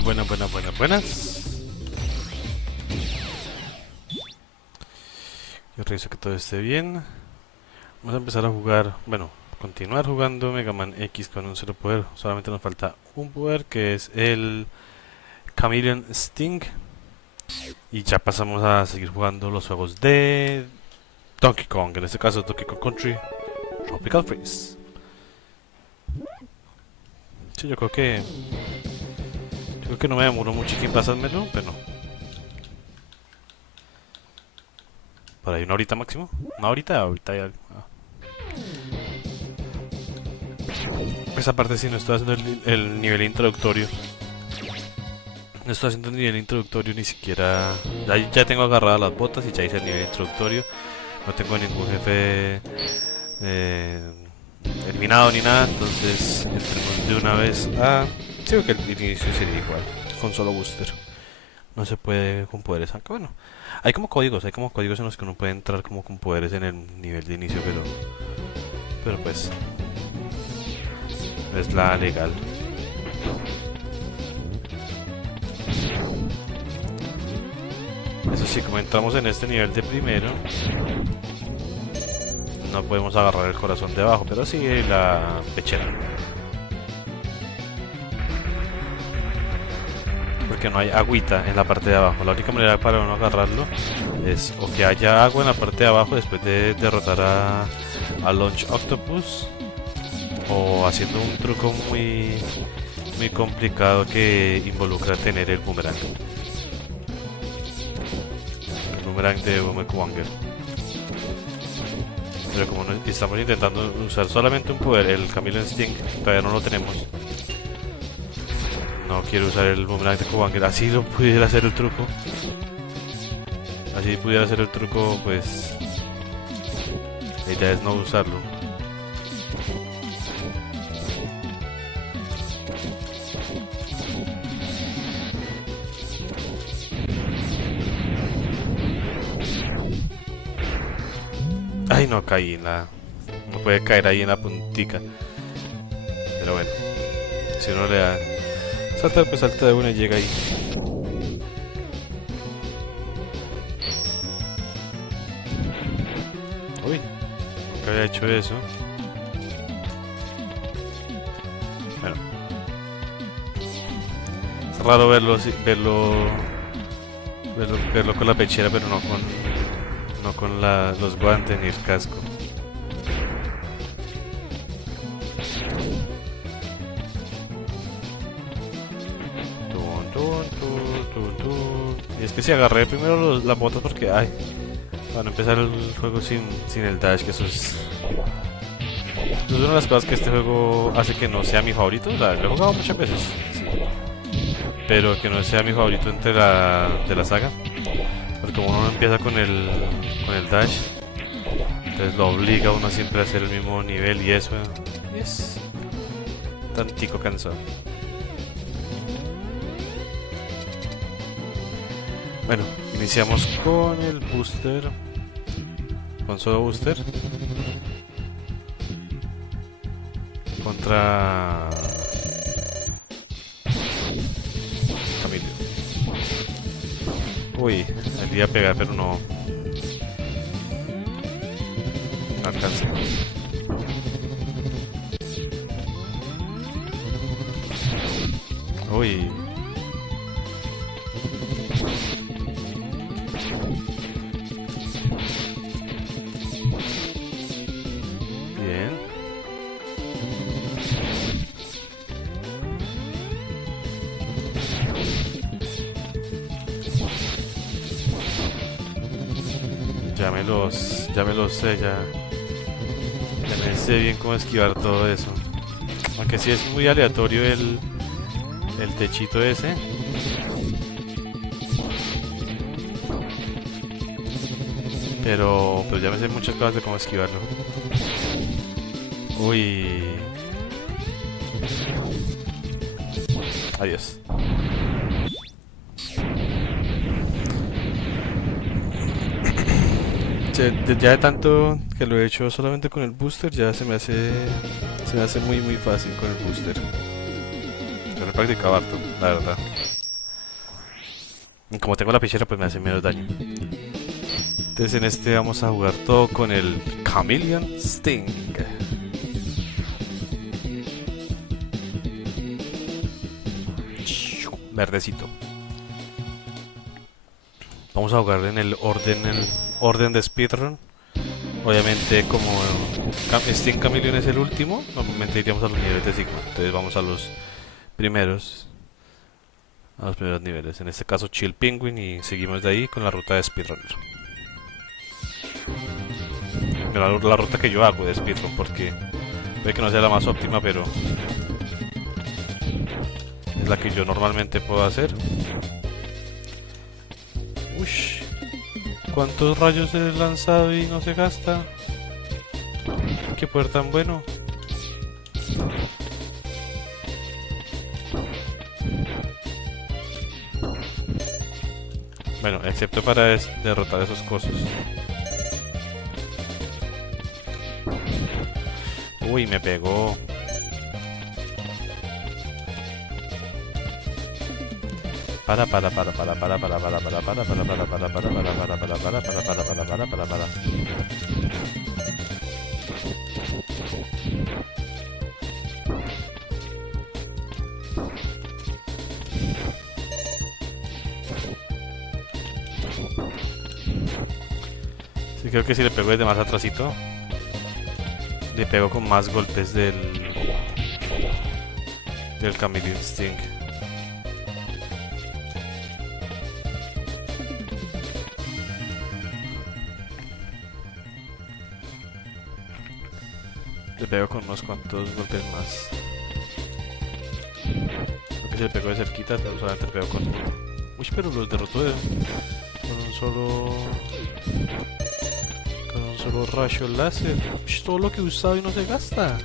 Buenas. Yo reviso que todo esté bien. Vamos a empezar a jugar, bueno, continuar jugando Mega Man X con un solo poder. Solamente nos falta un poder que es el Chameleon Sting. Y ya pasamos a seguir jugando los juegos de Donkey Kong, en este caso Donkey Kong Country Tropical Freeze. Sí, yo creo que no me demoró mucho en pasármelo, pero no. Por ahí una horita máximo. Una horita, ahorita ya. Esa parte sí no estoy haciendo el nivel introductorio. No estoy haciendo el nivel introductorio ni siquiera. Ya tengo agarradas las botas y ya hice el nivel introductorio. No tengo ningún jefe eliminado ni nada, entonces entremos de una vez a... Sí, que el inicio sería igual, con solo booster. No se puede con poderes, aunque bueno, hay como códigos en los que uno puede entrar como con poderes en el nivel de inicio, pero pues es la legal. Eso sí, como entramos en este nivel de primero, no podemos agarrar el corazón de abajo, pero sí la pechera. Porque no hay agüita en la parte de abajo. La única manera para uno agarrarlo es o que haya agua en la parte de abajo después de derrotar a Launch Octopus, o haciendo un truco muy complicado que involucra tener el boomerang. El boomerang de Wanger. Pero como estamos intentando usar solamente un poder, el Chameleon Sting, todavía no lo tenemos. No quiero usar el boomerang de Wanger. Así lo pudiera hacer el truco. Así pudiera hacer el truco, pues la idea es no usarlo. Ay, no caí en la... No puede caer ahí en la puntica. Pero bueno, si uno le da... Salta, pues salta de una y llega ahí. Uy, nunca había hecho eso. Bueno, es raro verlo con la pechera, pero no con los guantes ni el casco. Y es que si agarré primero las botas porque ay, van a empezar el juego sin el dash, que eso es una de las cosas que este juego hace que no sea mi favorito. O sea, lo he jugado muchas veces, sí, pero que no sea mi favorito de la saga, porque como uno no empieza con el dash, entonces lo obliga a uno siempre a hacer el mismo nivel, y eso es tantico cansado. Bueno, iniciamos con el booster, con solo booster, contra Camilo. Uy, le iba a pegar, pero no alcancé. Uy. Bien. Ya me los sé, ya me sé bien cómo esquivar todo eso. Aunque sí es muy aleatorio el techito ese. Pero ya me sé muchas cosas de cómo esquivarlo. Uy. Adiós. Ya de tanto que lo he hecho solamente con el booster, ya se me hace muy fácil con el booster. Yo lo he practicado harto, la verdad. Y como tengo la pichera, pues me hace menos daño. Entonces en este vamos a jugar todo con el Chameleon Sting. Verdecito. Vamos a jugar en el orden de speedrun. Obviamente como Sting Chameleon es el último, normalmente iríamos a los niveles de Sigma. Entonces vamos a los primeros niveles. En este caso Chill Penguin y seguimos de ahí con la ruta de speedrunner. La ruta que yo hago de speedrun, porque puede que no sea la más óptima, pero es la que yo normalmente puedo hacer. Ush, ¿cuántos rayos he lanzado y no se gasta? Qué poder tan bueno. Bueno, excepto para derrotar esos cosas. Uy, me pegó. Para. Sí, creo que si le pego desde más atrasito, le pego con más golpes del Chameleon Sting. Le pego con unos cuantos golpes más. Porque si le pego de cerquita, pero solamente le pego con uno. Uy, pero los derrotó con un solo rayo láser. Uy, todo lo que he usado y no se gasta.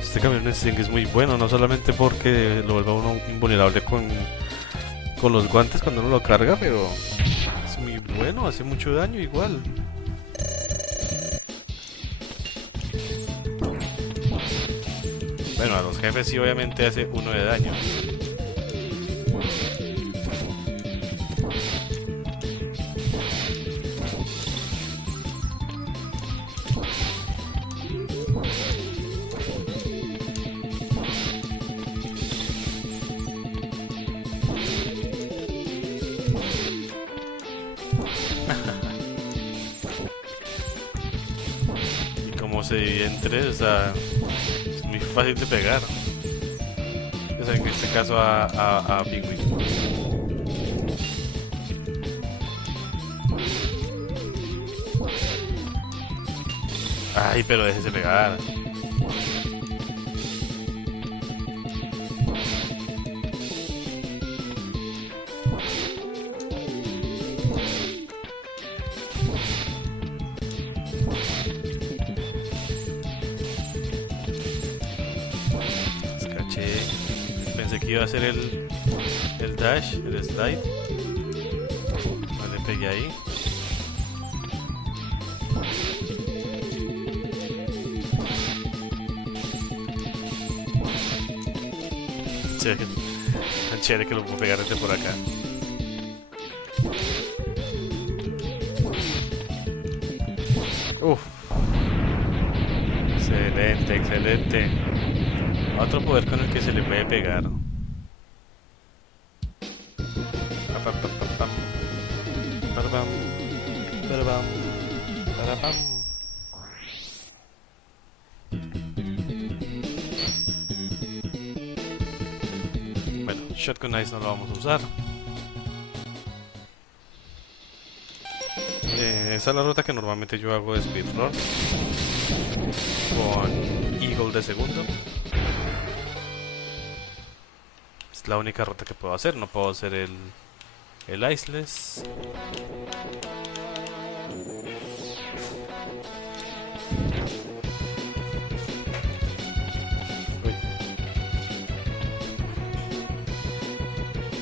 Este Chameleon Sting es muy bueno, no solamente porque lo vuelve a uno invulnerable con los guantes cuando uno lo carga, pero es muy bueno, hace mucho daño igual. Bueno, a los jefes sí obviamente hace uno de daño. Y como se divide en tres, o sea, es muy fácil de pegar. O sea, en este caso a Penguin. Ay, pero déjese pegar. Pensé que iba a hacer el dash, el slide. No le pegué ahí. Chévere, tan chévere que lo puedo pegar desde por acá. Uf. Excelente, excelente. Otro poder con el que se le puede pegar. Bueno, Shotgun Ice no lo vamos a usar. Esa es la ruta que normalmente yo hago de speedrun con Eagle de segundo. Es la única ruta que puedo hacer, no puedo hacer el Iceless. Uy.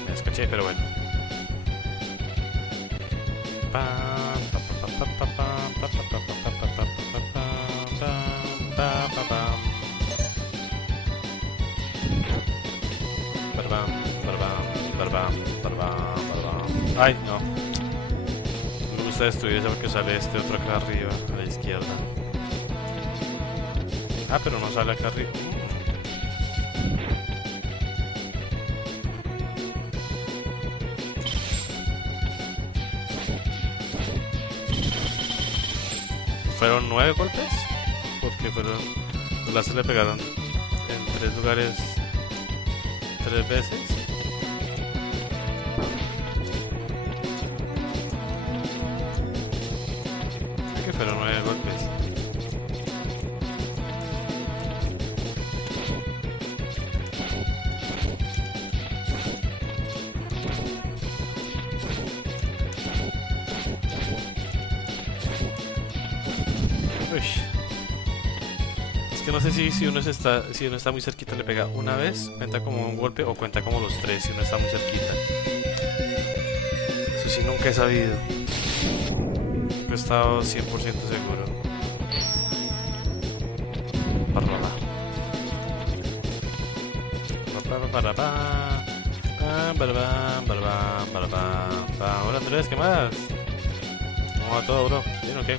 Me escaché, pero bueno. Ay, no. Me gusta destruir eso porque sale este otro acá arriba, a la izquierda. Ah, pero no sale acá arriba. Fueron 9 golpes, porque fueron los láser le pegaron en 3 lugares 3 veces. Creo que fueron 9 golpes. Uy. Es que no sé si uno está muy cerquita le pega una vez, cuenta como un golpe o cuenta como los 3 si uno está muy cerquita. Eso sí nunca he sabido. He estado 100% seguro. Hola Andrés, ¿qué más? ¿Cómo va todo, bro? ¿Bien o qué?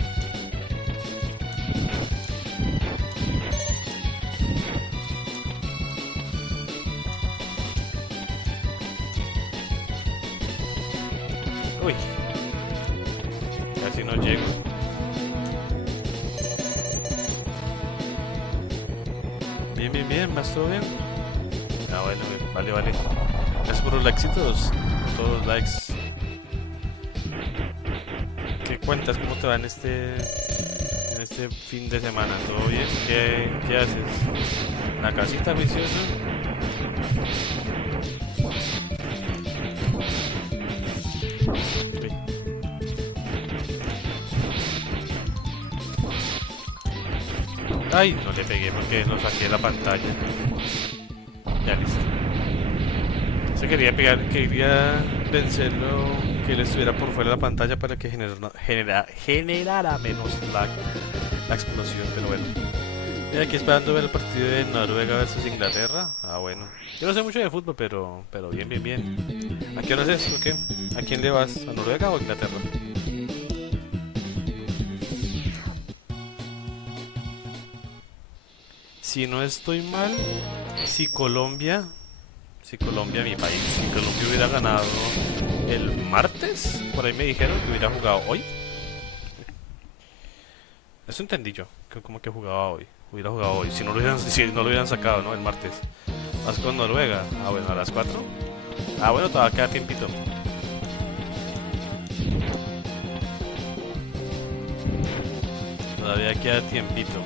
Uy, casi no llego. Bien, ¿vas todo bien? Ah, bueno, vale. Gracias por los likecitos, todos los likes. ¿Qué cuentas? ¿Cómo te va en este fin de semana? ¿Todo bien? ¿Qué haces? ¿La casita viciosa? Ay, no le pegué porque lo saqué de la pantalla. Ya listo. Se quería vencerlo, que él estuviera por fuera de la pantalla para que generara menos la explosión, pero bueno. Y aquí esperando ver el partido de Noruega versus Inglaterra. Ah, bueno. Yo no sé mucho de fútbol, pero bien. ¿A qué hora es eso? ¿Qué? ¿A quién le vas? ¿A Noruega o a Inglaterra? Si no estoy mal, si Colombia, mi país, si Colombia hubiera ganado el martes, por ahí me dijeron que hubiera jugado hoy. Eso entendí yo, que como que hubiera jugado hoy, si no lo hubieran sacado, ¿no? El martes. Vas con Noruega, ah bueno, a las 4. Ah bueno, todavía queda tiempito. Todavía queda tiempito.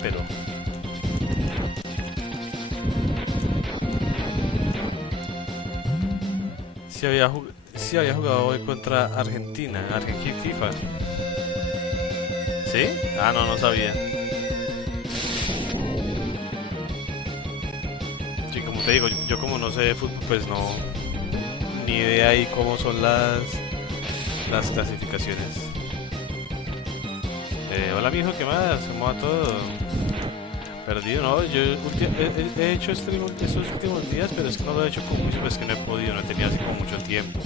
Pero si había jugado hoy contra Argentina FIFA. ¿Sí? Ah, no sabía. Sí, como te digo, yo como no sé de fútbol, pues no, ni idea ahí cómo son las clasificaciones. Hola mijo, ¿qué más? ¿Cómo va todo? Perdido, no, yo he hecho stream estos últimos días, pero es que no lo he hecho con mucho, pues que no he podido, no tenía así como mucho tiempo.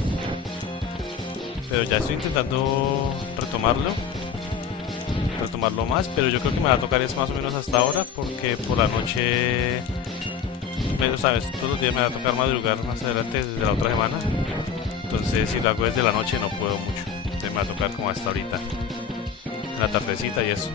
Pero ya estoy intentando retomarlo más, pero yo creo que me va a tocar es más o menos hasta ahora, porque por la noche, sabes, todos los días me va a tocar madrugar más adelante desde la otra semana. Entonces si lo hago desde la noche no puedo mucho, entonces me va a tocar como hasta ahorita, en la tardecita y eso.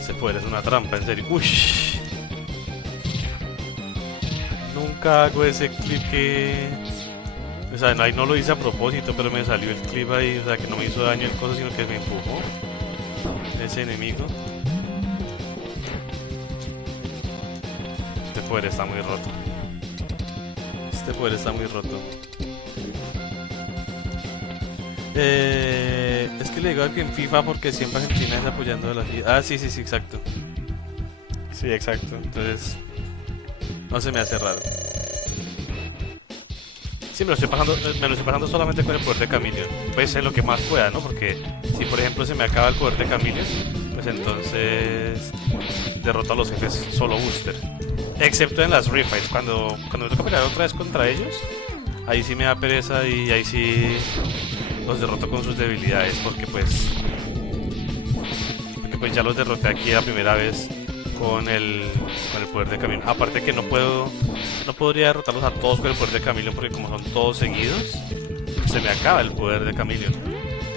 Se puede, es una trampa, en serio. Uy. Nunca hago ese clip que... O sea, ahí no lo hice a propósito, pero me salió el clip ahí, o sea, que no me hizo daño el coso, sino que me empujó ese enemigo. Este poder está muy roto. Es que le digo que en FIFA porque siempre Argentina es apoyando a la FIFA. Ah, sí, sí, sí, exacto. Sí, exacto. Entonces, no se me hace raro. Sí, me lo estoy pasando solamente con el poder de Chameleon. Puede ser lo que más pueda, ¿no? Porque si por ejemplo se me acaba el poder de Chameleon, pues entonces derroto a los jefes solo booster. Excepto en las refights, cuando me toca pelear otra vez contra ellos, ahí sí me da pereza y ahí sí los derroto con sus debilidades, porque pues ya los derroté aquí la primera vez con el poder de Chameleon. Aparte que no podría derrotarlos a todos con el poder de Chameleon, porque como son todos seguidos, se me acaba el poder de Chameleon.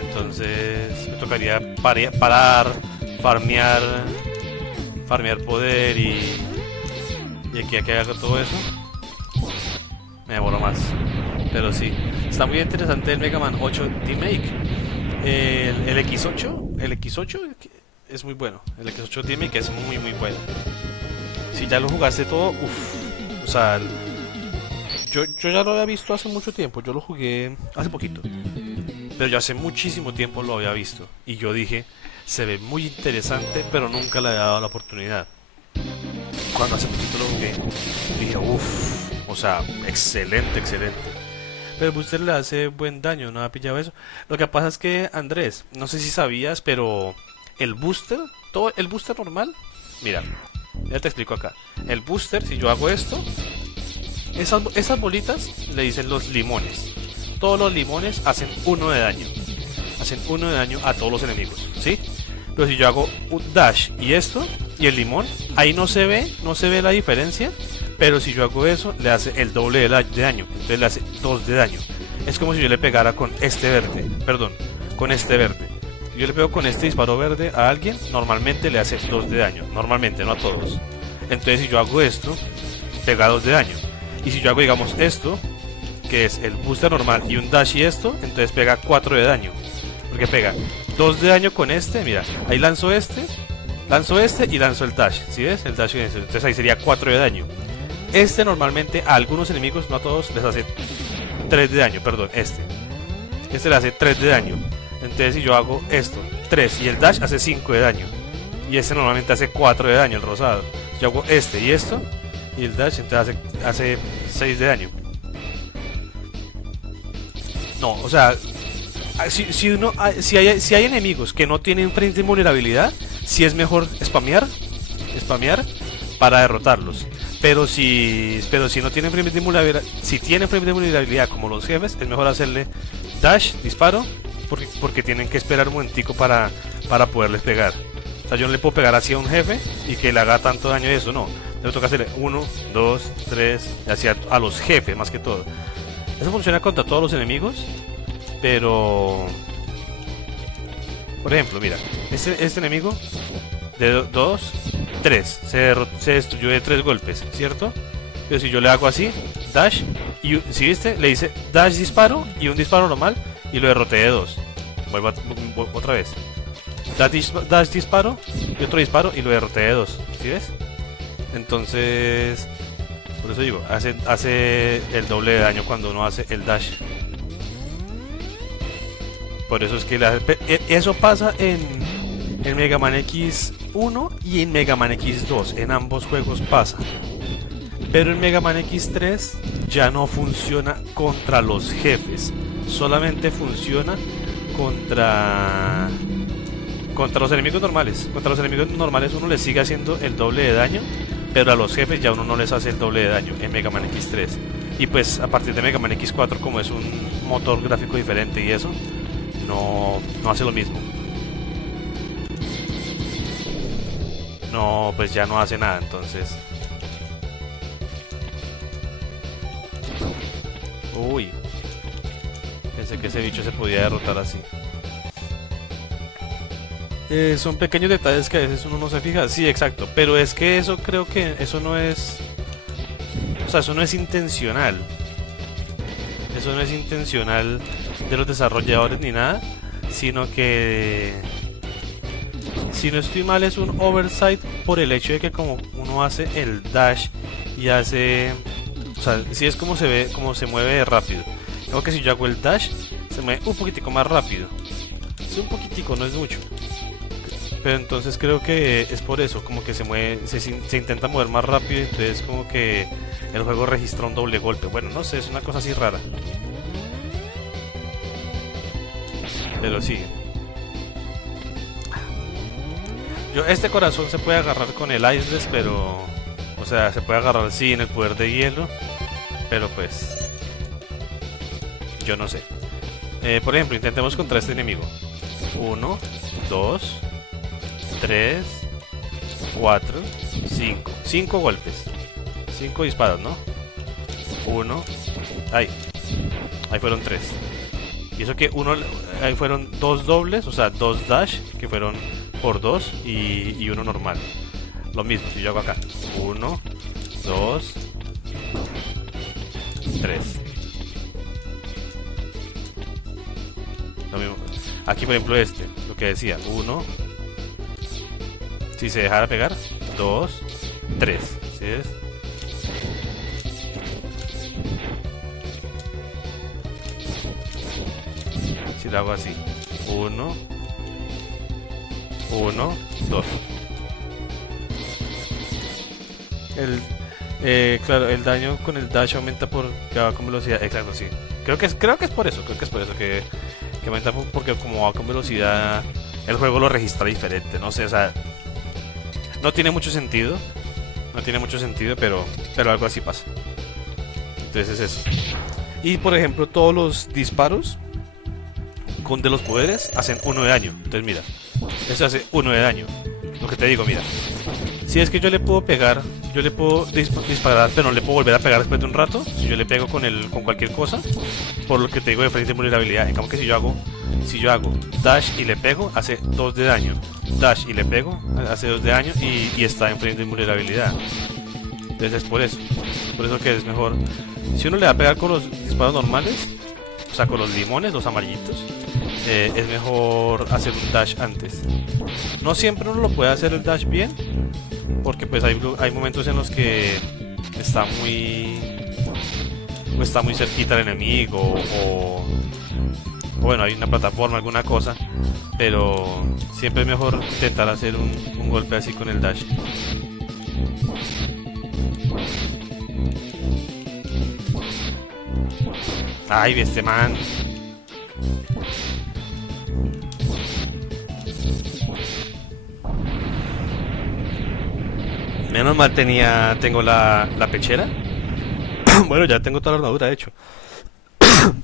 Entonces me tocaría parar, farmear poder y aquí a que haga todo eso me demoro más. Pero sí, está muy interesante el Mega Man 8 Remake. El X8 es muy bueno. El X8 Remake es muy muy bueno. Si ya lo jugaste todo, uff. O sea, yo ya lo había visto hace mucho tiempo. Yo lo jugué hace poquito, pero yo hace muchísimo tiempo lo había visto. Y yo dije, se ve muy interesante, pero nunca le había dado la oportunidad. Cuando hace poquito lo jugué, dije, uff, o sea, excelente, excelente. Pero el booster le hace buen daño, ¿no ha pillado eso? Lo que pasa es que, Andrés, no sé si sabías, pero el booster, todo el booster normal, mira, ya te explico acá. El booster, si yo hago esto, esas bolitas le dicen los limones. Todos los limones hacen 1 de daño. Hacen 1 de daño a todos los enemigos, ¿sí? Pero si yo hago un dash y esto, y el limón, ahí no se ve la diferencia. Pero si yo hago eso, le hace el doble de daño. Entonces le hace 2 de daño. Es como si yo le pegara con este verde. Perdón, con este verde. Si yo le pego con este disparo verde a alguien, normalmente le hace 2 de daño. Normalmente, no a todos. Entonces si yo hago esto, pega 2 de daño. Y si yo hago, digamos, esto, que es el booster normal, y un dash y esto, entonces pega 4 de daño. Porque pega 2 de daño con este, mira. Ahí lanzo este y lanzo el dash. ¿Sí ves? El dash y este. Entonces ahí sería 4 de daño. Este normalmente a algunos enemigos, no a todos, les hace 3 de daño, perdón, este le hace 3 de daño. Entonces si yo hago esto, 3 y el dash hace 5 de daño. Y este normalmente hace 4 de daño, el rosado. Yo hago este y esto, y el dash entonces hace 6 de daño. No, o sea, si hay enemigos que no tienen frames de vulnerabilidad, sí es mejor spamear para derrotarlos. Pero si no tienen frames de vulnerabilidad, si tienen frames de vulnerabilidad como los jefes, es mejor hacerle dash, disparo, porque tienen que esperar un momentico para poderles pegar. O sea, yo no le puedo pegar así a un jefe y que le haga tanto daño de eso, no. Le toca hacerle 1, 2, 3, así a los jefes más que todo. Eso funciona contra todos los enemigos, pero... Por ejemplo, mira, este enemigo de 2, 3, se destruyó de 3 golpes, ¿cierto? Pero si yo le hago así, dash, y si viste, le hice dash disparo y un disparo normal y lo derroté de 2. Vuelvo otra vez. Dash disparo y otro disparo y lo derroté de 2. ¿Sí ves? Entonces, por eso digo, hace el doble de daño cuando uno hace el dash. Por eso es que eso pasa en Mega Man X1 y en Mega Man X2. En ambos juegos pasa. Pero en Mega Man X3 ya no funciona contra los jefes. Solamente funciona contra los enemigos normales. Contra los enemigos normales uno les sigue haciendo el doble de daño, pero a los jefes ya uno no les hace el doble de daño en Mega Man X3. Y pues a partir de Mega Man X4, como es un motor gráfico diferente y eso, no hace lo mismo. No, pues ya no hace nada, entonces. Uy, pensé que ese bicho se podía derrotar así. Son pequeños detalles que a veces uno no se fija. Sí, exacto, pero es que eso creo que eso no es... O sea, eso no es intencional. Eso no es intencional de los desarrolladores ni nada, sino que... Si no estoy mal, es un oversight por el hecho de que como uno hace el dash y hace... O sea, si es como se ve, como se mueve rápido. Creo que si yo hago el dash, se mueve un poquitico más rápido. es un poquitico, no es mucho. Pero entonces creo que es por eso, como que se mueve, se intenta mover más rápido, entonces como que el juego registra un doble golpe. Bueno, no sé, es una cosa así rara. Pero sí. Este corazón se puede agarrar con el Iceless, pero... O sea, se puede agarrar sin el poder de hielo. Pero pues... Yo no sé. Por ejemplo, intentemos contra este enemigo. 1, 2, 3, 4, 5. 5 golpes. 5 disparos, ¿no? 1. Ahí fueron 3. Y eso que ahí fueron 2 dobles, o sea, 2 dash, que fueron por 2 y uno normal. Lo mismo, si yo hago acá. 1, 2, 3. Lo mismo. Aquí, por ejemplo, lo que decía, 1. Si se dejara pegar, 2, 3. ¿Sí ves? Si lo hago así, 1, 2. Claro, el daño con el dash aumenta porque va con velocidad. Exacto, sí. Creo que es por eso. Que aumenta porque como va con velocidad, el juego lo registra diferente. No sé, o sea, no tiene mucho sentido. Pero algo así pasa. Entonces es eso. Y por ejemplo, todos los disparos de los poderes hacen 1 de daño. Entonces mira, eso hace 1 de daño. Lo que te digo, mira, si es que yo le puedo pegar, yo le puedo disparar, pero no le puedo volver a pegar después de un rato. Si yo le pego con cualquier cosa, por lo que te digo de frente de vulnerabilidad. En cambio que si yo hago dash y le pego, hace 2 de daño. Dash y le pego, hace 2 de daño y está en frente de vulnerabilidad. Entonces es por eso que es mejor. Si uno le va a pegar con los disparos normales, o sea, con los limones, los amarillitos, es mejor hacer un dash antes. No siempre uno lo puede hacer el dash bien, porque pues hay momentos en los que está muy cerquita el enemigo o bueno, hay una plataforma, alguna cosa, pero siempre es mejor intentar hacer un golpe así con el dash. Ay, este man. Menos mal tengo la pechera. Bueno, ya tengo toda la armadura, de hecho.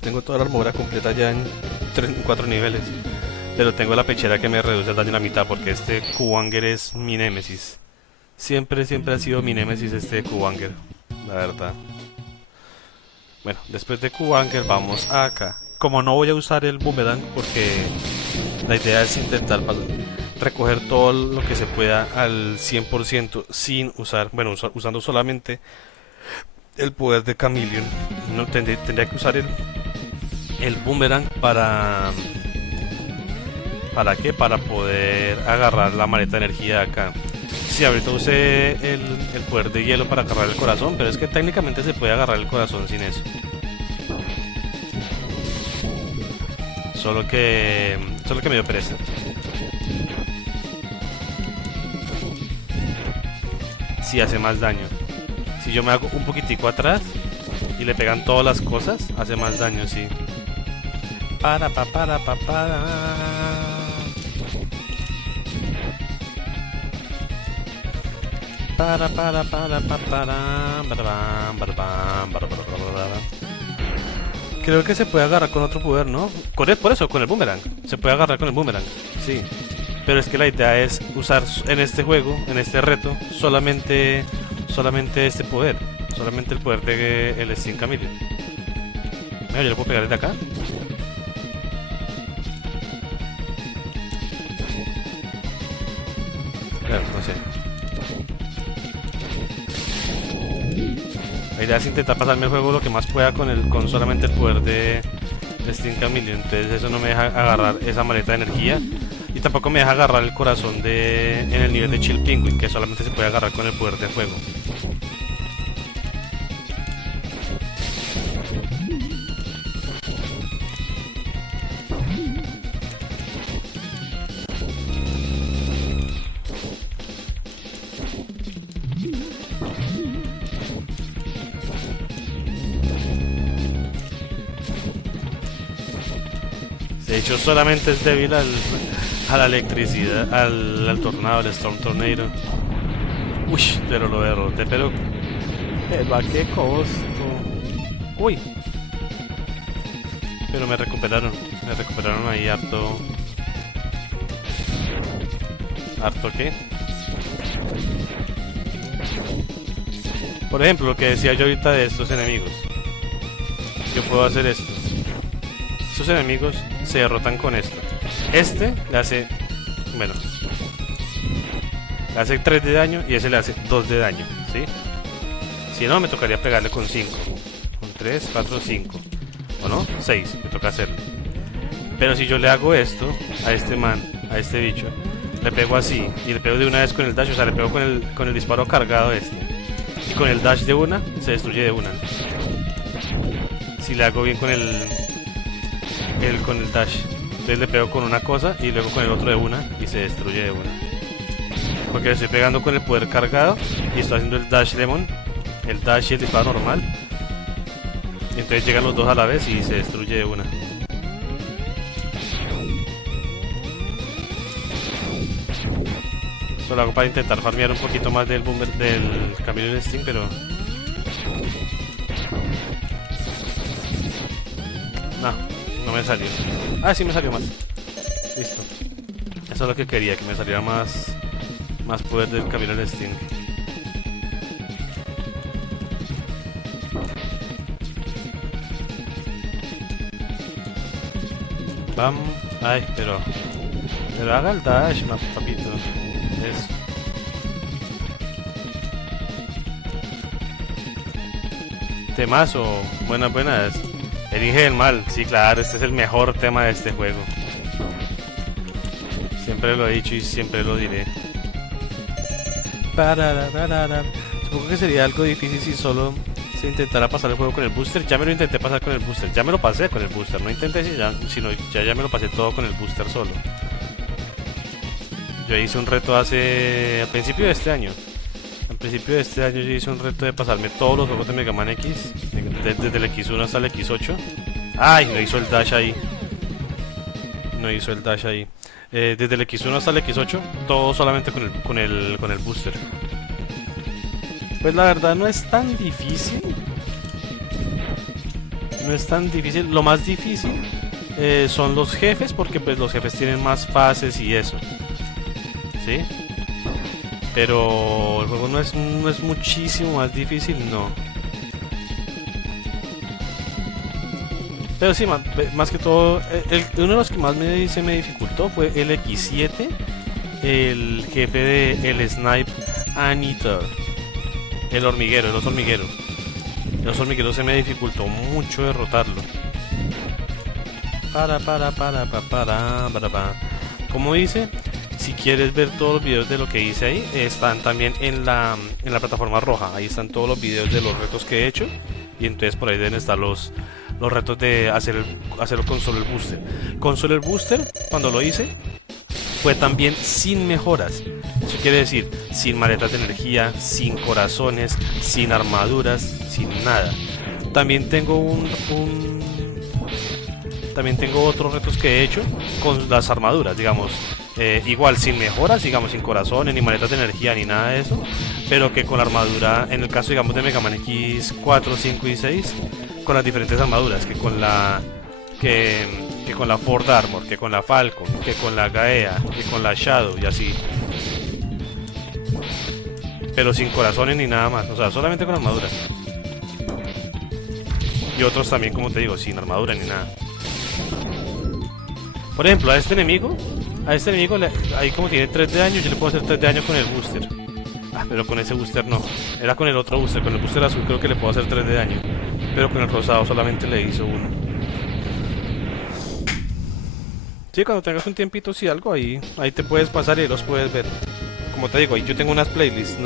Tengo toda la armadura completa ya en 4 niveles. Pero tengo la pechera que me reduce el daño a la mitad, porque este Q-Wanger es mi némesis. Siempre ha sido mi némesis este Q-Wanger, la verdad. Bueno, después de Q-Wanger vamos acá. Como no voy a usar el boomerang, porque la idea es intentar recoger todo lo que se pueda al 100% sin usar, bueno, usando solamente el poder de Chameleon. No tendría que usar el boomerang ¿para qué? Para poder agarrar la maleta de energía de acá. Sí, ahorita usé el poder de hielo para agarrar el corazón, pero es que técnicamente se puede agarrar el corazón sin eso. Solo que me dio pereza. Sí hace más daño. Si yo me hago un poquitico atrás y le pegan todas las cosas, hace más daño, sí. Para. Creo que se puede agarrar con otro poder, ¿no? Por eso, con el boomerang. Se puede agarrar con el boomerang, sí. Pero es que la idea es usar en este juego, en este reto, solamente este poder. Solamente el poder de el Steam Chameleon. Mira, yo le puedo pegar desde acá. Claro, no sé. La idea es intentar pasarme el juego lo que más pueda con solamente el poder de Steam Chameleon. Entonces eso no me deja agarrar esa maleta de energía. Y tampoco me deja agarrar el corazón en el nivel de Chill Penguin, que solamente se puede agarrar con el poder de fuego. De hecho, solamente es débil a la electricidad, al tornado, al Storm Tornado. Uy, pero lo derroté, pero ¿a qué costo? Uy. Pero me recuperaron ahí harto. ¿Harto qué? Por ejemplo, lo que decía yo ahorita de estos enemigos. Yo puedo hacer esto. Estos enemigos se derrotan con esto. Este le hace... Bueno. Le hace 3 de daño y ese le hace 2 de daño, ¿sí? Si no, me tocaría pegarle con 5. Con 3, 4, 5. ¿O no? 6, me toca hacerlo. Pero si yo le hago esto a este man, a este bicho, le pego así y le pego de una vez con el dash, o sea, le pego con el disparo cargado este. Y con el dash de una, se destruye de una. Si le hago bien con el dash. Entonces le pego con una cosa y luego con el otro de una y se destruye de una. Porque le estoy pegando con el poder cargado y estoy haciendo el dash lemon, el dash y el disparo normal. Y entonces llegan los dos a la vez y se destruye de una. Esto lo hago para intentar farmear un poquito más del boomer del camino de Steam, pero no me salió. Ah, sí me salió más. Listo. Eso es lo que quería, que me saliera más poder del camino de Steam. Bam. Ay, pero haga el dash, papito. Eso. Temazo, buenas. Elige el mal, sí, claro, este es el mejor tema de este juego. Siempre lo he dicho y siempre lo diré. Supongo que sería algo difícil si solo se intentara pasar el juego con el booster. Ya me lo intenté pasar con el booster, ya me lo pasé con el booster. No intenté sino ya me lo pasé todo con el booster solo. Yo hice un reto a principio de este año. Al principio de este año yo hice un reto de pasarme todos los juegos de Mega Man X, desde el X1 hasta el X8. Ay, no hizo el dash ahí. Desde el X1 hasta el X8, todo solamente con el booster. Pues la verdad no es tan difícil. Lo más difícil son los jefes, porque pues los jefes tienen más fases y eso. ¿Sí? Pero el juego no es muchísimo más difícil, no. Pero sí, más que todo, uno de los que más me dificultó fue el X7, el jefe de el Snipe Anita, el hormiguero. El oso hormiguero se me dificultó mucho derrotarlo. Como dice, si quieres ver todos los videos de lo que hice ahí, están también en la plataforma roja. Ahí están todos los videos de los retos que he hecho. Y entonces por ahí deben estar los retos de hacerlo con solo el booster. Con solo el booster, cuando lo hice, fue también sin mejoras. Eso quiere decir, sin maletas de energía, sin corazones, sin armaduras, sin nada. También tengo también tengo otros retos que he hecho con las armaduras, digamos. Igual sin mejoras, digamos, sin corazones, ni maletas de energía, ni nada de eso, pero que con la armadura, en el caso, digamos, de Mega Man X4, 5 y 6, con las diferentes armaduras, que con la Ford Armor, que con la Falcon, que con la Gaea, que con la Shadow y así. Pero sin corazones ni nada más, o sea, solamente con armadura. Y otros también, como te digo, sin armadura ni nada. Por ejemplo, a este enemigo, ahí como tiene 3 de daño, yo le puedo hacer 3 de daño con el booster. Pero con ese booster no. Era con el otro booster, con el booster azul creo que le puedo hacer 3 de daño. Pero con el rosado solamente le hizo 1. Sí, cuando tengas un tiempito, si algo, ahí te puedes pasar y los puedes ver. Como te digo, ahí yo tengo unas playlists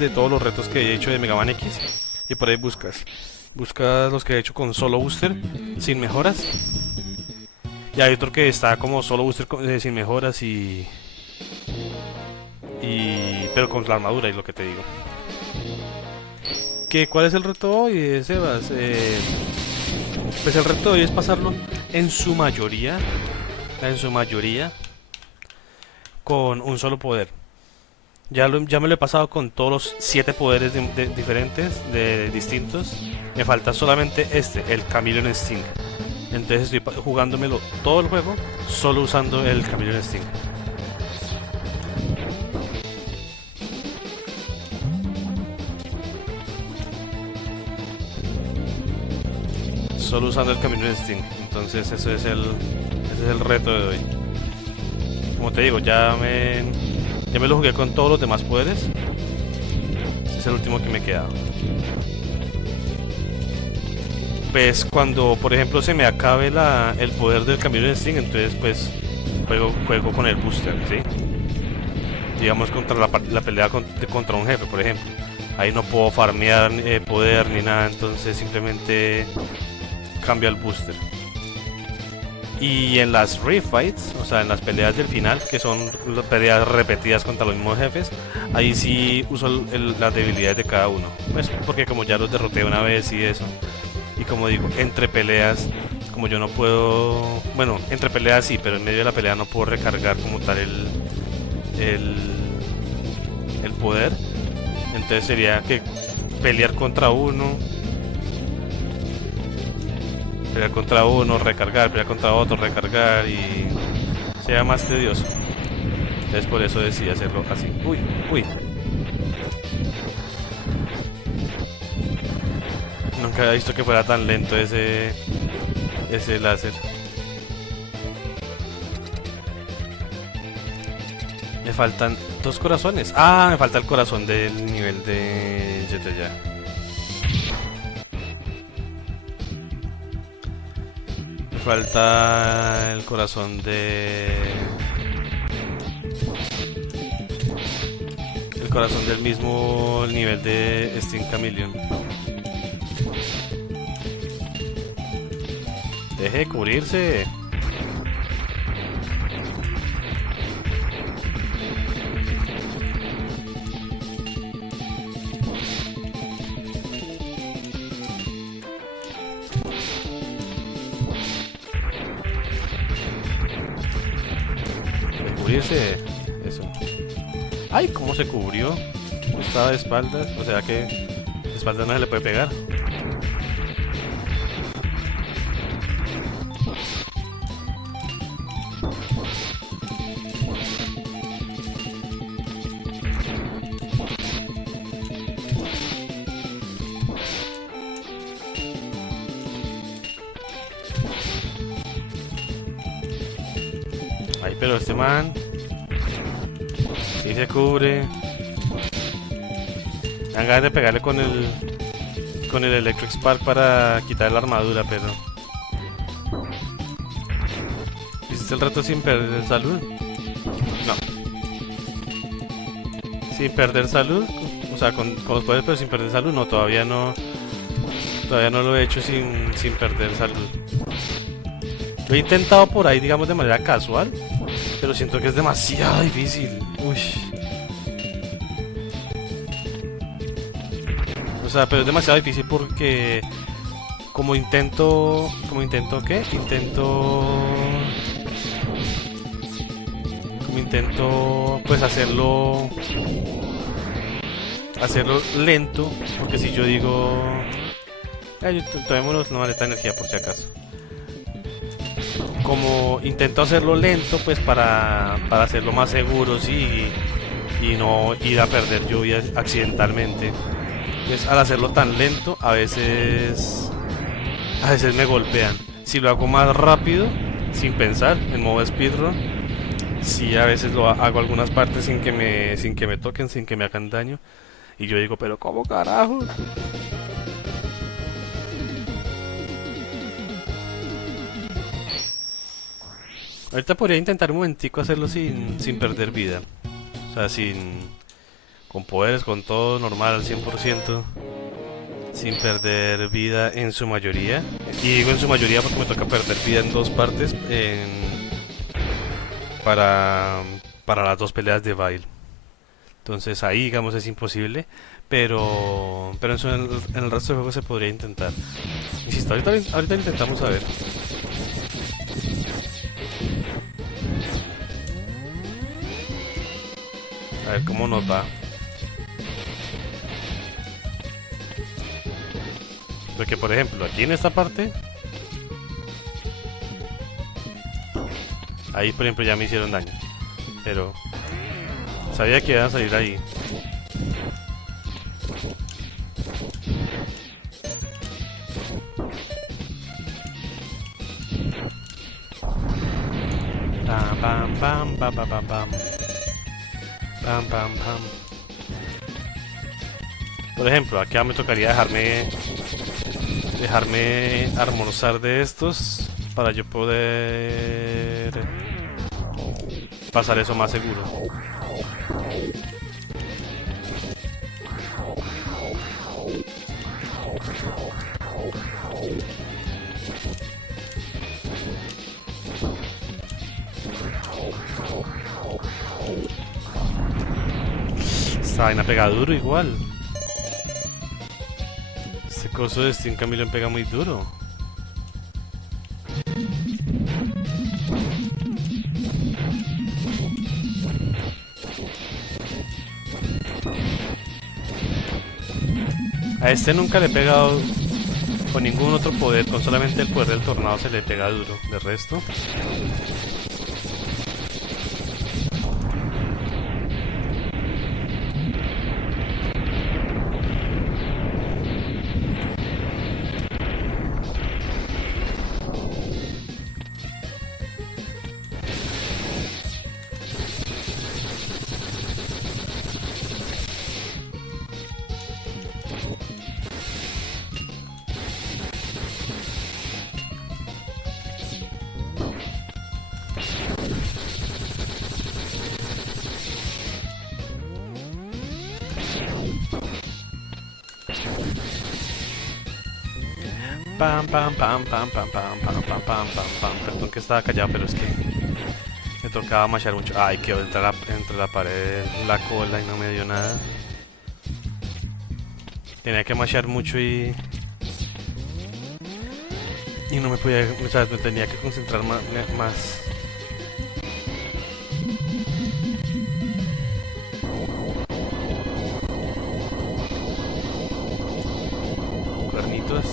de todos los retos que he hecho de Mega Man X. Y por ahí buscas los que he hecho con solo booster, sin mejoras. Y hay otro que está como solo booster sin mejoras pero con la armadura y lo que te digo. ¿Cuál es el reto hoy, Sebas? Pues el reto de hoy es pasarlo en su mayoría en su mayoría con un solo poder. Ya me lo he pasado con todos los 7 poderes diferentes, distintos. Me falta solamente el Chameleon Instinct. Entonces estoy jugándomelo todo el juego solo usando el Chameleon Instinct. Solo usando el Chameleon Instinct. Entonces ese es el reto de hoy. Como te digo, ya me lo jugué con todos los demás poderes. Este es el último que me he quedado. Pues cuando, por ejemplo, se me acabe el poder del Chameleon Instinct, entonces pues juego con el booster, ¿sí? Digamos contra la pelea contra un jefe, por ejemplo. Ahí no puedo farmear poder ni nada, entonces simplemente cambio al booster. Y en las refights, o sea, en las peleas del final, que son las peleas repetidas contra los mismos jefes, ahí sí uso las debilidades de cada uno. Pues porque como ya los derroté una vez y eso. Y como digo, entre peleas, como yo no puedo... Bueno, entre peleas sí, pero en medio de la pelea no puedo recargar como tal el poder. Entonces sería que pelear contra uno, recargar, pelear contra otro, recargar y sea más tedioso. Entonces por eso decidí hacerlo así. Uy. Nunca había visto que fuera tan lento ese láser. Me faltan 2 corazones. Ah, me falta el corazón del nivel de ya. Me falta el corazón del mismo nivel de Steam Chameleon. Deje de cubrirse. Eso. Ay, cómo se cubrió. Estaba de espaldas, o sea que de espaldas no se le puede pegar. Ay, pero este man sí se cubre. Dan ganas de pegarle con el Electric Spark para quitar la armadura, pero... ¿Hiciste el reto sin perder salud? No. Sin perder salud, o sea, con los poderes pero sin perder salud, no, todavía no lo he hecho sin perder salud. Lo he intentado por ahí, digamos, de manera casual, pero siento que es demasiado difícil. Uy. O sea, pero es demasiado difícil porque como intento pues hacerlo lento, porque si yo digo tomémonos una maleta de energía por si acaso. Como intento hacerlo lento, pues para hacerlo más seguro, sí, y no ir a perder lluvia accidentalmente. Pues al hacerlo tan lento, a veces me golpean. Si lo hago más rápido, sin pensar, en modo speedrun, sí, a veces lo hago algunas partes sin que me toquen, sin que me hagan daño. Y yo digo, pero ¿cómo carajo? Ahorita podría intentar un momentico hacerlo sin perder vida. O sea, con poderes, con todo normal al 100%. Sin perder vida en su mayoría. Y digo en su mayoría porque me toca perder vida en 2 partes. Para las 2 peleas de baile. Entonces ahí, digamos, es imposible. Pero en el resto del juego se podría intentar. Insisto, ahorita intentamos a ver. ver cómo nos va. Porque por ejemplo, aquí en esta parte, ahí por ejemplo ya me hicieron daño. Pero sabía que iban a salir ahí. Bam, bam, bam, bam, bam, bam. Bam, bam, bam. Por ejemplo, acá me tocaría dejarme almorzar de estos para yo poder pasar eso más seguro. Esta vaina pega duro igual. Este coso de Steam Camilo pega muy duro. A este nunca le he pegado con ningún otro poder, con solamente el poder del tornado se le pega duro. De resto... Pam, pam, pam, pam, pam, pam, pam, pam, pam, pam, pam. Perdón que estaba callado, pero es que me tocaba machar mucho. Ay, quedó entre la pared la cola y no me dio nada. Tenía que machar mucho y no me podía, o sea, me tenía que concentrar más. Cuernitos.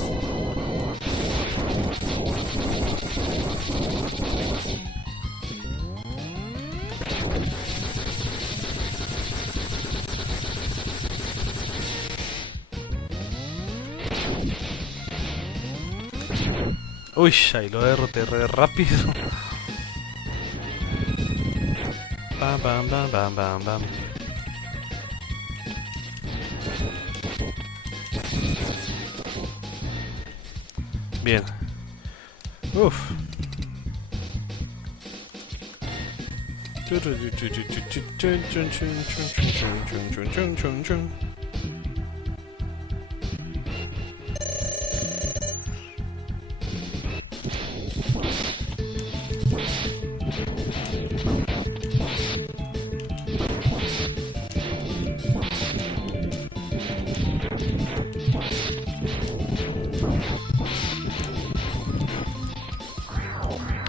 Uy, ahí lo derroté re rápido. Bam, bam, bam, bam, bam, bam. Bien. Uf.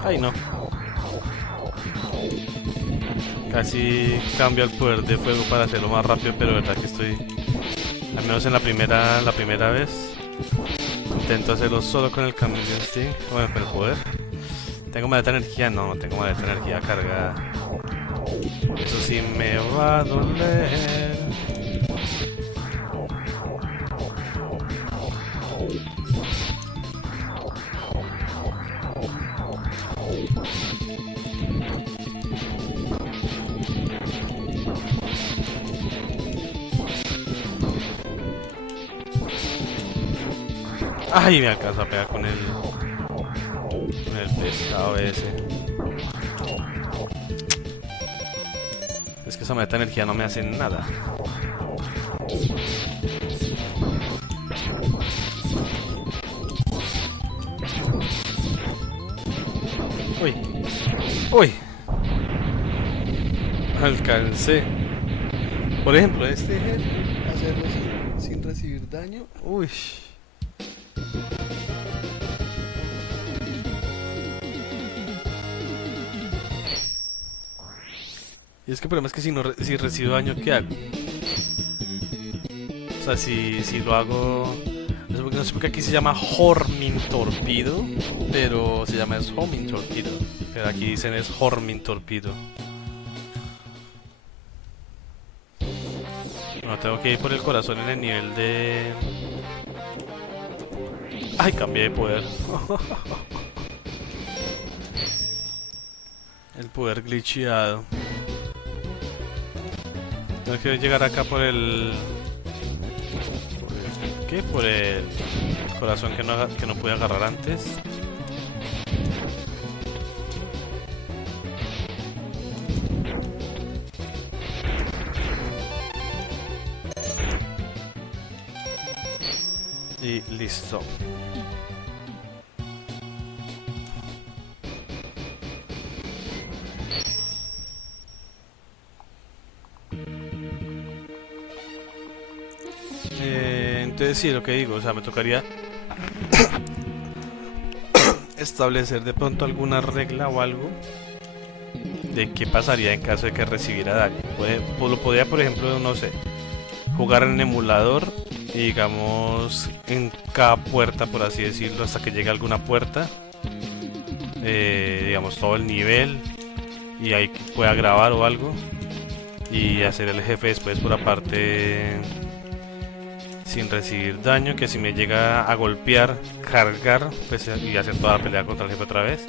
Ay, no. Casi cambio el poder de fuego para hacerlo más rápido, pero verdad que estoy, al menos en la primera vez, intento hacerlo solo con el cambio de Steam. Bueno, con el poder. ¿Tengo maleta de energía? No, no tengo maleta de energía cargada. Eso sí me va a doler. Ay, me alcanzó a pegar con el pescado ese. Es que esa meta de energía no me hace nada. Uy. Uy. Alcancé. Por ejemplo, este jefe, hacerlo sin recibir daño. Uy. Y es que el problema es que si recibo daño, ¿qué hago? O sea, si lo hago... No sé por qué aquí se llama Hormin Torpedo, pero se llama es Homing Torpedo. Pero aquí dicen es Hormin Torpedo. No, tengo que ir por el corazón en el nivel de... Ay, cambié de poder. El poder glitcheado. Tengo que llegar acá por el... ¿Qué? Por el corazón que no pude agarrar antes. Y listo. Entonces sí, lo que digo, o sea, me tocaría establecer de pronto alguna regla o algo de qué pasaría en caso de que recibiera daño. Lo podría, por ejemplo, no sé, jugar en emulador y digamos en cada puerta, por así decirlo, hasta que llegue a alguna puerta, digamos todo el nivel y ahí pueda grabar o algo y hacer el jefe después por aparte sin recibir daño, que si me llega a golpear, cargar pues, y hacer toda la pelea contra el jefe otra vez.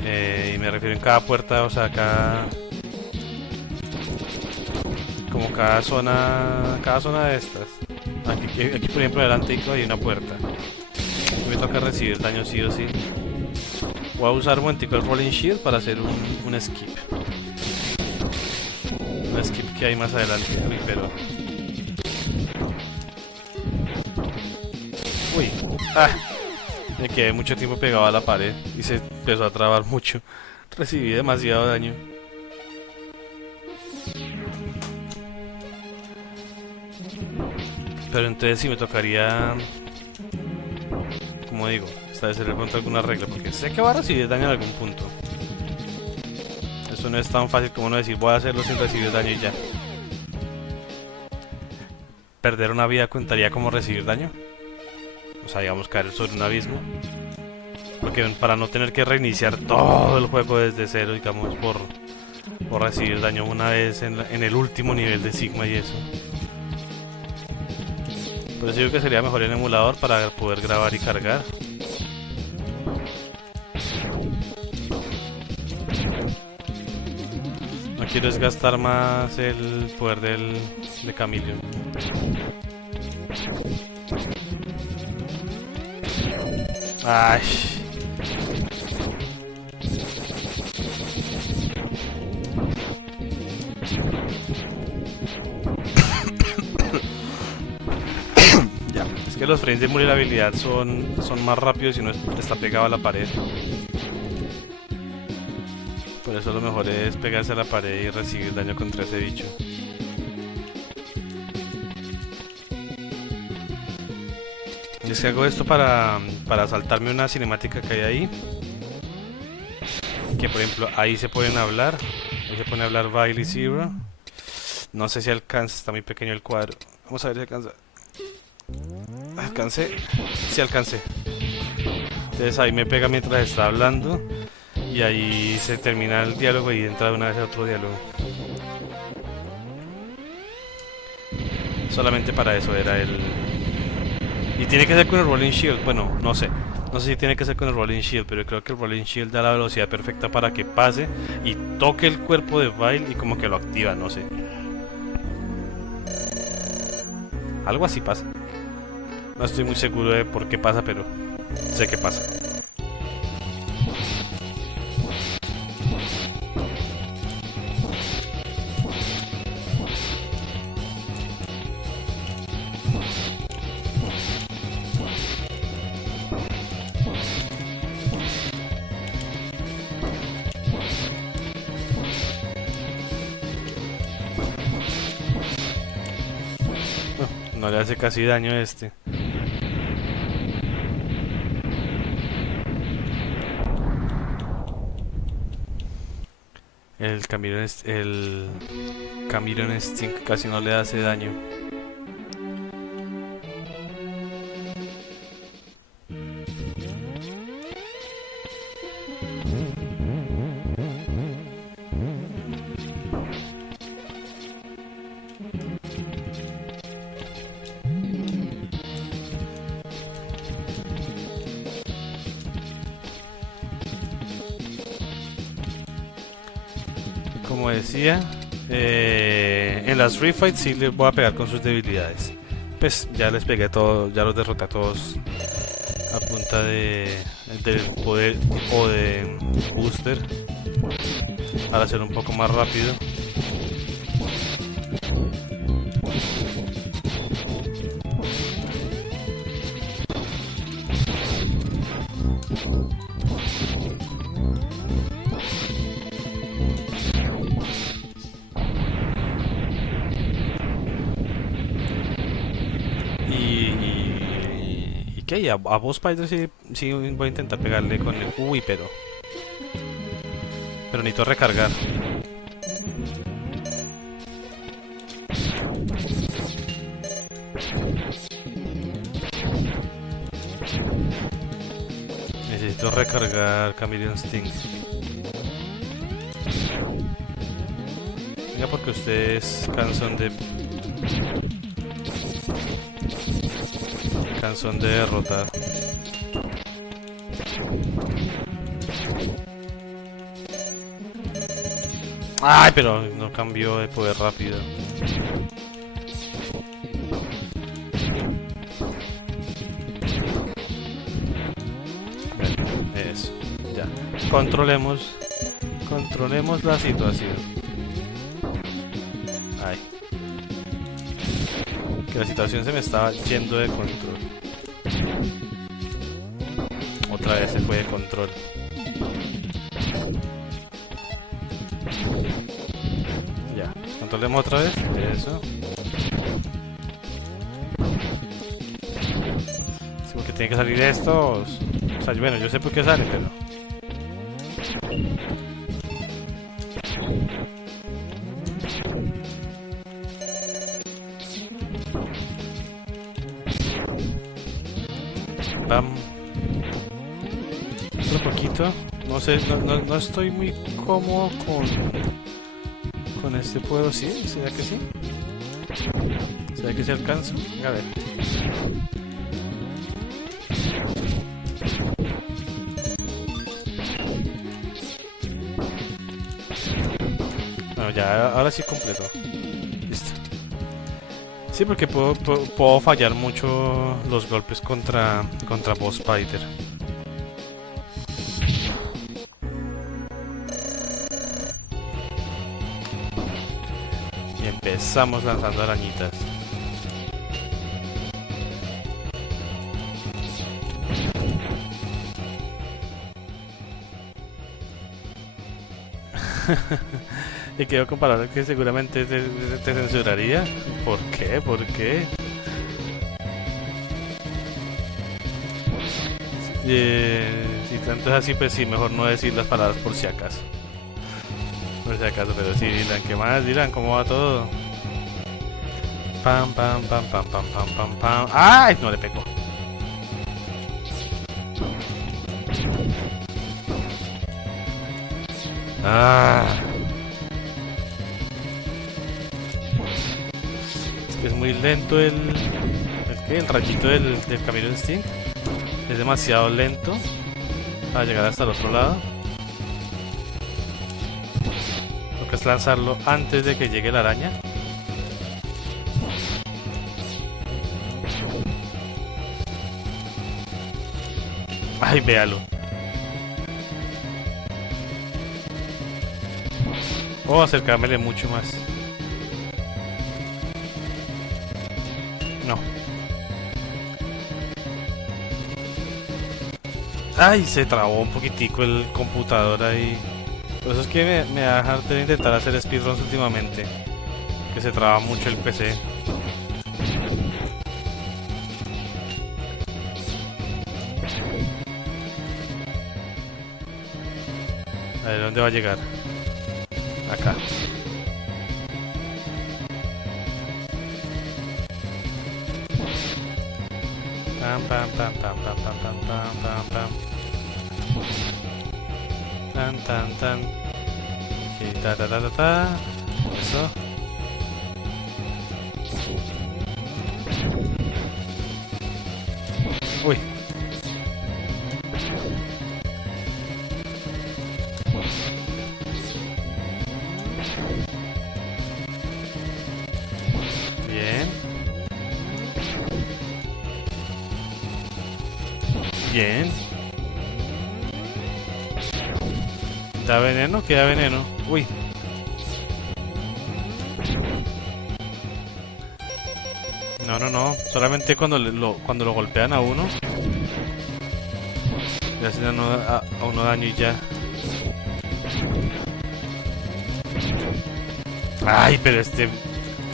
Y me refiero en cada puerta, o sea, cada zona de estas. Aquí por ejemplo delante hay una puerta. Me toca recibir daño sí o sí. Voy a usar un momentico el Rolling Shield para hacer un skip. Un skip que hay más adelante. Uy, pero... Uy, me quedé mucho tiempo pegado a la pared y se empezó a trabar mucho. Recibí demasiado daño. Pero entonces sí me tocaría, como digo, establecer de pronto alguna regla, porque sé que va a recibir daño en algún punto. Eso no es tan fácil como no decir voy a hacerlo sin recibir daño y ya. Perder una vida contaría como recibir daño. O sea, digamos, caer sobre un abismo. Porque para no tener que reiniciar todo el juego desde cero, digamos, por recibir daño una vez en el último nivel de Sigma y eso. Por eso digo que sería mejor en emulador para poder grabar y cargar. No quiero desgastar más el poder de Chameleon. Ay. Ya, es que los frames de vulnerabilidad son más rápidos si uno está pegado a la pared. Por eso lo mejor es pegarse a la pared y recibir daño contra ese bicho. Es que hago esto para saltarme una cinemática que hay ahí. Que por ejemplo ahí se pueden hablar. Ahí se pone a hablar Bailey Zero. No sé si alcanza, está muy pequeño el cuadro. Vamos a ver si alcanza. ¿Alcancé? Sí alcancé. Entonces ahí me pega mientras está hablando. Y ahí se termina el diálogo y entra de una vez a otro diálogo. Solamente para eso era el... Y tiene que ser con el Rolling Shield. Bueno, no sé. No sé si tiene que ser con el Rolling Shield, pero creo que el Rolling Shield da la velocidad perfecta para que pase y toque el cuerpo de Vile y como que lo activa, no sé. Algo así pasa. No estoy muy seguro de por qué pasa, pero sé que pasa. No le hace casi daño a este. El Chameleon Stink casi no le hace daño. Como decía, en las Free Fights sí les voy a pegar con sus debilidades. Pues ya les pegué todo, ya los derroté a todos a punta del poder o de booster para hacer un poco más rápido. Y a Boss Spider sí voy a intentar pegarle con el... Uy, pero necesito recargar. Necesito recargar Chameleon Sting. Venga, porque ustedes cansan de derrotar. Ay, pero no cambió de poder rápido. Bueno, eso. Ya. Controlemos la situación. Ay. Que la situación se me estaba yendo de control. Otra vez se fue de control. Ya, controlemos otra vez. Eso. Sí, porque tiene que salir estos. O sea, bueno, yo sé por qué sale, pero... Bam. Otro poquito. No sé, no estoy muy cómodo con este puedo, ¿sí? ¿Será que sí? ¿Será que se alcanza? A ver. Bueno, ya, ahora sí completo. Listo. Sí, porque puedo fallar mucho los golpes contra Boss Spider. Y empezamos lanzando arañitas. Y quiero comparar que seguramente te censuraría. ¿Por qué? ¿Por qué? Si tanto es así, pues sí, mejor no decir las palabras por si acaso. Por si acaso, pero sí, Dylan, ¿qué más? Dylan, ¿cómo va todo? Pam, pam, pam, pam, pam, pam, pam, pam. ¡Ay! No le pegó. Ah. Es que es muy lento el rayito del Chameleon Sting. Es demasiado lento para llegar hasta el otro lado. Toca es lanzarlo antes de que llegue la araña. Ay, véalo. O acercármele mucho más. No. Ay, se trabó un poquitico el computador ahí. Por eso es que me va a dejar de intentar hacer speedruns últimamente. Que se traba mucho el PC. A ver, ¿dónde va a llegar? Acá. Pam, pam, pam, pam, pam, pam, pam, pam, pam, pam. Tan, tan, tan. Y ta, ta, ta, ta, ta. Eso. Uy. Bien. Bien. ¿Da veneno? ¿Queda veneno? Uy. No, no, no. Solamente cuando lo golpean a uno. Le hacen a uno daño y ya. Ay, pero este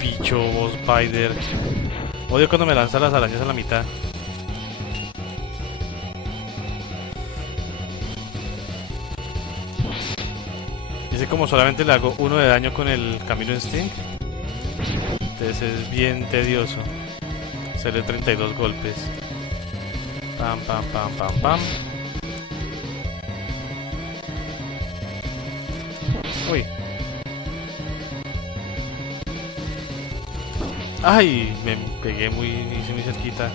bicho Spider. Odio cuando me lanza las arañas a la mitad. Dice como solamente le hago 1 de daño con el Camino Instinct. Entonces es bien tedioso. Hacerle 32 golpes. Pam, pam, pam, pam, pam. Uy. Ay, me pegué muy cerquita.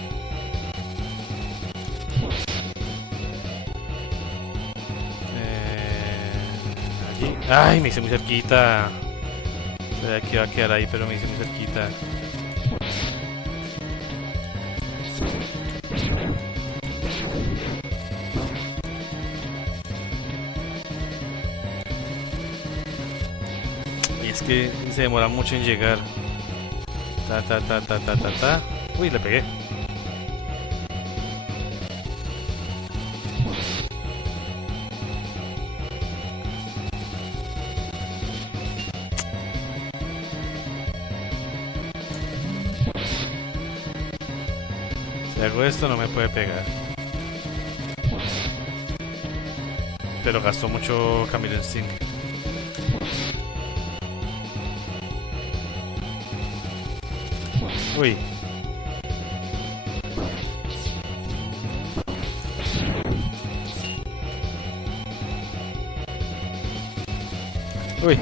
Allí. Ay, me hice muy cerquita. Sabía que iba a quedar ahí, pero me hice muy cerquita. Y es que se demora mucho en llegar. Ta, ta, ta, ta, ta, ta, ta. Uy, le pegué. Si hago esto no me puede pegar. Pero gastó mucho Camilo Instinct. Uy. Uy.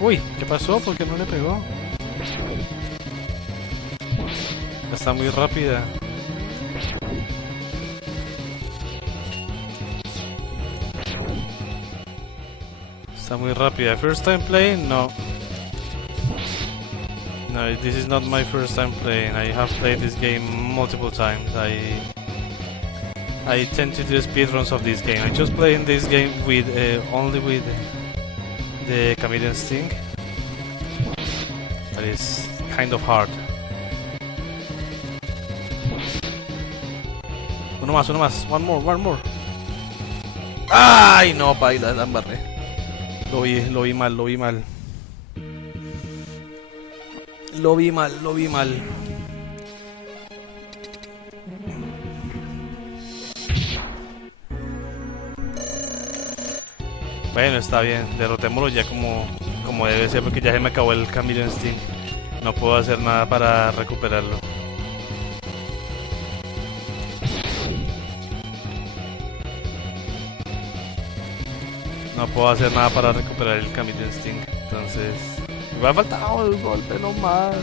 Uy, ¿qué pasó? ¿Por qué no le pegó? Está muy rápida. Está muy rápida. First time playing? No. No, this is not my first time playing. I have played this game multiple times. I tend to do speedruns of this game. I just playing this game with only with the Chameleon Sting. But it's kind of hard. Uno más, uno más. One more, one more. ¡Ay! No, paila, la embarré. Lo vi mal, lo vi mal. Lo vi mal, lo vi mal. Bueno, está bien. Derrotémoslo ya como debe ser, porque ya se me acabó el Camilo Instinct. No puedo hacer nada para recuperarlo. No puedo hacer nada para recuperar el Camino Instinct. Entonces me ha faltado el golpe nomás.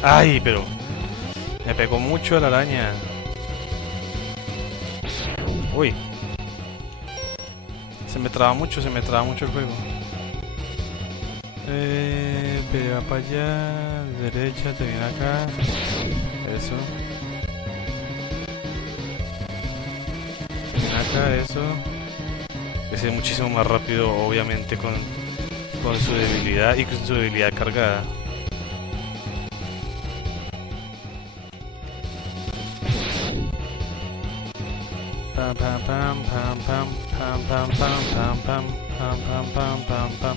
Ay, pero me pegó mucho la araña. Uy. Se me traba mucho el juego. Pero va para allá, derecha, te viene acá. Eso. Te viene acá, eso. Ese es muchísimo más rápido, obviamente, con su debilidad y con su debilidad cargada. Pam pam pam pam pam pam pam pam pam pam pam pam pam pam.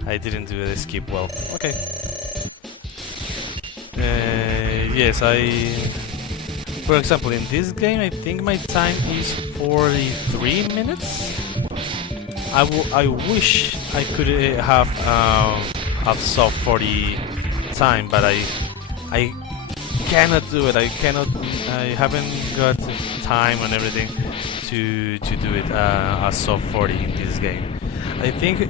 I didn't do the skip well. Okay. Yes, for example, in this game, I think my time is 43 minutes. I wish I could have sub 40 time, but I cannot do it. I haven't got time and everything to do it as sub 40 in this game. I think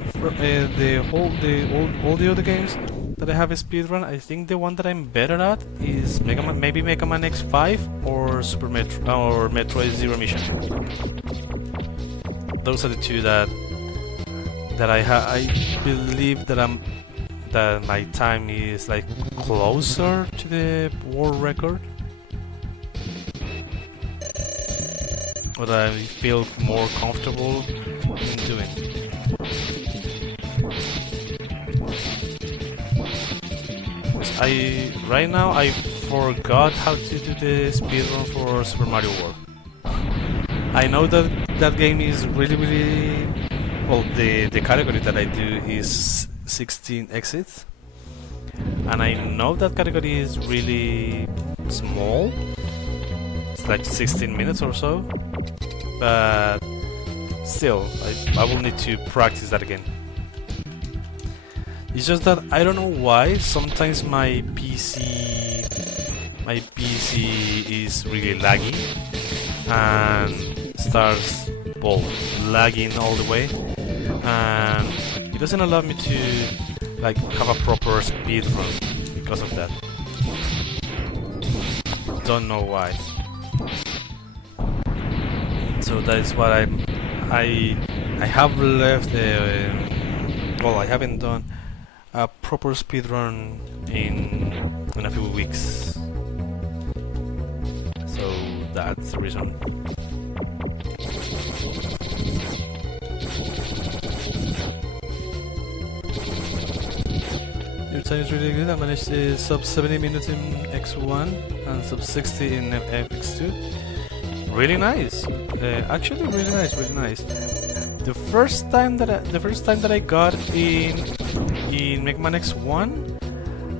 all the other games that I have a speedrun, I think the one that I'm better at is maybe Mega Man X5 or Super Metro or Metroid Zero Mission. Those are the two that I believe that my time is like closer to the world record, or that I feel more comfortable in doing. Right now I forgot how to do the speedrun for Super Mario World. I know that game is really well. The category that I do is 16 exits, and I know that category is really small. It's like 16 minutes or so, but still, I will need to practice that again. It's just that I don't know why sometimes my PC is really laggy and starts lagging all the way, and it doesn't allow me to like have a proper speed run because of that. Don't know why. So that is what I have left. Well, I haven't done a proper speedrun in a few weeks, so that's the reason. Your time is really good. I managed sub 70 minutes in X1 and sub 60 in X2. Really nice. Actually, really nice. The first time that I got in Mega Man X1,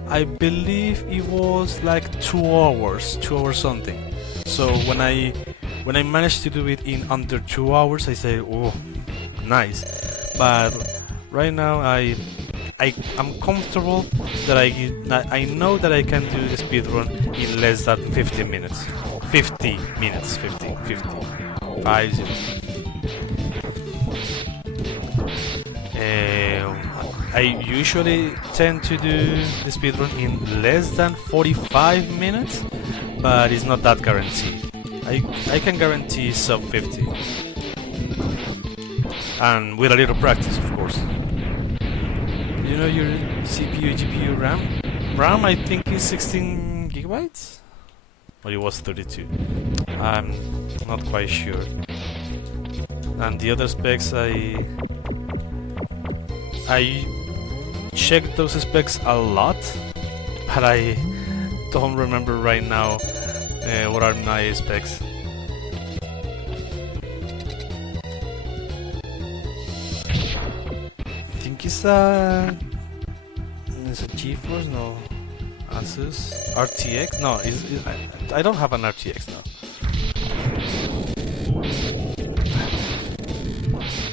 I believe it was like 2 hours something. So when I managed to do it in under 2 hours, I say, oh, nice. But right now I'm comfortable that I know that I can do the speedrun in less than 50 minutes. 50 minutes. I usually tend to do the speedrun in less than 45 minutes, but it's not that guaranteed. I can guarantee sub 50, and with a little practice, of course. You know your CPU, GPU, RAM? RAM I think is 16 gigabytes? Or it was 32. I'm not quite sure. And the other specs, I checked those specs a lot, but I don't remember right now what are my specs. I think it's a GeForce, no, Asus RTX. No, I don't have an RTX now.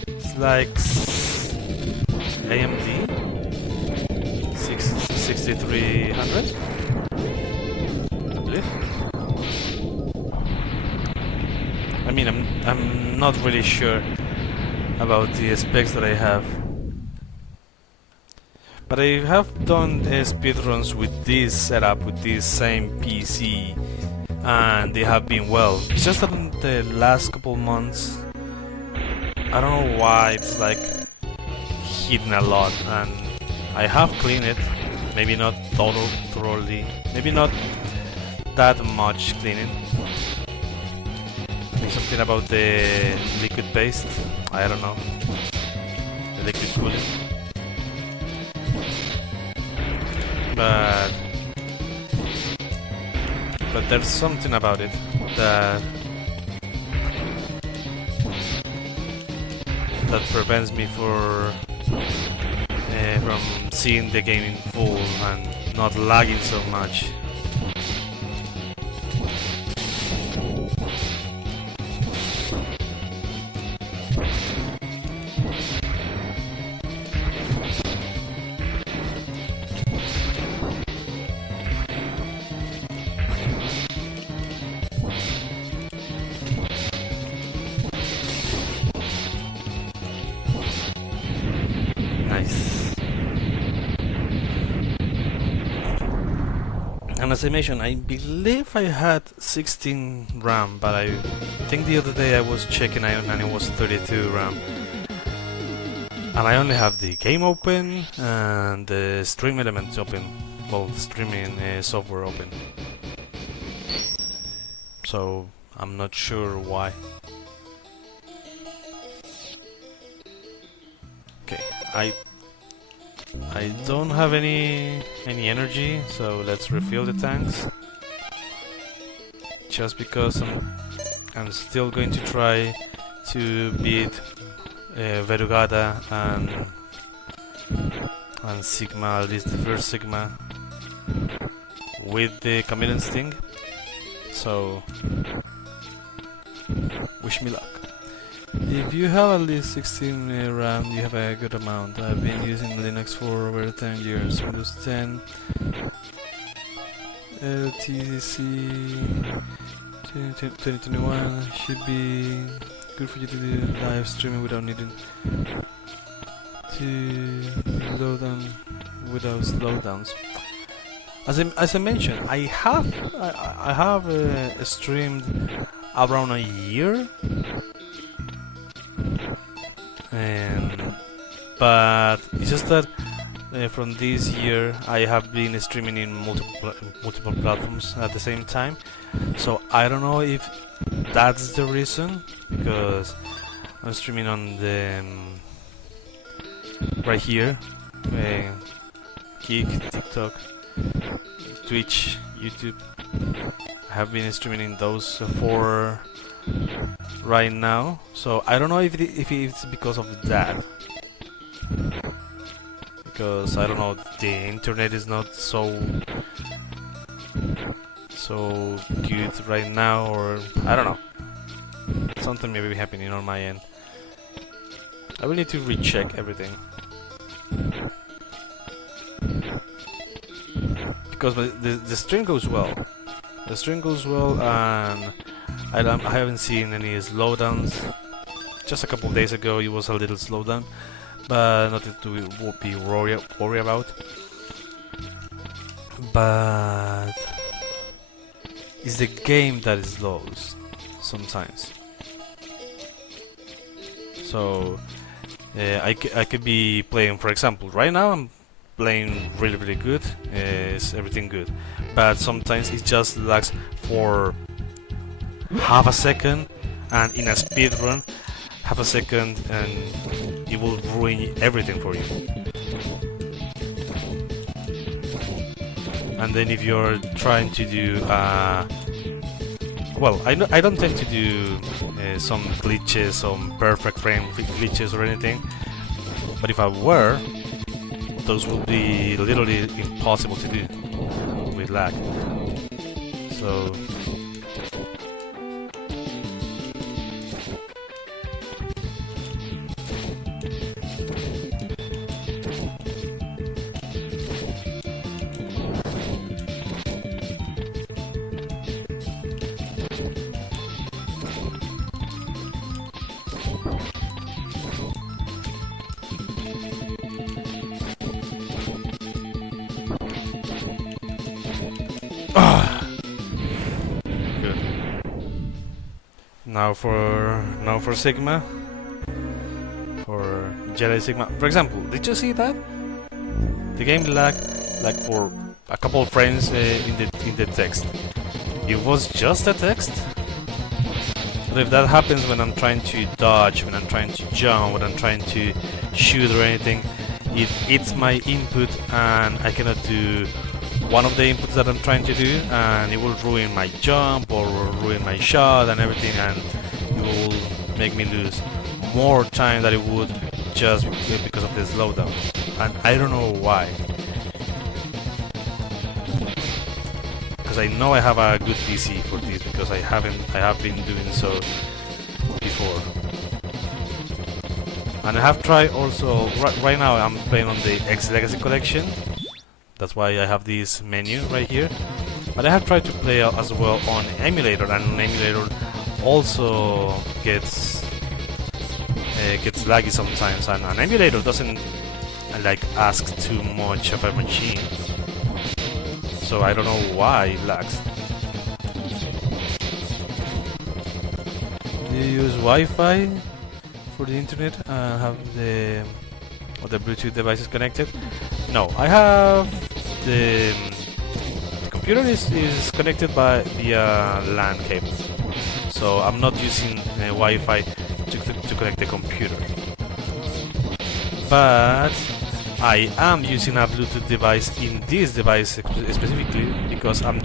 It's like AMD 6300, I believe. I mean, I'm not really sure about the specs that I have, but I have done speedruns with this setup, with this same PC, and they have been well. It's just that in the last couple months, I don't know why it's like hitting a lot, and I have cleaned it. Maybe not thoroughly, maybe not that much cleaning. Maybe something about the liquid paste, I don't know, the liquid cooling. But there's something about it that prevents me for from seeing the game in full and not lagging so much. Nice. And as I mentioned, I believe I had 16 RAM, but I think the other day I was checking and it was 32 RAM. And I only have the game open and the stream elements open. Well, the streaming software open. So I'm not sure why. Okay, I don't have any energy, so let's refill the tanks. Just because I'm still going to try to beat Verugata and Sigma, at least the first Sigma, with the Chameleon Sting. So wish me luck. If you have at least 16 RAM, you have a good amount. I've been using Linux for over 10 years. Windows 10, LTC 2021 should be good for you to do live streaming without needing to load down without slowdowns. As I mentioned, I have streamed around a year. But it's just that from this year I have been streaming in multiple platforms at the same time, so I don't know if that's the reason, because I'm streaming on the right here, Kick, TikTok, Twitch, YouTube. I have been streaming in those four right now, so I don't know if it's because of that, because I don't know, the internet is not so good right now, or I don't know, something may be happening on my end. I will need to recheck everything, because the stream goes well. The stream goes well, and I haven't seen any slowdowns. Just a couple of days ago it was a little slowdown, but nothing to be worry about. But it's the game that is slow sometimes. So I could be playing, for example, right now I'm playing really good, it's everything good, but sometimes it just lags for half a second, and in a speed run, half a second, and it will ruin everything for you. And then if you're trying to do well, I don't tend to do some glitches, some perfect frame glitches or anything, but if I were, those would be literally impossible to do with lag. So Now for Sigma, for Jedi Sigma. For example, did you see that? The game lagged like for a couple of frames in the text. It was just a text. But if that happens when I'm trying to dodge, when I'm trying to jump, when I'm trying to shoot or anything, it eats my input and I cannot do one of the inputs that I'm trying to do, and it will ruin my jump or ruin my shot and everything, and it will make me lose more time than it would just because of the slowdown. and I don't know why. Because I know I have a good PC for this, because I have been doing so before. And I have tried also, right now I'm playing on the X Legacy collection. That's why I have this menu right here. But I have tried to play as well on emulator, and on emulator also gets laggy sometimes, and an emulator doesn't like ask too much of a machine. So I don't know why it lags. Do you use Wi-Fi for the internet and have the Bluetooth devices connected? No, I have the computer is connected via LAN cable, so I'm not using Wi-Fi to connect the computer. But I am using a Bluetooth device in this device specifically because I'm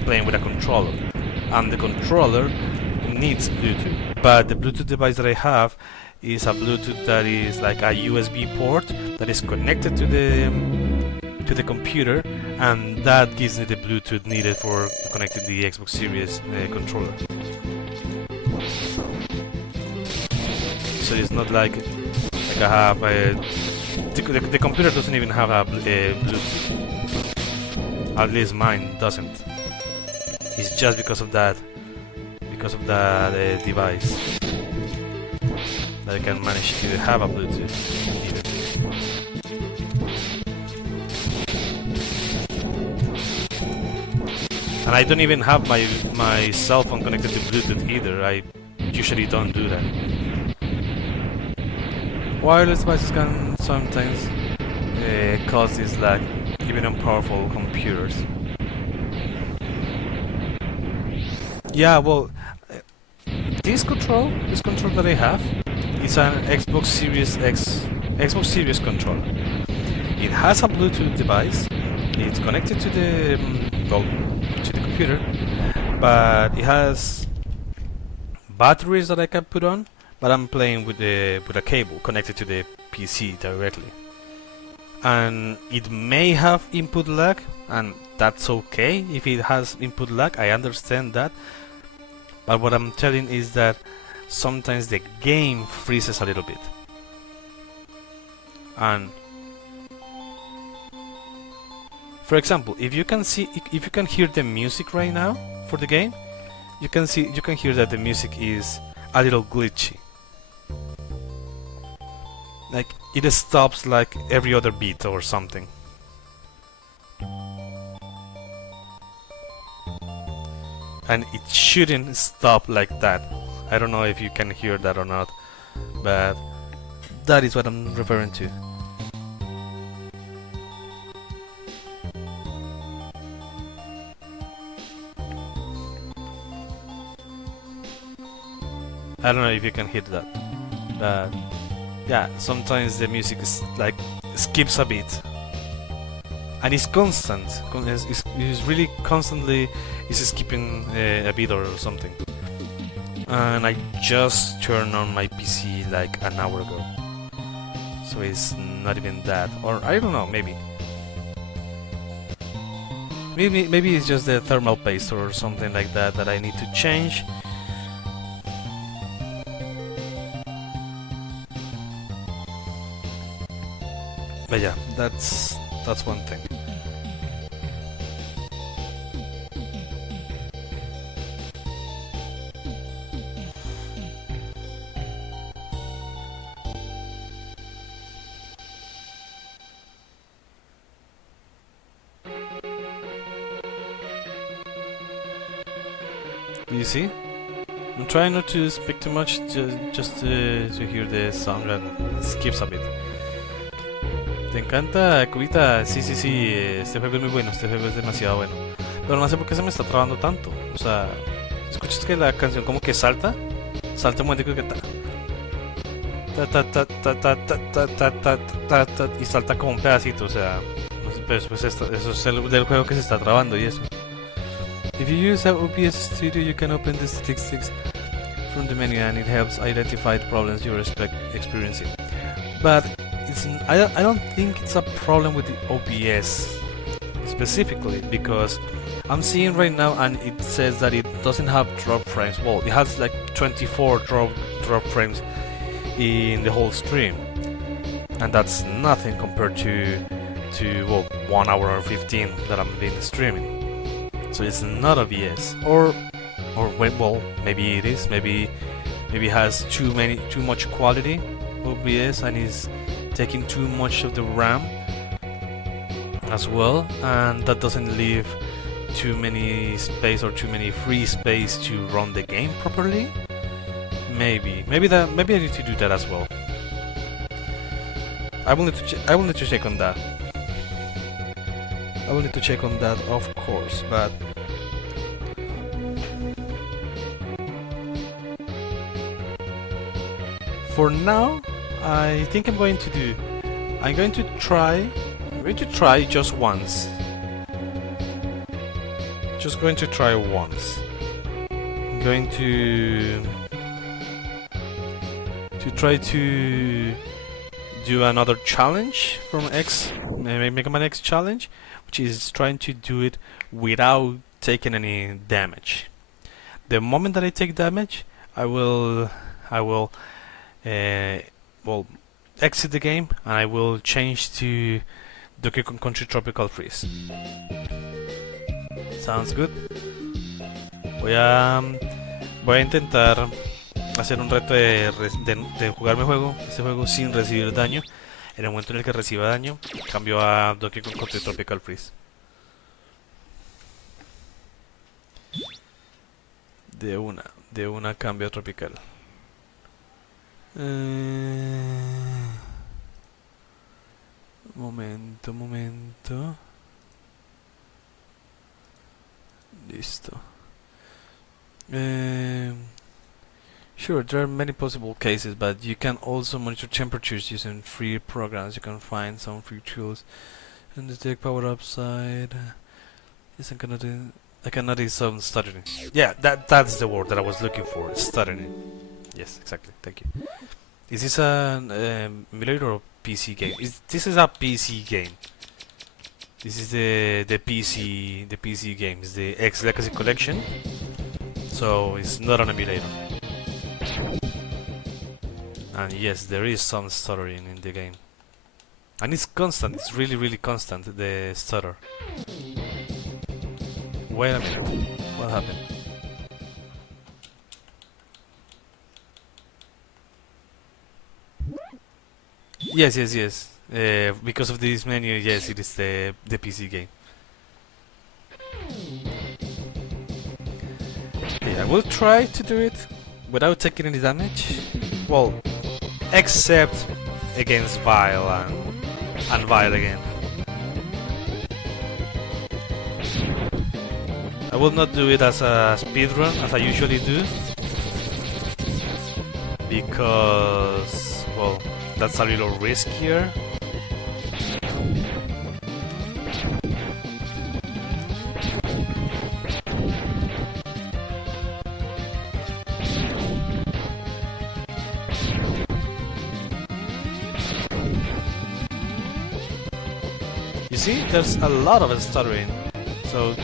playing with a controller, and the controller needs Bluetooth. But the Bluetooth device that I have is a Bluetooth that is like a USB port that is connected to the computer, and that gives me the Bluetooth needed for connecting the Xbox Series controller. So it's not like I have the computer doesn't even have a Bluetooth. At least mine doesn't. It's just because of that device that I can manage to have a Bluetooth needed. And I don't even have my cell phone connected to Bluetooth either. I usually don't do that. Wireless devices can sometimes cause this lag, even on powerful computers. Yeah, well, this control that I have is an Xbox Series controller. It has a Bluetooth device. It's connected to the computer, but it has batteries that I can put on. But I'm playing with a cable connected to the PC directly, and it may have input lag, and that's okay if it has input lag. I understand that, but what I'm telling is that sometimes the game freezes a little bit, and for example, if you can hear the music right now for the game, you can hear that the music is a little glitchy. Like it stops like every other beat or something. And it shouldn't stop like that. I don't know if you can hear that or not, but that is what I'm referring to. I don't know if you can hear that, but yeah, sometimes the music is like skips a bit, and it's constant. It's really constantly skipping a bit or something. And I just turned on my PC like an hour ago, so it's not even that. Or I don't know, maybe it's just the thermal paste or something like that I need to change. But yeah, that's one thing. You see? I'm trying not to speak too much, just to hear the sound, and it skips a bit. ¿Te encanta, Cubita? Sí, este juego es muy bueno, este juego es demasiado bueno. Pero no sé por qué se me está trabando tanto. O sea, escuchas que la canción como que salta un momento que y salta como un pedacito, o sea, no sé, pero pues eso es del juego que se está trabando y eso. If you use OBS Studio, you can open the statistics from the menu and it helps identify the problems you're experiencing. But I don't think it's a problem with the OBS specifically, because I'm seeing right now and it says that it doesn't have drop frames. Well, it has like 24 drop frames in the whole stream, and that's nothing compared to well, 1 hour and 15 that I'm been streaming. So it's not OBS, or well, maybe it is. Maybe it has too much quality OBS and is taking too much of the RAM as well, and that doesn't leave too many space or too many free space to run the game properly. Maybe I need to do that as well. I will need to check on that. I will need to check on that, of course, but for now, I think I'm going to try just once. Just going to try once. I'm going to try to do another challenge from Mega Man X challenge, which is trying to do it without taking any damage. The moment that I take damage, I will well, exit the game and I will change to Donkey Kong Country Tropical Freeze. Sounds good. Voy a intentar hacer un reto de jugarme este juego sin recibir daño. En el momento en el que reciba daño, cambio a Donkey Kong Country Tropical Freeze. De una cambio a Tropical. Momento. Listo. Sure, there are many possible cases, but you can also monitor temperatures using free programs. You can find some free tools and detect power upside. Yes, I cannot do some stuttering. Yeah, that's the word that I was looking for. Stuttering. Yes, exactly. Thank you. Is this an emulator or PC game? This is a PC game. This is the PC games, the X Legacy Collection. So it's not an emulator. And yes, there is some stuttering in the game, and it's constant. It's really constant, the stutter. Wait a minute, what happened? Yes. Because of this menu, yes, it is the PC game. Okay, I will try to do it without taking any damage. Well, except against Vile and Vile again. I will not do it as a speedrun as I usually do, because, well, that's a little riskier. You see, there's a lot of stuttering, so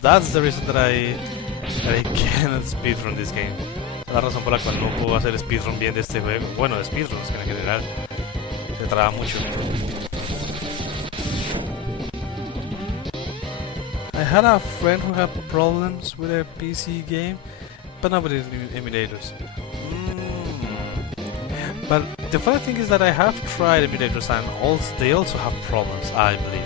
that's the reason that I cannot speedrun this game. La razón por la cual no puedo hacer speedrun bien de este juego. Bueno, de speedruns en general se traba mucho. I had a friend who had problems with a PC game, but not with emulators. But the funny thing is that I have tried emulators and they also have problems, I believe.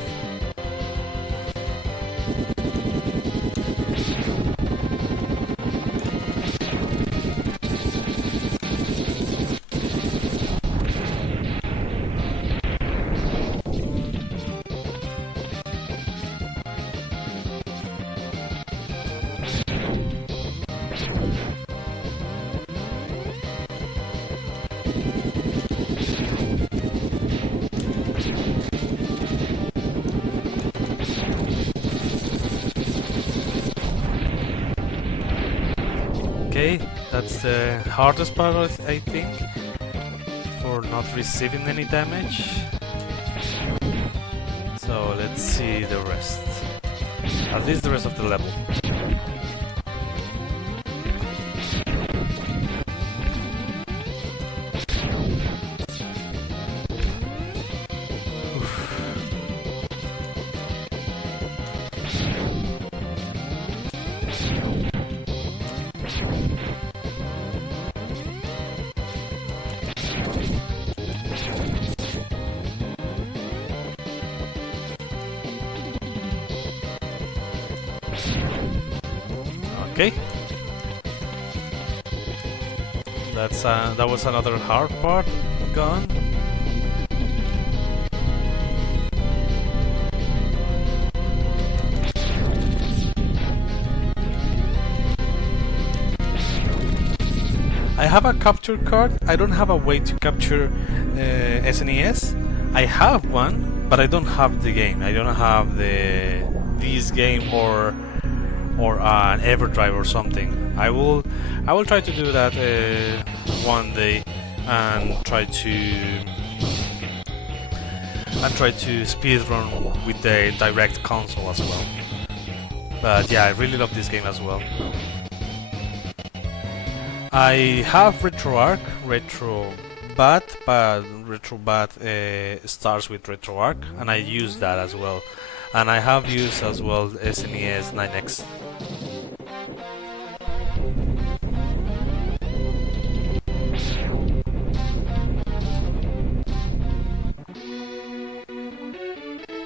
Okay, That's the hardest part, I think, for not receiving any damage. So let's see the rest. At least the rest of the level. Okay. That was another hard part gone. I have a capture card. I don't have a way to capture SNES. I have one, but I don't have the game. I don't have this game or an EverDrive or something. I will try to do that one day and try to speedrun with the direct console as well. But yeah, I really love this game as well. I have RetroArch, RetroBat, but RetroBat starts with RetroArch, and I use that as well. And I have used as well SNES 9X.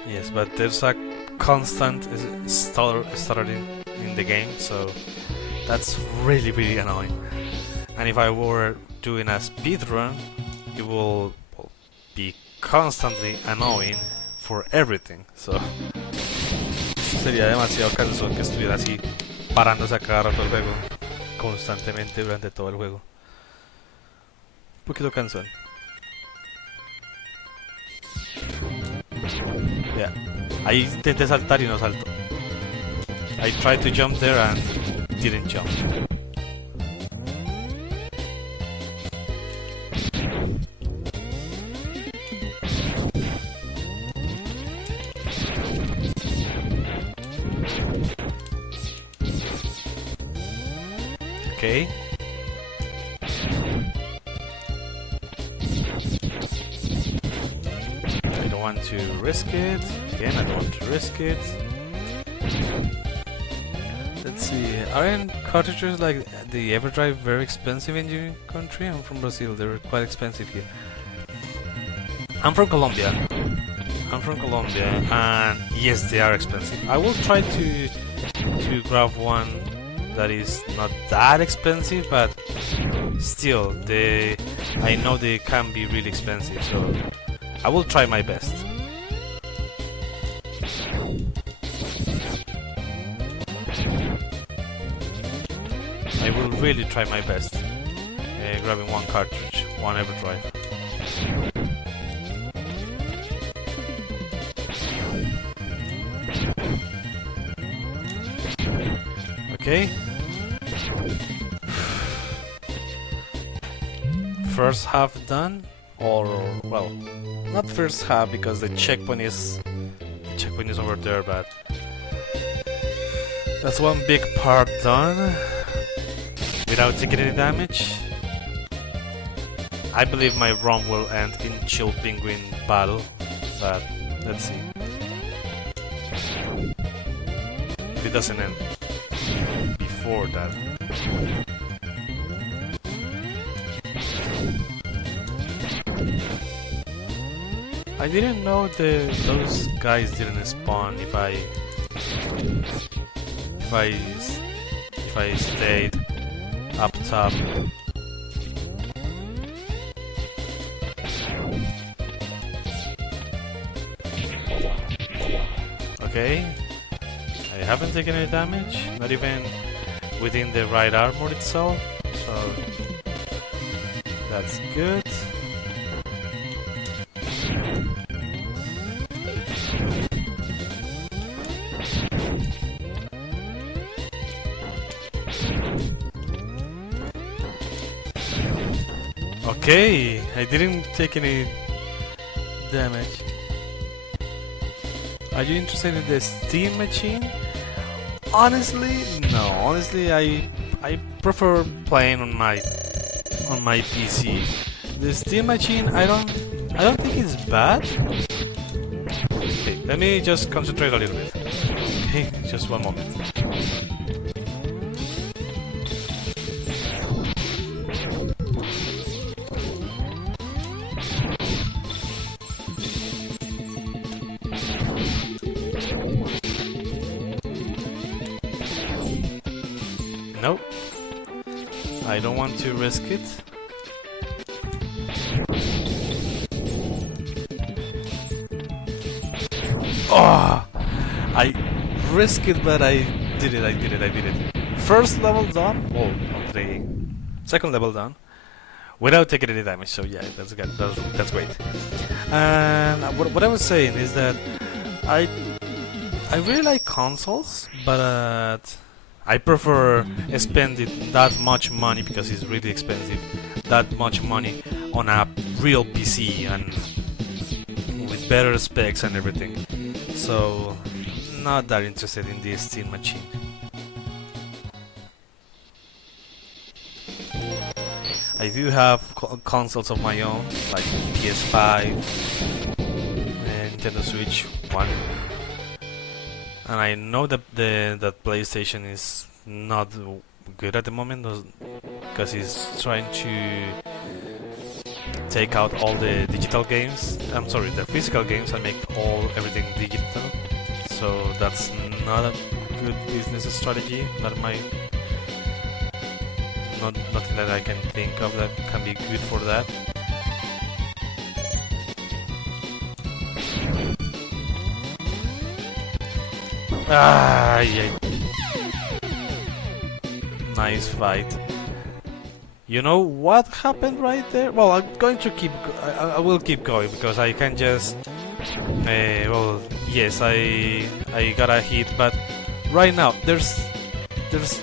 Yes, but there's a constant stuttering in the game, so that's really annoying. And if I were doing a speedrun, it will be constantly annoying for everything, so sería demasiado cansón que estuviera así parándose a cada rato el juego constantemente durante todo el juego. Un poquito cansón. Yeah. Ahí intenté saltar y no saltó. I tried to jump there and didn't jump. Okay. I don't want to risk it. Again, I don't want to risk it. Let's see. Aren't cartridges like the EverDrive very expensive in your country? I'm from Brazil. They're quite expensive here. I'm from Colombia. And yes, they are expensive. I will try to grab one that is not that expensive, but still, I know they can be really expensive, so I will try my best. I will really try my best grabbing one cartridge, one EverDrive. Okay. First half done, or well, not first half because the checkpoint is over there, but that's one big part done without taking any damage. I believe my run will end in Chill Penguin battle, but let's see. If it doesn't end before that. I didn't know those guys didn't spawn if I stayed up top. Okay, I haven't taken any damage, not even within the right armor itself, so that's good. Okay, I didn't take any damage. Are you interested in the Steam machine? Honestly, no. Honestly, I prefer playing on my PC. The Steam machine, I don't think it's bad. Okay, let me just concentrate a little bit. Okay, just one moment. Nope. I don't want to risk it. Oh! I risked it, but I did it. First level done. Oh, the second level done. Without taking any damage, so yeah, that's good. That's great. And what I was saying is that I really like consoles, but I prefer spending that much money, because it's really expensive, that much money on a real PC and with better specs and everything. So, not that interested in this Steam machine. I do have consoles of my own, like PS5 and Nintendo Switch 1. And I know that that PlayStation is not good at the moment, because it's trying to take out all the digital games. I'm sorry, the physical games, and make everything digital. So that's not a good business strategy. Nothing that I can think of that can be good for that. Ah, yeah. Nice fight. You know what happened right there? Well, I'm going to keep. I will keep going, because I can just. Well, yes, I got a hit, but right now there's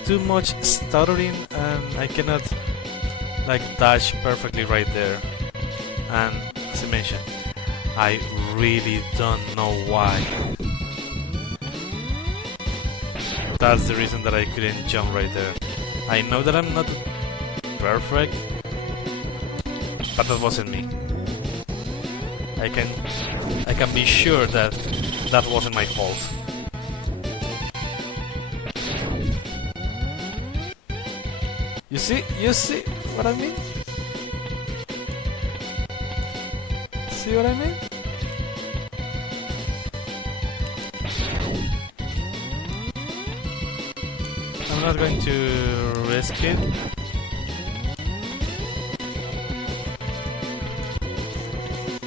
too much stuttering, and I cannot like dash perfectly right there. And as I mentioned, I really don't know why. That's the reason that I couldn't jump right there. I know that I'm not perfect, but that wasn't me. I can be sure that that wasn't my fault. You see what I mean? See what I mean? I'm not going to risk it.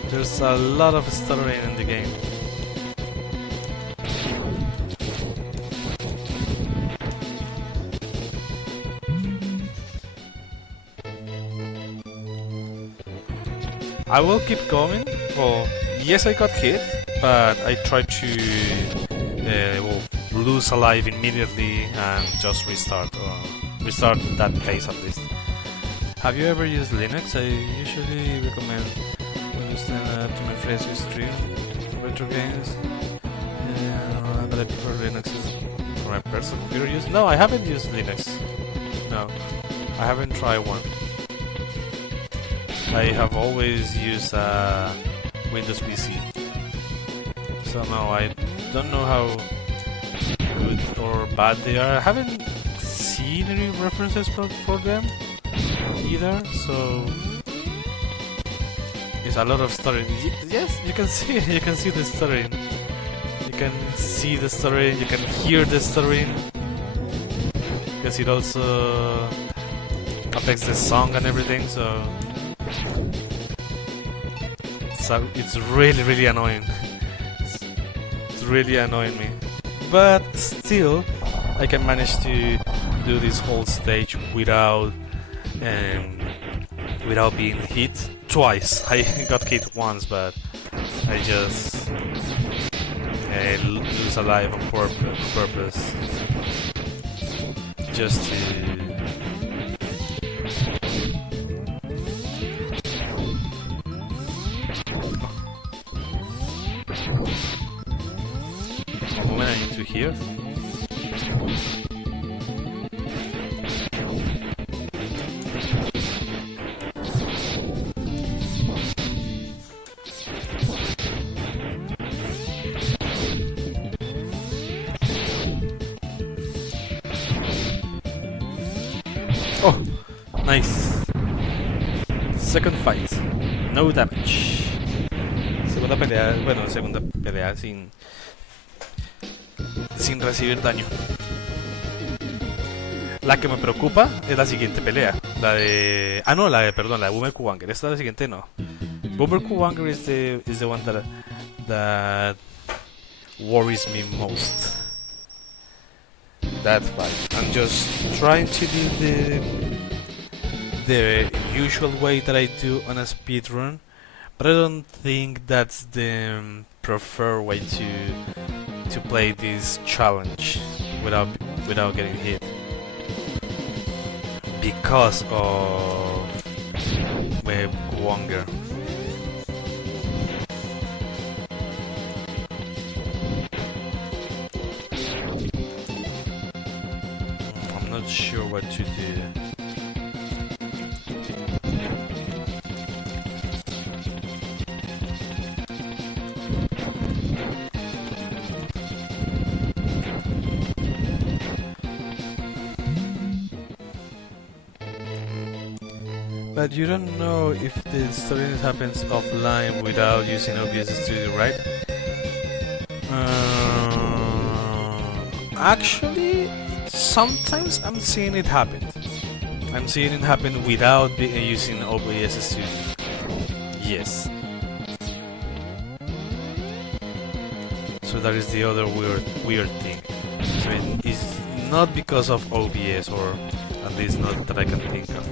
There's a lot of stuttering in the game. I will keep going. Well, yes, I got hit, but I tried to lose a life immediately and just restart that phase at least. Have you ever used Linux? I usually recommend Windows 10 to my friends who stream retro games, but I prefer Linux for my personal computer use. No, I haven't used Linux. No, I haven't tried one. I have always used Windows PC. So no, I don't know how good or bad they are. I haven't seen any references for them either, so it's a lot of stuttering. Yes, you can see the stuttering. You can see the stuttering, you can hear the stuttering, because it also affects the song and everything, so it's really annoying. It's really annoying me. But still, I can manage to do this whole stage without being hit twice. I got hit once, but I just lose a life on purpose, just moment I need to hear. Oh, nice. Second fight, no damage. Segunda pelea, bueno, segunda pelea sin recibir daño. La que me preocupa es la siguiente pelea, la de... Ah, no, perdón, la de Boomer Kuwanger. Esta la siguiente no. Boomer Kuwanger is the one that worries me most. That fight. I'm just trying to do the usual way that I do on a speedrun, but I don't think that's the preferred way to play this challenge without getting hit, because of Kuwanger. I'm not sure what to do. But you don't know if the story happens offline without using OBS Studio, right? Actually, sometimes I'm seeing it happen. I'm seeing it happen without using OBS Studio. Yes. So that is the other weird thing. So it's not because of OBS, or at least not that I can think of.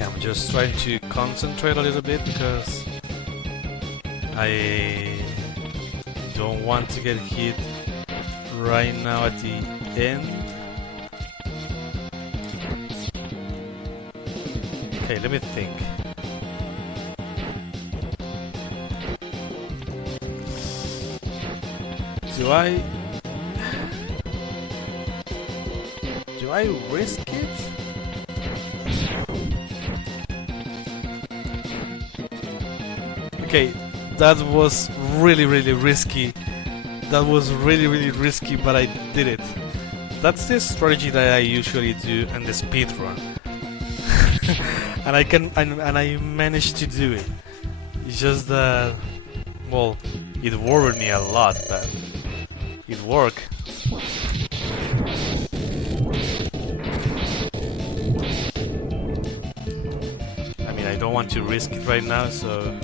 I'm just trying to concentrate a little bit because I don't want to get hit right now at the end. Okay, let me think. Do I risk it? Okay, that was really risky. That was really risky, but I did it. That's the strategy that I usually do in the speedrun. and I managed to do it. It's just that, well, it worried me a lot, but it worked. I mean, I don't want to risk it right now, so...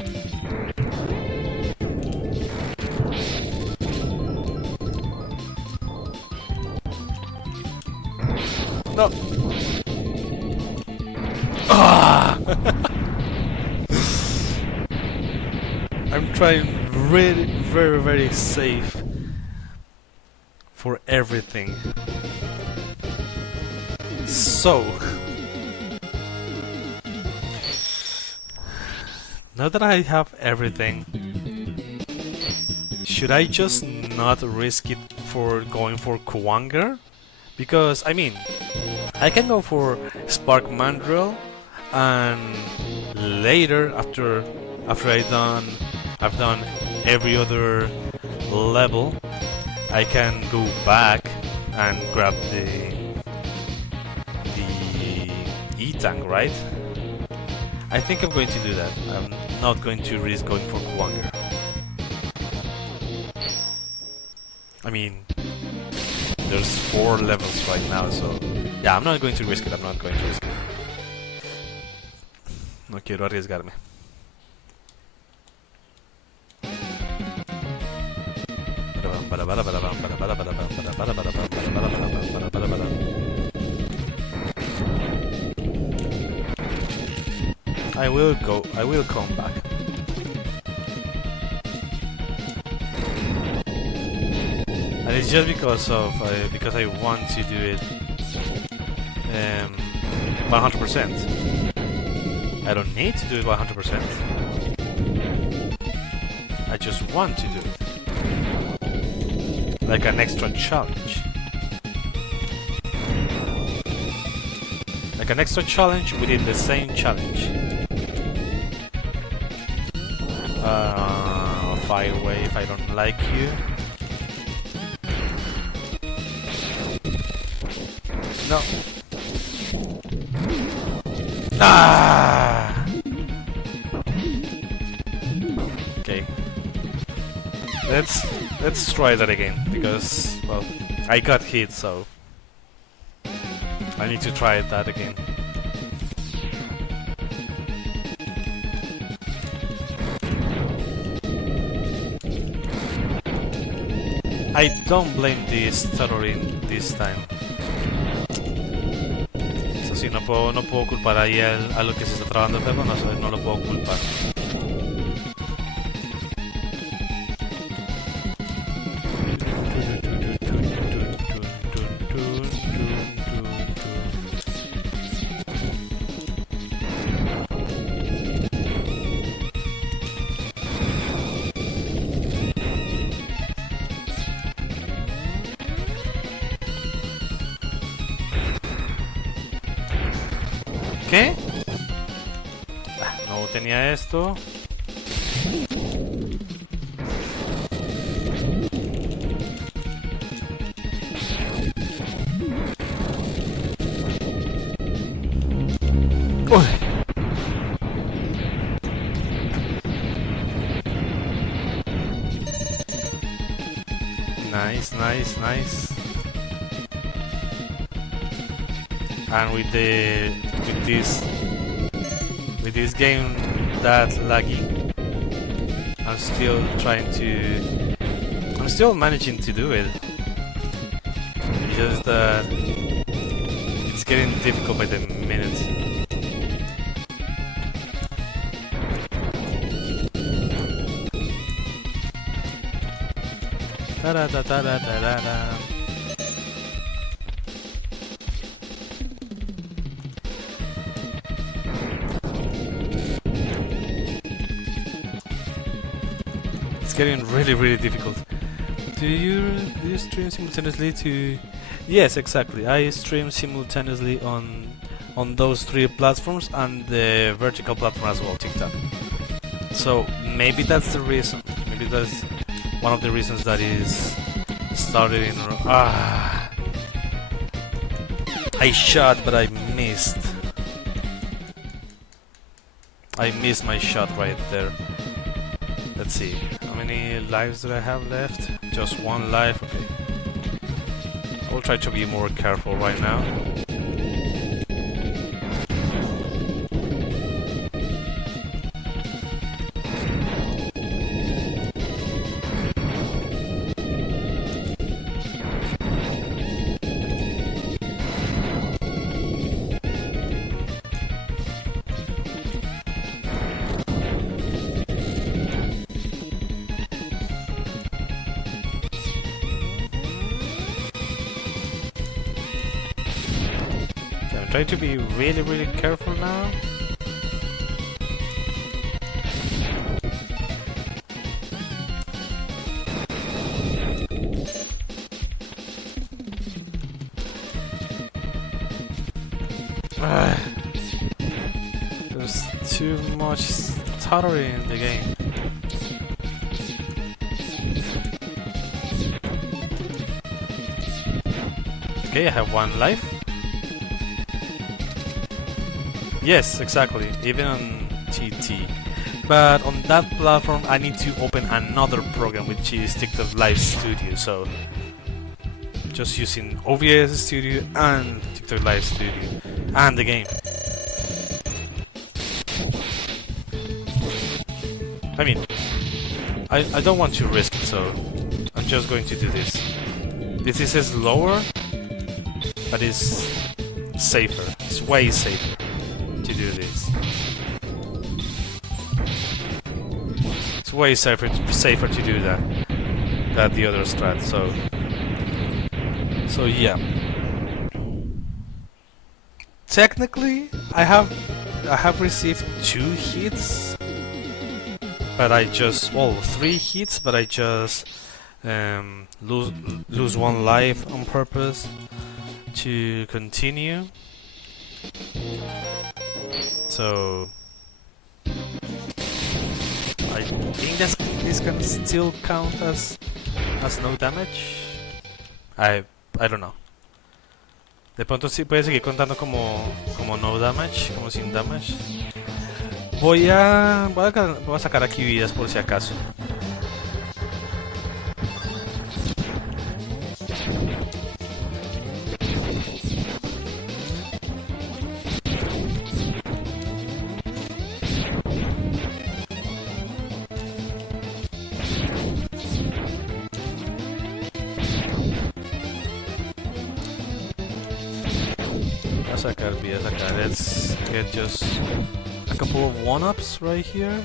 No! Ah! I'm trying really, very safe for everything. So, now that I have everything, should I just not risk it for going for Kuwanger? Because, I mean, I can go for Spark Mandrill, and later, after I've done every other level, I can go back and grab the E-Tank, right? I think I'm going to do that. I'm not going to risk going for Kuwanger. I mean, there's 4 levels right now, so yeah, I'm not going to risk it. I'm not going to risk it. No quiero arriesgarme. I will come back. And it's just because I want to do it 100%. I don't need to do it 100%. I just want to do it. Like an extra challenge. Like an extra challenge within the same challenge. Fire away if I don't like you. No. Ah! Okay. Let's try that again, because, well, I got hit, so I need to try that again. I don't blame the stuttering this time. Eso sí, no puedo culpar ahí a lo que se está trabando el juego, no lo puedo culpar. ¿Qué? No tenía esto. Uy. Nice, nice, nice. And with this game that laggy, I'm still managing to do it. It's just that it's getting difficult by the minute. Da da da da da da da. It's getting really difficult. Do you stream simultaneously to? Yes, exactly. I stream simultaneously on those three platforms and the vertical platform as well, TikTok. So maybe that's the reason. Maybe that's one of the reasons that is started in. I shot, but I missed. I missed my shot right there. Let's see. How many lives do I have left? Just one life. Okay. I will try to be more careful right now. Try to be really careful now. There's too much stuttering in the game. Okay, I have one life. Yes, exactly, even on TT. But on that platform I need to open another program, which is TikTok Live Studio, so just using OBS Studio and TikTok Live Studio and the game. I mean, I don't want to risk it, so I'm just going to do this. This is slower, but it's safer. It's way safer to do this. It's way safer to do that than the other strat. So yeah. Technically, I have received 2 hits, but I just 3 hits, but I just lose 1 life on purpose to continue. So I think this can still count as no damage. I don't know. De pronto sí puede seguir contando como no damage, como sin damage. Voy a sacar aquí vidas por si acaso. Let's get just a couple of 1-ups right here.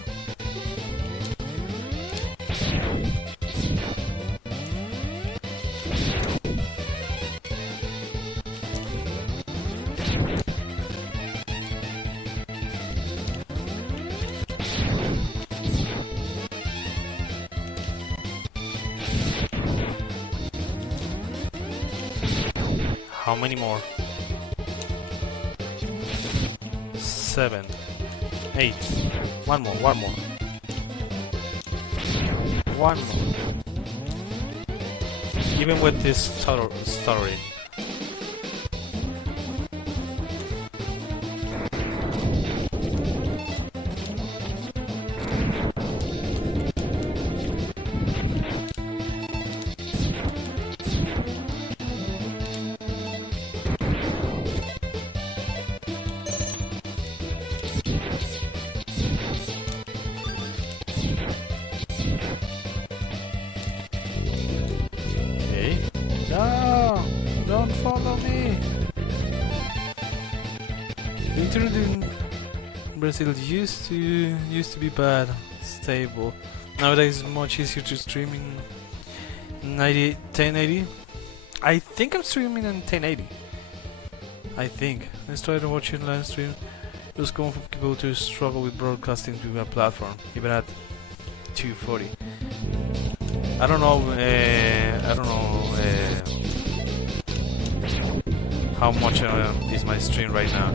How many more? 7, 8. One more. Even with this stuttering. No! Don't follow me! The internet in Brazil used to be bad, stable. Nowadays it's much easier to stream in 1080. I think I'm streaming in 1080. I think. I started watching live stream. It was common for people to struggle with broadcasting to a platform, even at 240. I don't know how much is my stream right now,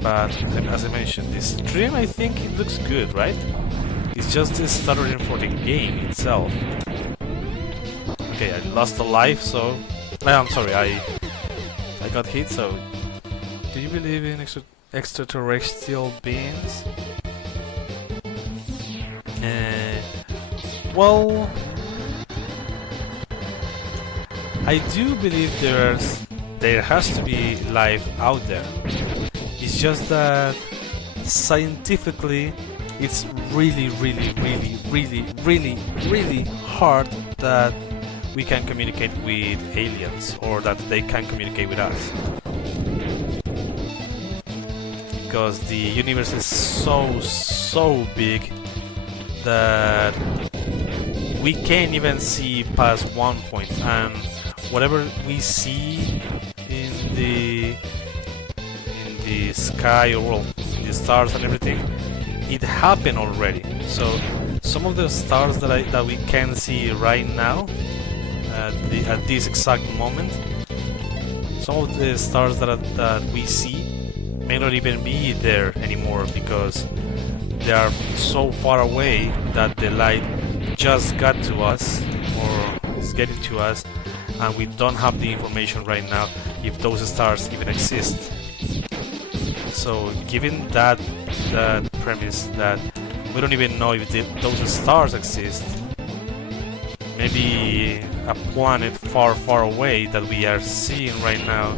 but as I mentioned, this stream I think it looks good, right? It's just the stuttering for the game itself. Okay, I lost a life, so I'm sorry, I got hit. So, do you believe in extraterrestrial beings? Well, I do believe there has to be life out there. It's just that scientifically it's really hard that we can communicate with aliens or that they can communicate with us. Because the universe is so big that we can't even see past one point, and whatever we see in the sky, or well, in the stars and everything, it happened already. So some of the stars that we can see right now at this exact moment, some of the stars that we see may not even be there anymore because they are so far away that the light just got to us or is getting to us, and we don't have the information right now if those stars even exist. So given that premise that we don't even know if those stars exist, maybe a planet far away that we are seeing right now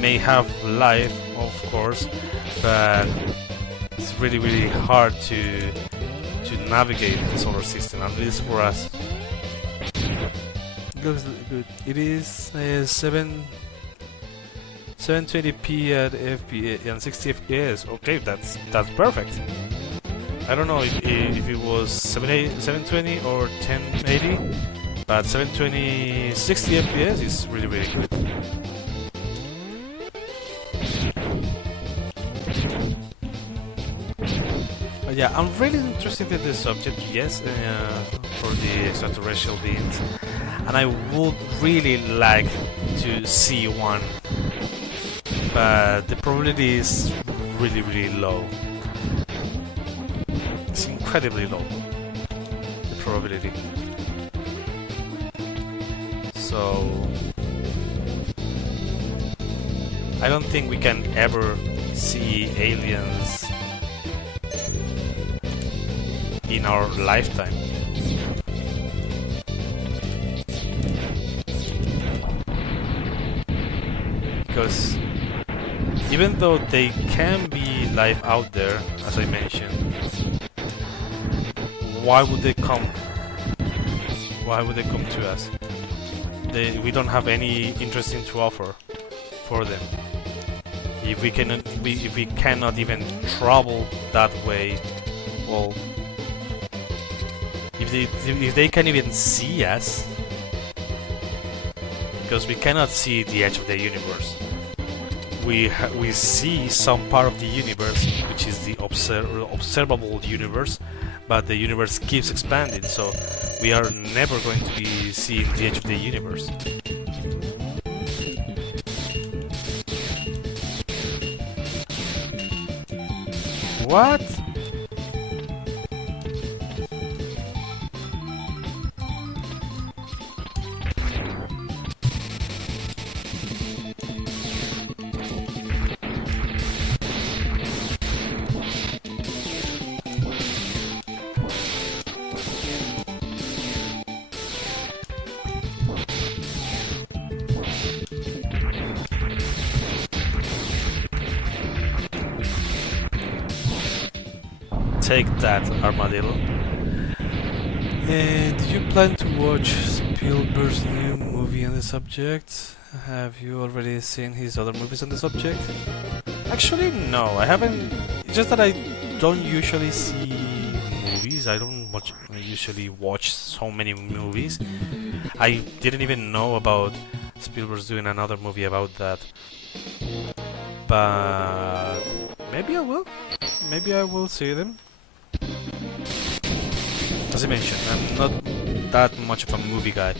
may have life, of course, but it's really hard to navigate the solar system, at least for us. looks good. It is 720p at FPS and 60 FPS. Okay, that's perfect. I don't know if it was 720 or 1080, but 720 60 FPS is really good. Yeah, I'm really interested in this subject, yes, for the extraterrestrial beings, and I would really like to see one, but the probability is really low. It's incredibly low, the probability. So I don't think we can ever see aliens in our lifetime. Because even though they can be life out there, as I mentioned, why would they come? Why would they come to us? We don't have any interesting to offer for them. If we cannot even travel that way, well, if they can even see us, because we cannot see the edge of the universe. We see some part of the universe, which is the observable universe, but the universe keeps expanding, so we are never going to be seeing the edge of the universe. What? Take that, Armadillo. And did you plan to watch Spielberg's new movie on the subject? Have you already seen his other movies on the subject? Actually, no, I haven't. It's just that I don't usually see movies. I don't usually watch so many movies. I didn't even know about Spielberg's doing another movie about that. But maybe I will. Maybe I will see them. As I mentioned, I'm not that much of a movie guy.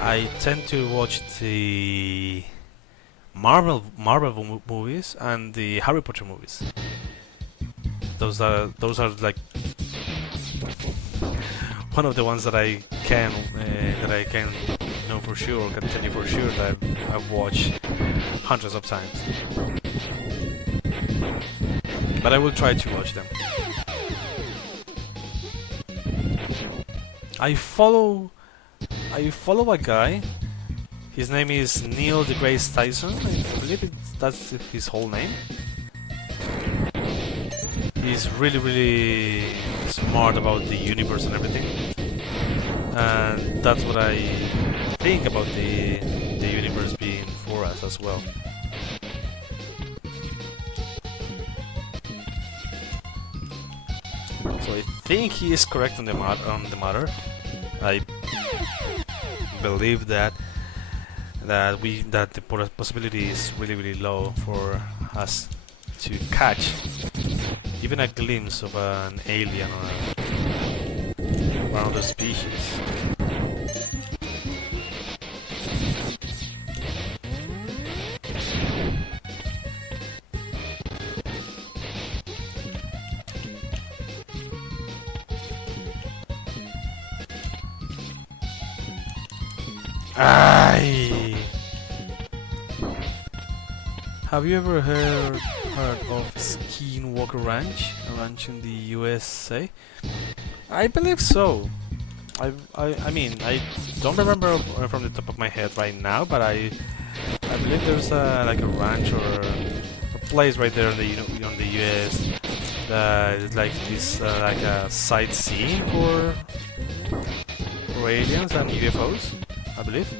I tend to watch the Marvel movies and the Harry Potter movies. Those are like one of the ones that I can know for sure, or can tell you for sure that I've watched hundreds of times. But I will try to watch them. I follow a guy. His name is Neil deGrasse Tyson. I believe that's his whole name. He's really smart about the universe and everything, and that's what I think about the universe being for us as well. So I think he is correct on the matter. I believe that the possibility is really low for us to catch even a glimpse of an alien or another species. Aye. Have you ever heard of Skinwalker Ranch, a ranch in the USA? I believe so. I mean, I don't remember from the top of my head right now, but I believe there's like a ranch or a place right there in the US that is like this like a sightseeing for aliens and UFOs. I believe.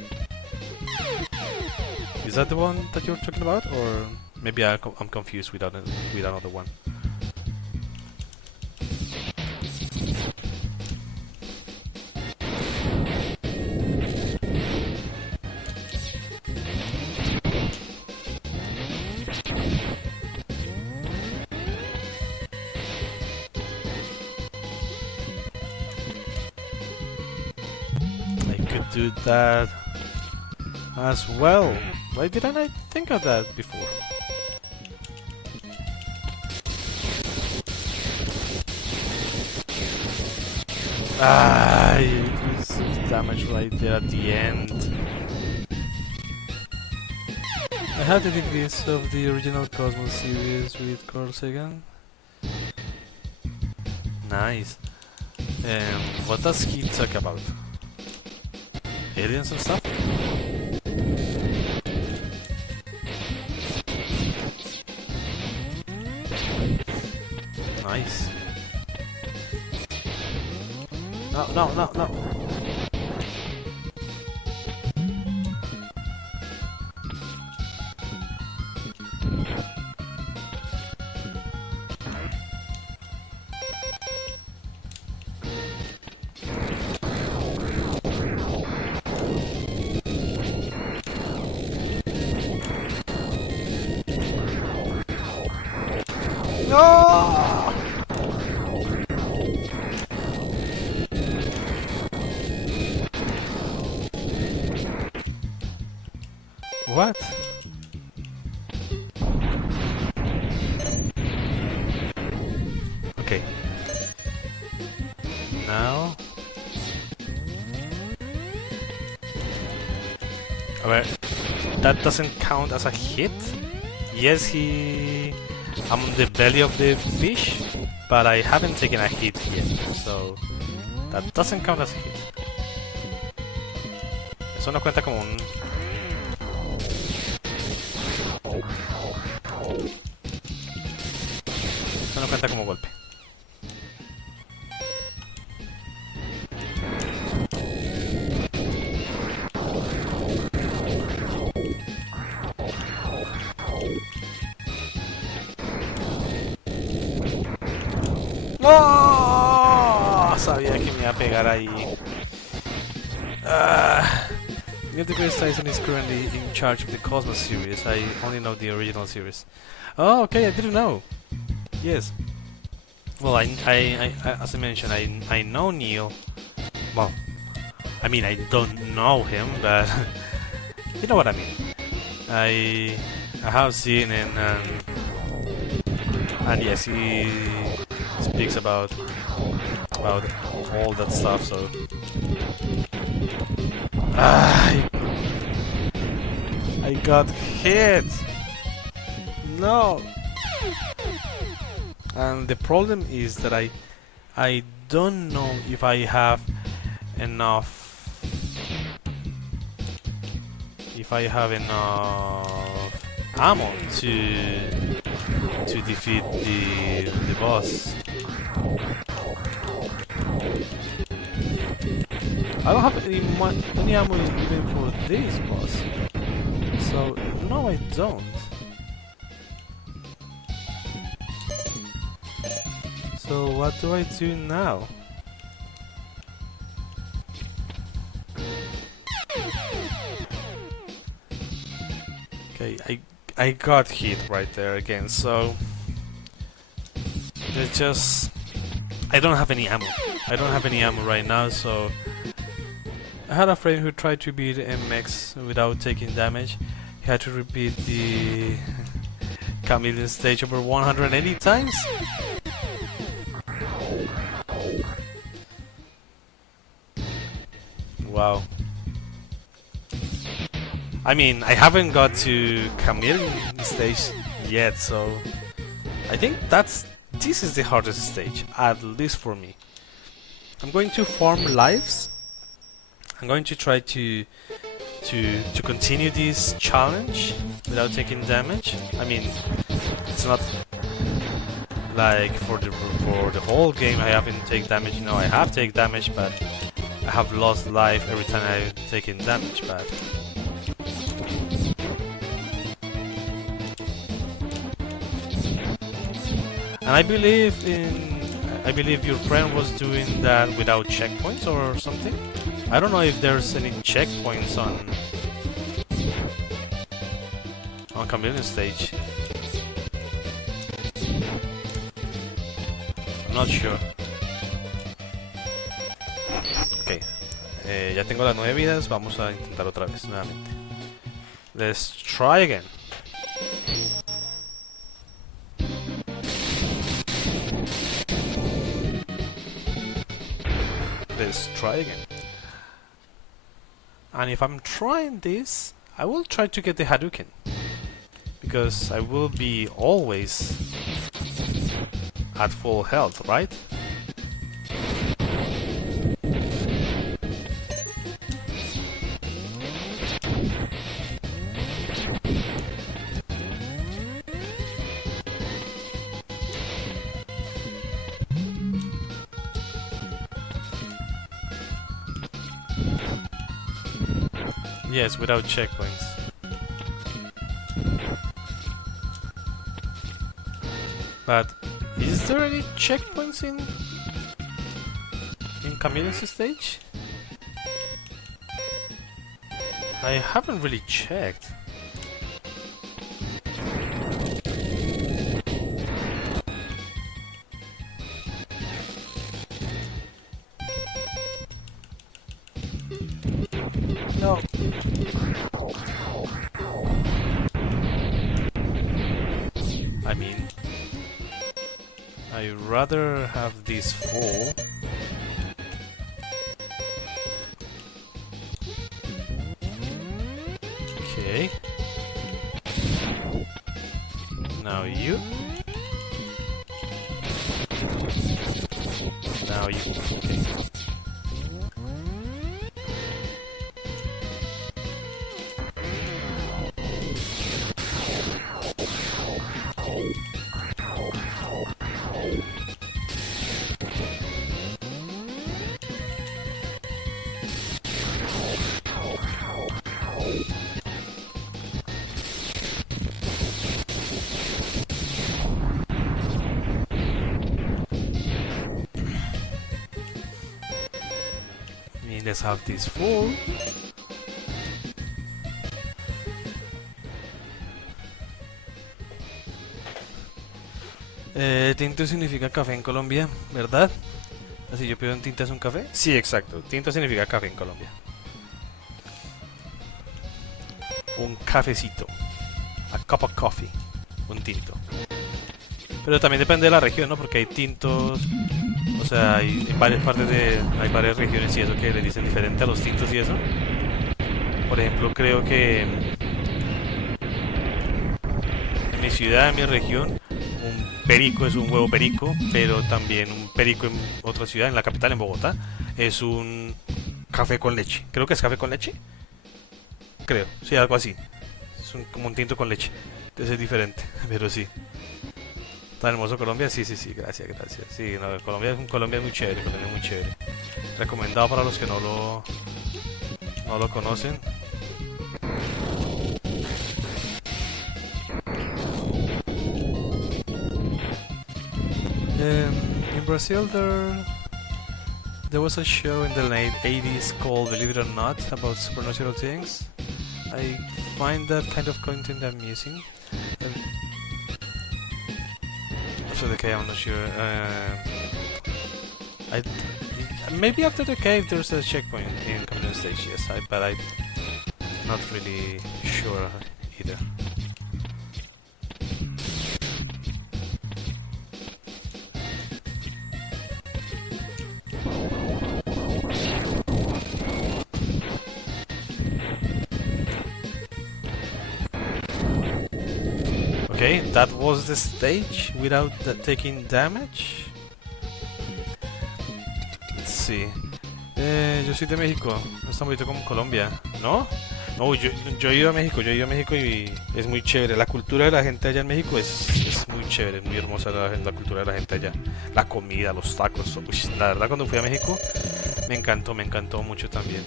Is that the one that you're talking about, or maybe I'm confused with another one? Do that as well. Why didn't I think of that before? Ah, you received damage right there at the end. I have the degrees of the original Cosmos series with Carl Sagan. Nice. What does he talk about? Aliens and stuff? Nice. No. No! What? Okay. Now. Alright. That doesn't count as a hit. Yes, I'm on the belly of the fish, but I haven't taken a hit yet, so that doesn't count as a hit. Eso no cuenta como un... Eso no cuenta como golpe. ¡Oh! Sabía que me iba a pegar ahí. Neil deGrasse Tyson is currently in charge of the Cosmos series. I only know the original series. Oh, okay, I didn't know. Yes. Well, I as I mentioned, I know Neil. Well, I mean, I don't know him, but you know what I mean. I have seen him, and yes, he speaks about all that stuff. So I got hit. No. And the problem is that I don't know if I have enough ammo to defeat the boss. I don't have any ammo even for this boss. So no, I don't. So what do I do now? Okay, I got hit right there again, so it's just I don't have any ammo. I don't have any ammo right now, so I had a friend who tried to beat MX without taking damage. He had to repeat the chameleon stage over 180 times. Wow. I mean, I haven't got to chameleon stage yet, so I think this is the hardest stage, at least for me. I'm going to farm lives. I'm going to try to continue this challenge without taking damage. I mean, it's not like for the whole game I haven't taken damage. You know, I have taken damage, but I have lost life every time I've taken damage, but... And I believe your friend was doing that without checkpoints or something. I don't know if there's any checkpoints on Chameleon stage. I'm not sure. Ok. Ya tengo las 9 vidas. Vamos a intentar otra vez nuevamente. Let's try again. Let's try again. And if I'm trying this, I will try to get the Hadouken. Because I will be always at full health, right? Yes, without checkpoints. But is there any checkpoints in Chameleon's stage? I haven't really checked. No. I mean, I'd rather have this full. Okay. Now you. Now you. Okay. Let's have this full. Tinto significa café en Colombia, ¿verdad? Así yo pido en tinta es un café. Sí, exacto. Tinto significa café en Colombia. Un cafecito. A cup of coffee. Un tinto. Pero también depende de la región, ¿no? Porque hay tintos. O sea, hay en varias partes hay varias regiones y eso que le dicen diferente a los tintos y eso. Por ejemplo, creo que en mi ciudad, en mi región, un perico es un huevo perico, pero también un perico en otra ciudad, en la capital, en Bogotá, es un café con leche. Creo que es café con leche. Creo, sí, algo así. Es como un tinto con leche. Entonces es diferente, pero sí. ¿Tan hermoso Colombia? Sí, sí, sí, gracias, gracias. Sí, no, Colombia es muy chévere, Colombia es muy chévere. Recomendado para los que no lo conocen. In Brazil there was a show in the late 80s called Believe It or Not about supernatural things. I find that kind of content amusing. After the cave, I'm not sure. Maybe after the cave there's a checkpoint in Chameleon stage, yes, but I'm not really sure either. Okay, that was the stage without taking damage. Let's see. Yo soy de México, no es tan bonito como Colombia, ¿no? No, yo he ido a México, y es muy chévere. La cultura de la gente allá en México es muy chévere, es muy hermosa la cultura de la gente allá. La comida, los tacos. Uy, la verdad cuando fui a México me encantó mucho también.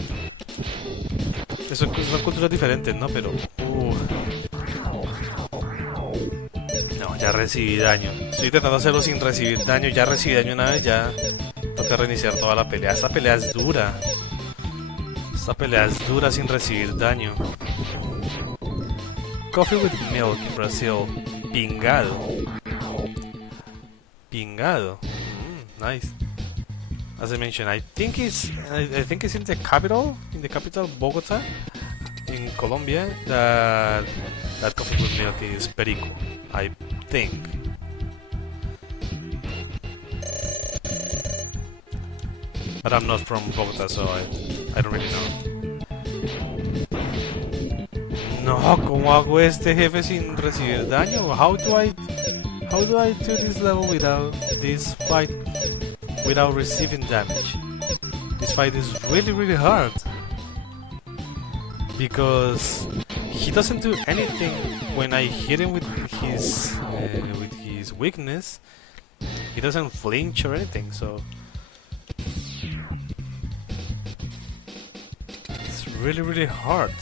Son culturas diferentes, ¿no? Pero... No, ya recibí daño. Estoy intentando hacerlo sin recibir daño. Ya recibí daño una vez, ya toca reiniciar toda la pelea. Esta pelea es dura. Esta pelea es dura sin recibir daño. Coffee with milk in Brazil. Pingado. Pingado. Nice. As I mentioned, I think it's in the capital, Bogota, in Colombia. That coffee with milk is perico, I think. But I'm not from Bogota, so I don't really know. No, ¿cómo hago este jefe sin recibir daño? How do I do this level without this fight without receiving damage? This fight is really hard because he doesn't do anything when I hit him with his weakness. He doesn't flinch or anything, so it's really hard.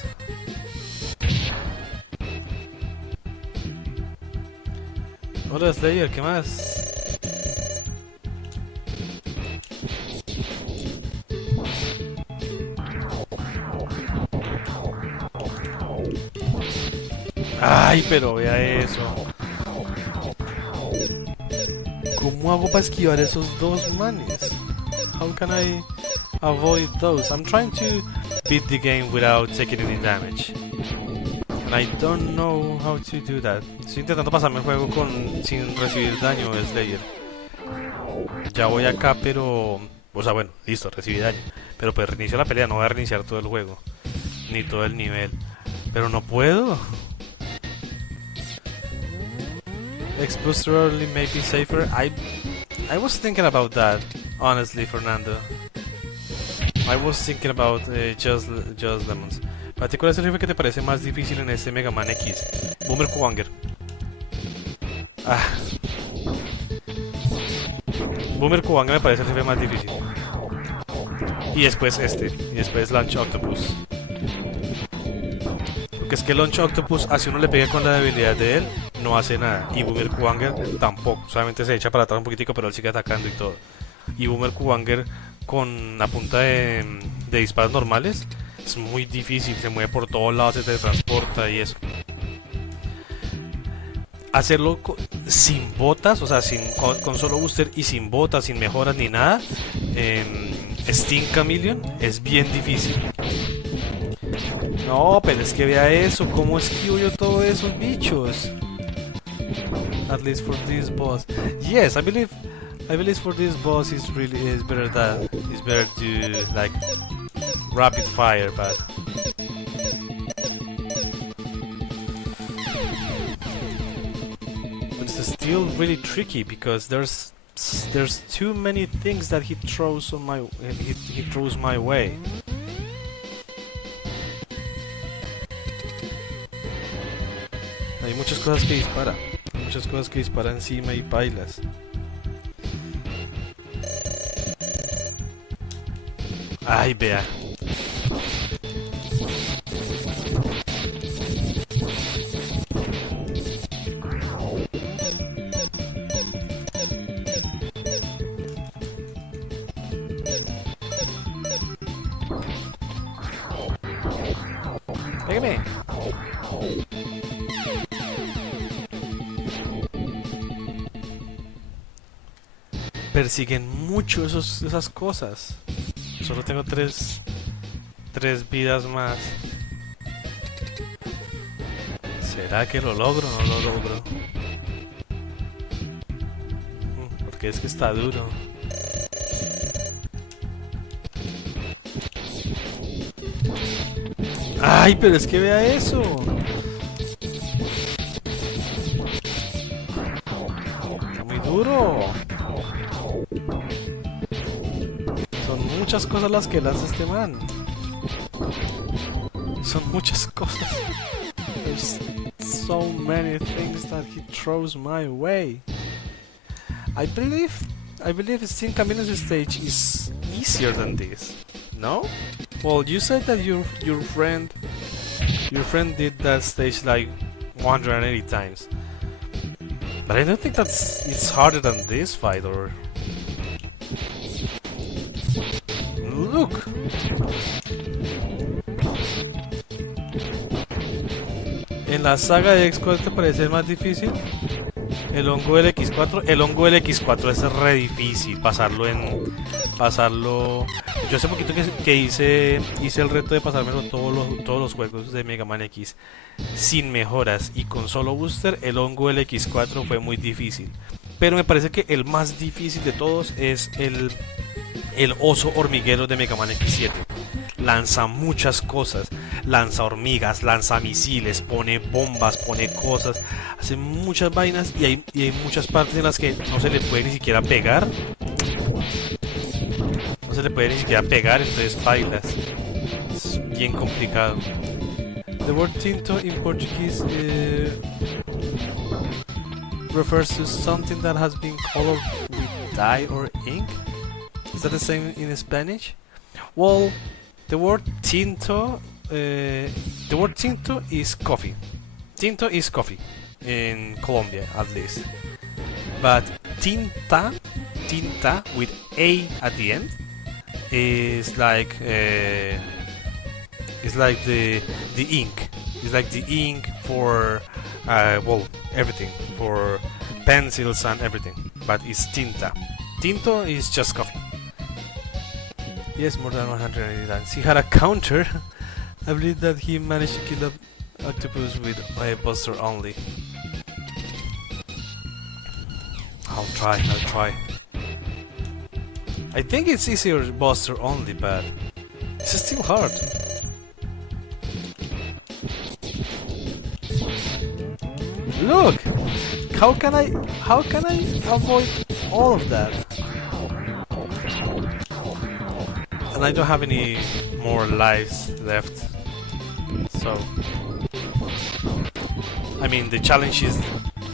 Hola Slayer, ¿qué más? Ay, pero vea eso. ¿Cómo hago para esquivar esos dos manes? How can I avoid those? I'm trying to beat the game without taking any damage. And I don't know how to do that. Estoy intentando pasarme el juego sin recibir daño, Slayer. Ya voy acá, pero... O sea, bueno, listo, recibí daño. Pero pues reinicio la pelea, no voy a reiniciar todo el juego. Ni todo el nivel. Pero no puedo. X-Boost early may be safer. I was thinking about that, honestly, Fernando. I was thinking about just Lemons. ¿Para ti cuál es el jefe que te parece más difícil en este Mega Man X? Boomer Kuwanger. Boomer Kuwanger me parece el jefe más difícil. Y después y después Launch Octopus. Porque es que Launch Octopus, así uno le pega con la debilidad de él, no hace nada. Y Boomer Kuwanger tampoco, solamente se echa para atrás un poquitico, pero él sigue atacando y todo. Y Boomer Kuwanger con la punta de disparos normales es muy difícil, se mueve por todos lados, se teletransporta y eso. Hacerlo sin botas, o sea, con solo booster y sin botas, sin mejoras ni nada, Steam Chameleon es bien difícil. No, pero es que vea eso, cómo esquivo yo todos esos bichos. At least for this boss. Yes, I believe for this boss is better to like rapid fire, but it's still really tricky because there's too many things that he throws my way. Hay muchas cosas que dispara encima y bailas. Ay, vea. Pégame. Persiguen mucho esas cosas. Solo tengo tres vidas más. ¿Será que lo logro o no lo logro? Porque es que está duro. ¡Ay, pero es que vea eso! Está muy duro. Son muchas cosas las que lanza este man. Son muchas cosas. There's so many things that he throws my way. I believe Steam Caminos stage is easier than this. No? Well, you said that your friend did that stage like 180 times. But I don't think it's harder than this fight, or... Look! En la saga de X, ¿cuál te parece el más difícil? El hongo del X4. El hongo del X4 es re difícil pasarlo. Yo hace poquito que hice el reto de pasármelo todos los juegos de Mega Man X sin mejoras y con solo booster. El hongo del X4 fue muy difícil. Pero me parece que el más difícil de todos es el oso hormiguero de Mega Man X7. Lanza muchas cosas, lanza hormigas, lanza misiles, pone bombas, pone cosas, hace muchas vainas y hay muchas partes en las que no se le puede ni siquiera pegar. No se le puede ni siquiera pegar, entonces bailas. Es bien complicado. The word tinto in Portuguese refers to something that has been colored with dye or ink. Is that the same in Spanish? Well, the word tinto is coffee. Tinto is coffee in Colombia, at least. But tinta with a at the end is like the ink. It's like the ink for well, everything, for pencils and everything. But it's tinta. Tinto is just coffee. Yes, more than 180 times. He had a counter. I believe that he managed to kill an octopus with a buster only. I'll try. I think it's easier buster only, but it's still hard. Look! How can I avoid all of that? And I don't have any more lives left, so I mean the challenge is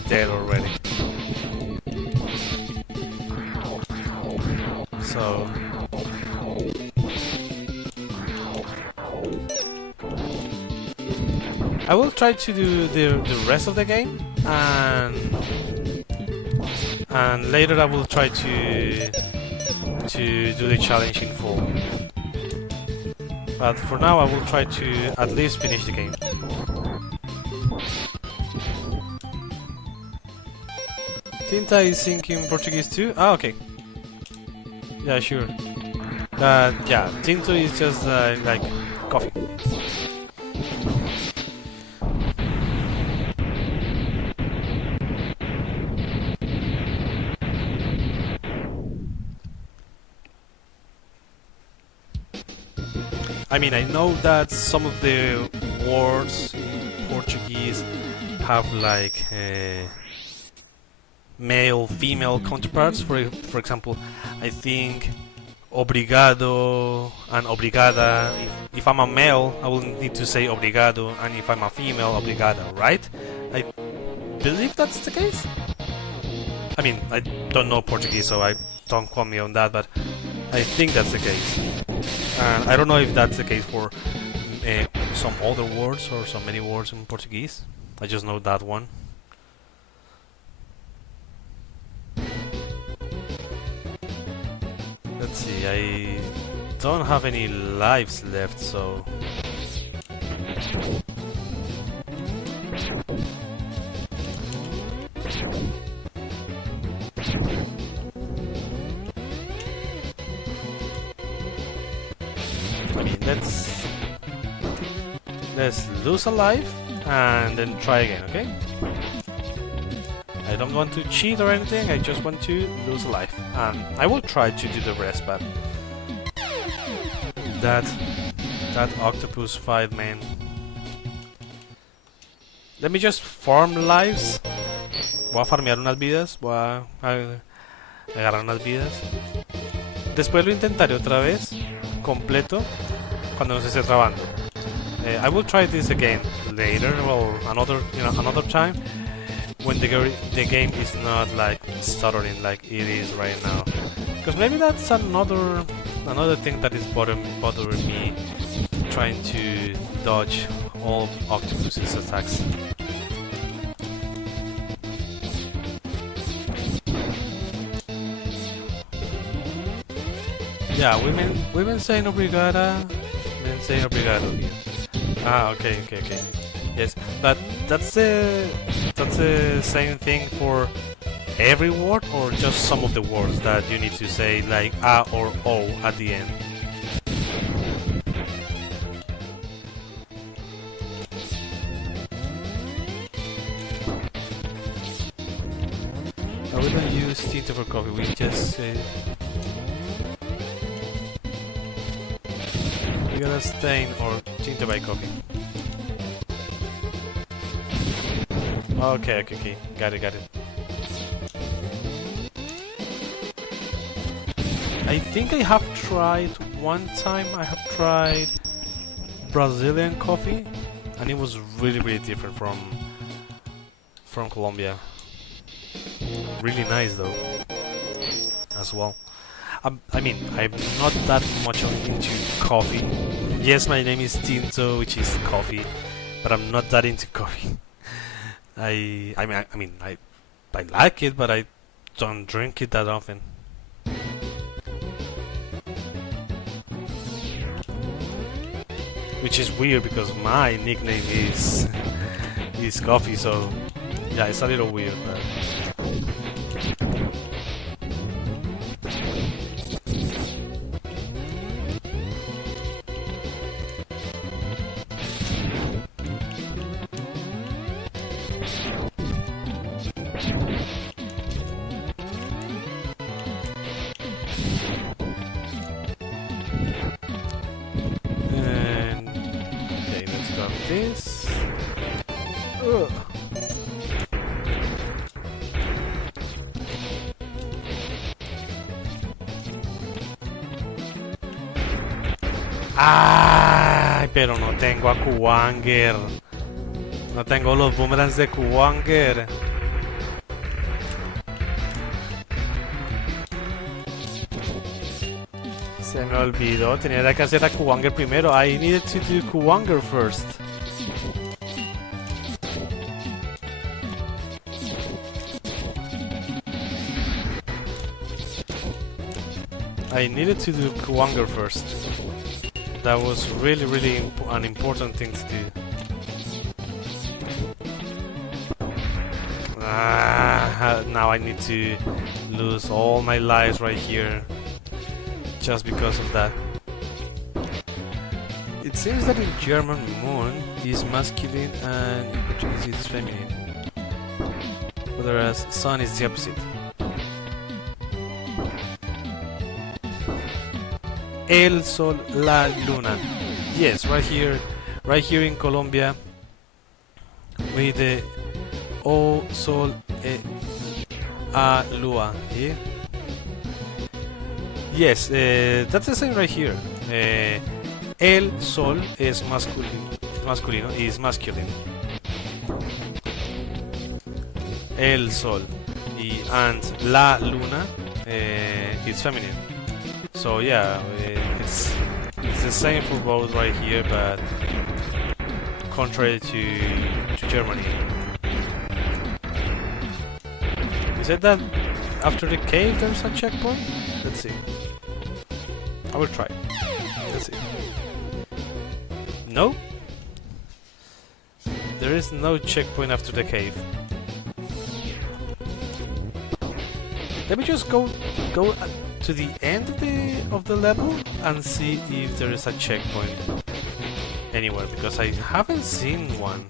dead already. So I will try to do the rest of the game, and later I will try to do the challenge in full. But for now I will try to at least finish the game. Tinta is ink in Portuguese too? Ah, okay. Yeah, sure. Yeah, tinto is just like coffee. I mean, I know that some of the words in Portuguese have like male, female counterparts. For example, I think obrigado and obrigada. If I'm a male, I will need to say obrigado, and if I'm a female, obrigada, right? I believe that's the case. I mean, I don't know Portuguese, so don't quote me on that, but I think that's the case. And I don't know if that's the case for some other words or so many words in Portuguese. I just know that one. Let's see, I don't have any lives left, so... I mean, let's lose a life and then try again, okay? I don't want to cheat or anything, I just want to lose a life. And I will try to do the rest, but that octopus fight, man. Let me just farm lives. Voy a farmear unas vidas, voy a agarrar unas vidas. Después lo intentaré otra vez, completo, cuando no se esté trabando. I will try this again later, well, another time, when the game is not like stuttering like it is right now. Because maybe that's another another thing that is bothering me, trying to dodge all Octopus's attacks. Yeah, women saying obrigada, men saying obrigado here. Ah, okay. Yes, but that's the same thing for every word, or just some of the words that you need to say like a or o at the end? We don't use tinto for coffee, we just we got a stain or tinto by coffee. Okay, got it. I think I have tried one time, I have tried Brazilian coffee, and it was really different from Colombia. Really nice though, as well. I mean, I'm not that much into coffee. Yes, my name is Tinto, which is coffee, but I'm not that into coffee. I like it, but I don't drink it that often. Which is weird because my nickname is coffee, so yeah, it's a little weird, but this. Ugh. ¡Ay! Pero no tengo a Kuwanger. No tengo los boomerangs de Kuwanger. Se me olvidó, tenía que hacer a Kuwanger primero. I needed to do Kuwanger first. I needed to do Kuwanger first. That was really an important thing to do. Now I need to lose all my lives right here just because of that. It seems that in German moon is masculine and in Portuguese is feminine, whereas sun is the opposite. El sol, la luna. Yes, right here in Colombia, with the o sol e a lua. Yeah? Yes, that's the same right here. El sol is masculino, is masculine. El sol and la luna is feminine. So yeah, it's the same for both right here, but contrary to Germany. You said that after the cave there's a checkpoint? Let's see. I will try. Let's see. No? There is no checkpoint after the cave. Let me just go to the end of the level and see if there is a checkpoint anywhere, because I haven't seen one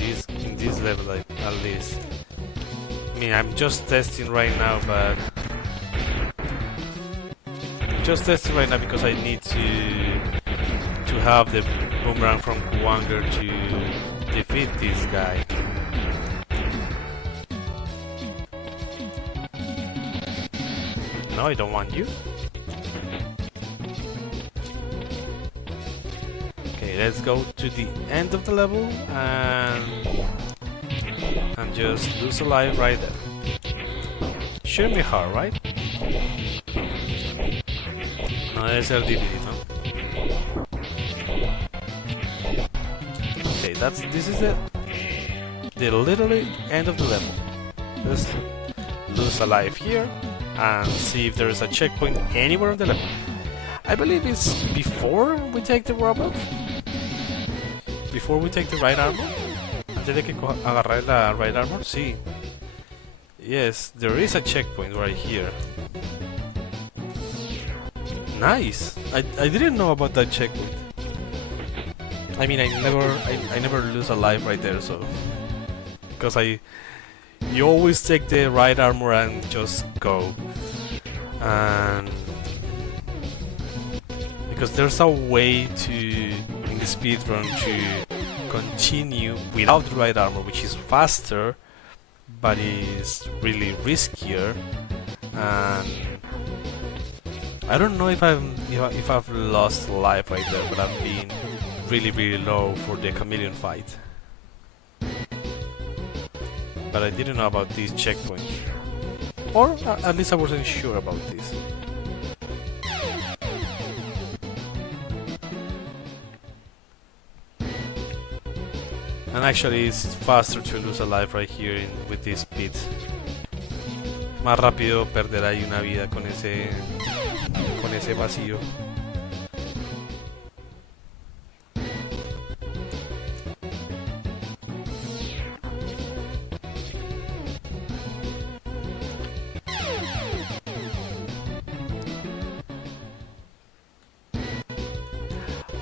in this level, like, at least. I mean, I'm just testing right now, but because I need to have the boomerang from Kuwanger to defeat this guy. No, I don't want you. Okay, let's go to the end of the level and just lose a life right there. Shouldn't be hard, right? No debe ser difícil, ¿no? Okay, this is the literally end of the level. Let's lose a life here and see if there is a checkpoint anywhere on the level. I believe it's before we take the robot. Before we take the right armor. Antes de que agarrar la right armor, sí. Yes, there is a checkpoint right here. Nice. I didn't know about that checkpoint. I mean, I never lose a life right there, so because you always take the right armor and just go, and because there's a way to in the speedrun to continue without the right armor, which is faster, but is really riskier, and I don't know if I've lost life right there, but I've been really low for the chameleon fight. But I didn't know about these checkpoints, or at least I wasn't sure about this. And actually it's faster to lose a life right here with this speed. Más rápido perder ahí una vida con ese vacío.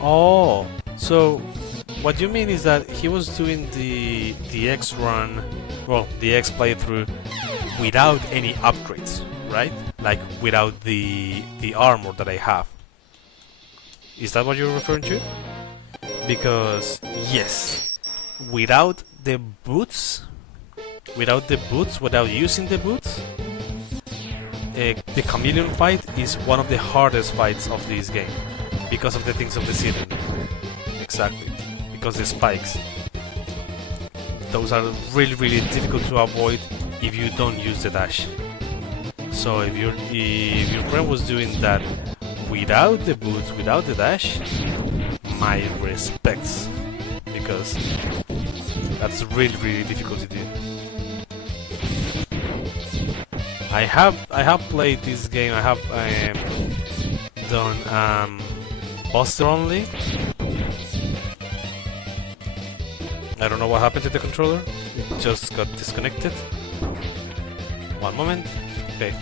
Oh, so what you mean is that he was doing the X run, well, the X playthrough without any upgrades, right? Like without the armor that I have. Is that what you're referring to? Because yes, without the boots, without using the boots, the chameleon fight is one of the hardest fights of this game. Because of the things of the ceiling. Exactly. Because the spikes. Those are really difficult to avoid if you don't use the dash. So if your friend was doing that without the boots, without the dash, my respects. Because that's really difficult to do. I have played this game, I have done Buster only. I don't know what happened to the controller. It just got disconnected. One moment. Okay.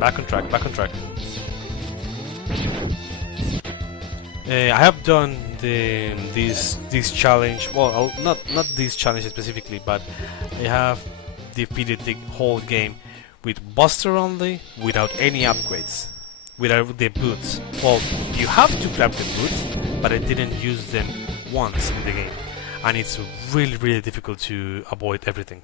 Back on track. I have done this challenge. Well, not this challenge specifically, but I have defeated the whole game with Buster only, without any upgrades. Without the boots. Well, you have to grab the boots, but I didn't use them once in the game. And it's really difficult to avoid everything.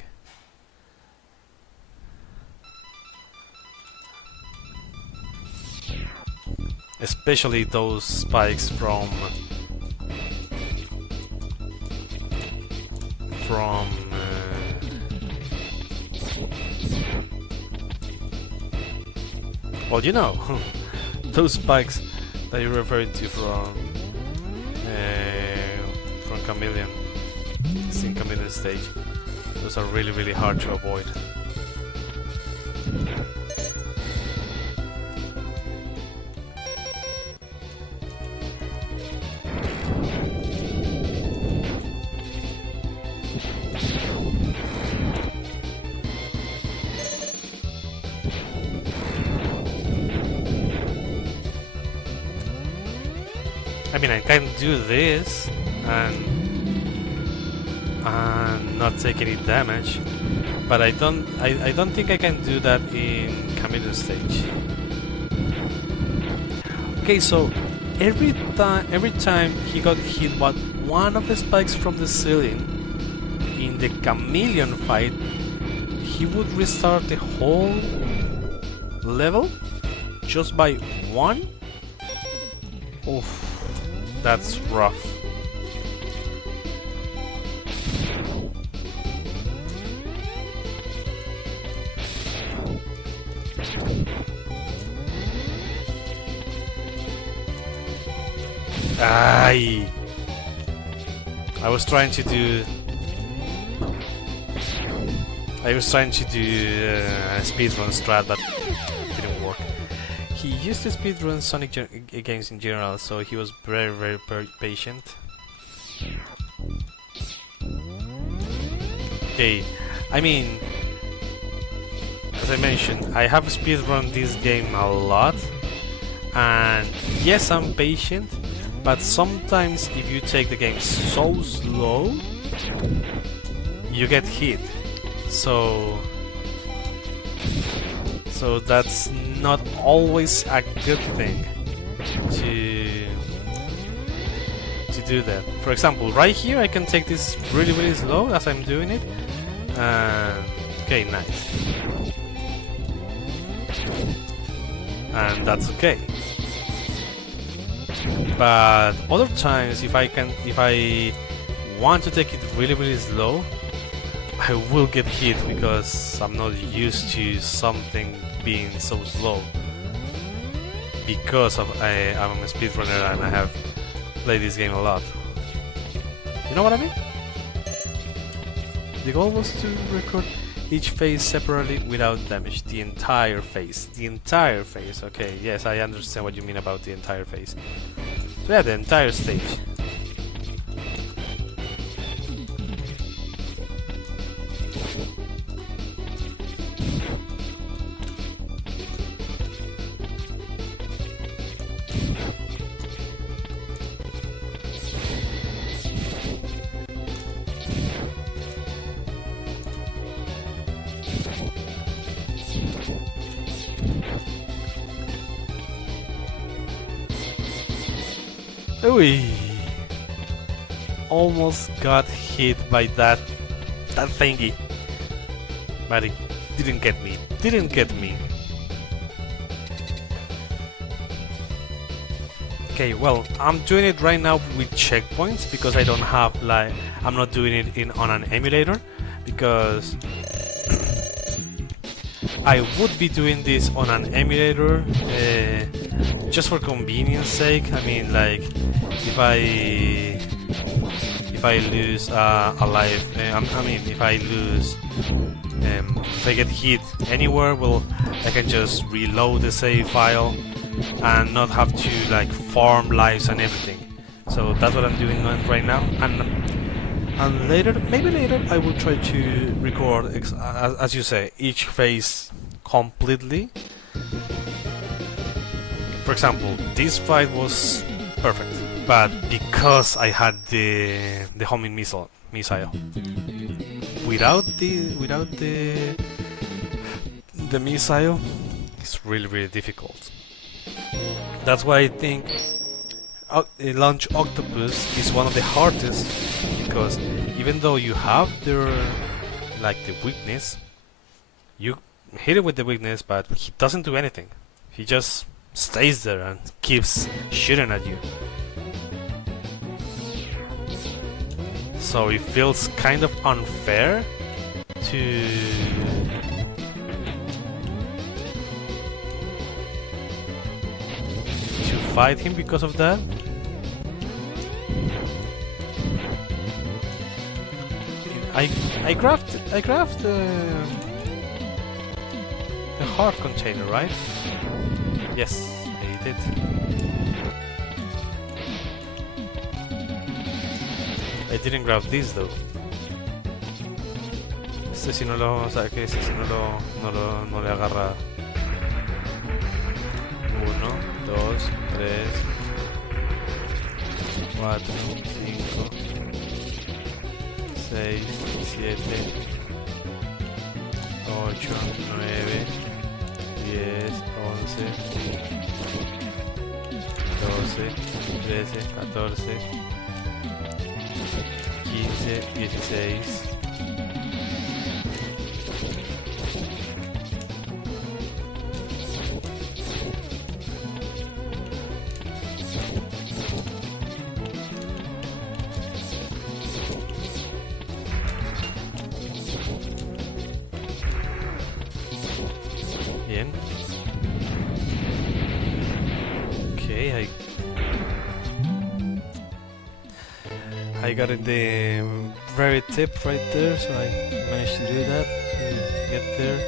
Especially those spikes from well, you know, those spikes that you're referring to from Chameleon, Sin Chameleon stage, those are really hard to avoid. I mean, I can do this and not take any damage, but I don't think I can do that in Chameleon stage. Okay, so every time he got hit by one of the spikes from the ceiling in the Chameleon fight, he would restart the whole level just by one? Oof. That's rough. Ay! I was trying to do a speedrun strat, but it didn't work. He used to speedrun Sonic games in general, so he was very patient. Okay, I mean, as I mentioned, I have speedrun this game a lot, and yes, I'm patient, but sometimes if you take the game so slow, you get hit. So that's not always a good thing to do that. For example, right here I can take this really slow as I'm doing it. Okay, nice. And that's okay. But other times, if I want to take it really slow, I will get hit because I'm not used to something being so slow. Because I'm a speedrunner and I have played this game a lot. You know what I mean? The goal was to record each phase separately without damage. The entire phase. The entire phase. Okay, yes, I understand what you mean about the entire phase. So yeah, the entire stage. Ooh, almost got hit by that thingy, but it didn't get me. Okay, well, I'm doing it right now with checkpoints because I don't have I'm not doing it on an emulator because I would be doing this on an emulator just for convenience sake. I mean, like, if I lose a life, if I get hit anywhere, well, I can just reload the save file and not have to like farm lives and everything. So that's what I'm doing right now, and maybe later I will try to record, as you say, each phase completely. For example, this fight was perfect, but because I had the homing missile, without the missile, it's really difficult. That's why I think Launch Octopus is one of the hardest, because even though you have the weakness, you hit it with the weakness, but he doesn't do anything. He just stays there and keeps shooting at you. So it feels kind of unfair to fight him because of that. I grabbed the heart container, right? Yes, I did. I didn't grab this though. Este si no lo, o sea, que este si no le agarra. 1, 2, 3, 4, 5, 6, 7, 8, 9, 10, 11, 12, 13, 14, 15, 16. Bien. Okay, I got it the very tip right there, so I managed to do that to get there.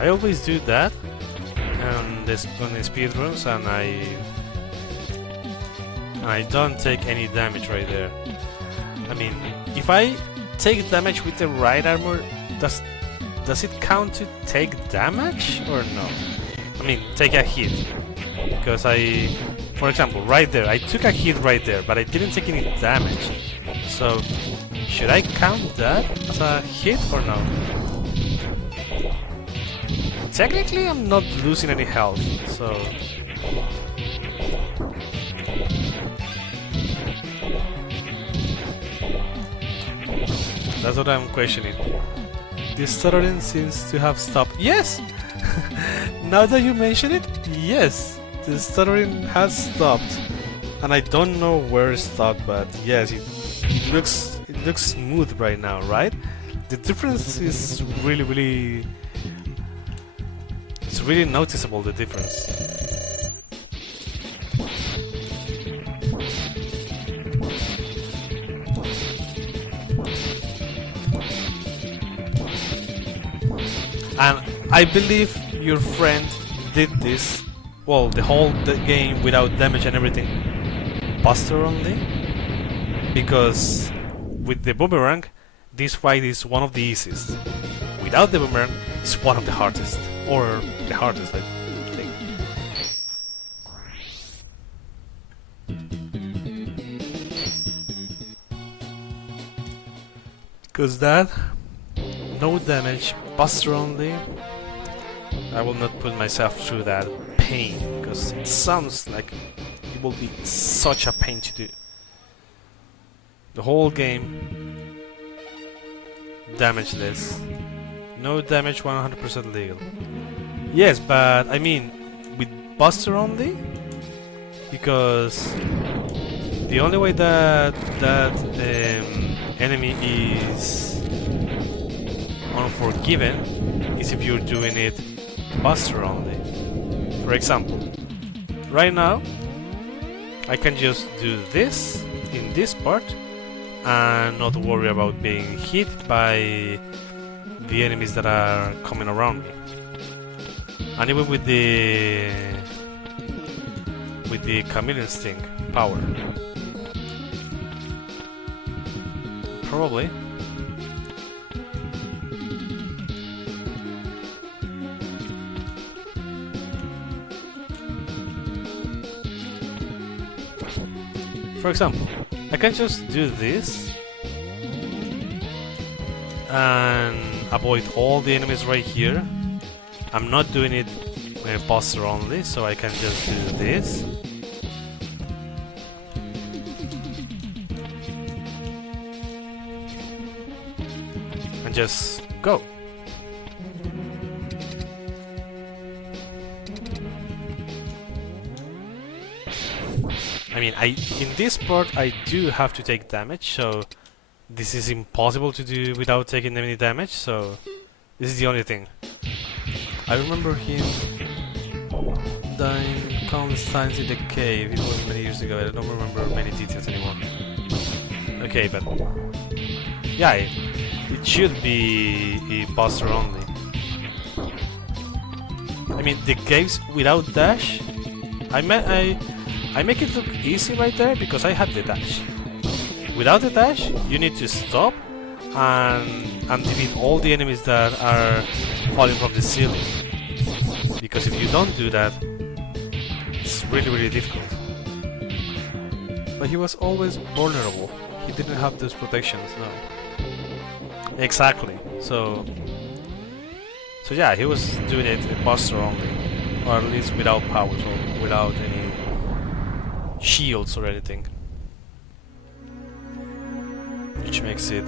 I always do that on the speedruns, and I don't take any damage right there. I mean, if I take damage with the right armor, does it count to take damage or no? I mean, take a hit. Because for example, right there, I took a hit right there, but I didn't take any damage. So, should I count that as a hit or no? Technically, I'm not losing any health, so... That's what I'm questioning. This stuttering seems to have stopped. Yes! Now that you mention it, yes! The stuttering has stopped. And I don't know where it stopped, but yes, it looks smooth right now, right? The difference is really it's really noticeable, the difference. And I believe your friend did this, well, the whole game without damage and everything, Buster only, because with the boomerang, this fight is one of the easiest. Without the boomerang, it's one of the hardest, or the hardest, I think. Because that, no damage, Buster only. I will not put myself through that pain, because it sounds like it will be such a pain to do. The whole game, damageless. No damage, 100% legal. Yes, but I mean, with Buster only? Because the only way that enemy is unforgiven is if you're doing it Buster only. For example, right now I can just do this in this part and not worry about being hit by the enemies that are coming around me. And even with the chameleon sting power, probably. For example, I can just do this and avoid all the enemies right here. I'm not doing it Buster only, so I can just do this. And just go. I mean, in this part I do have to take damage, so this is impossible to do without taking any damage, so this is the only thing. I remember him dying countless times in the cave. It was many years ago. I don't remember many details anymore. Okay, but yeah, it should be a Buster only. I mean, the caves without dash, I make it look easy right there because I had the dash. Without the dash, you need to stop and defeat all the enemies that are falling from the ceiling. Because if you don't do that, it's really difficult. But he was always vulnerable. He didn't have those protections, no. Exactly. So yeah, he was doing it Buster only, or at least without powers or without any shields or anything, which makes it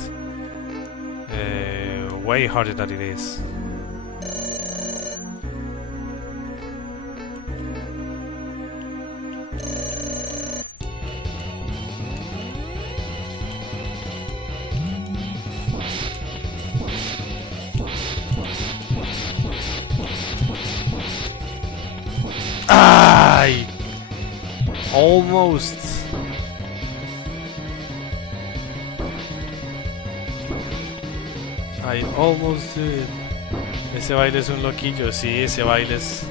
way harder than it is. Almost. I almost do it. Ese baile es un loquillo, sí, ese baile es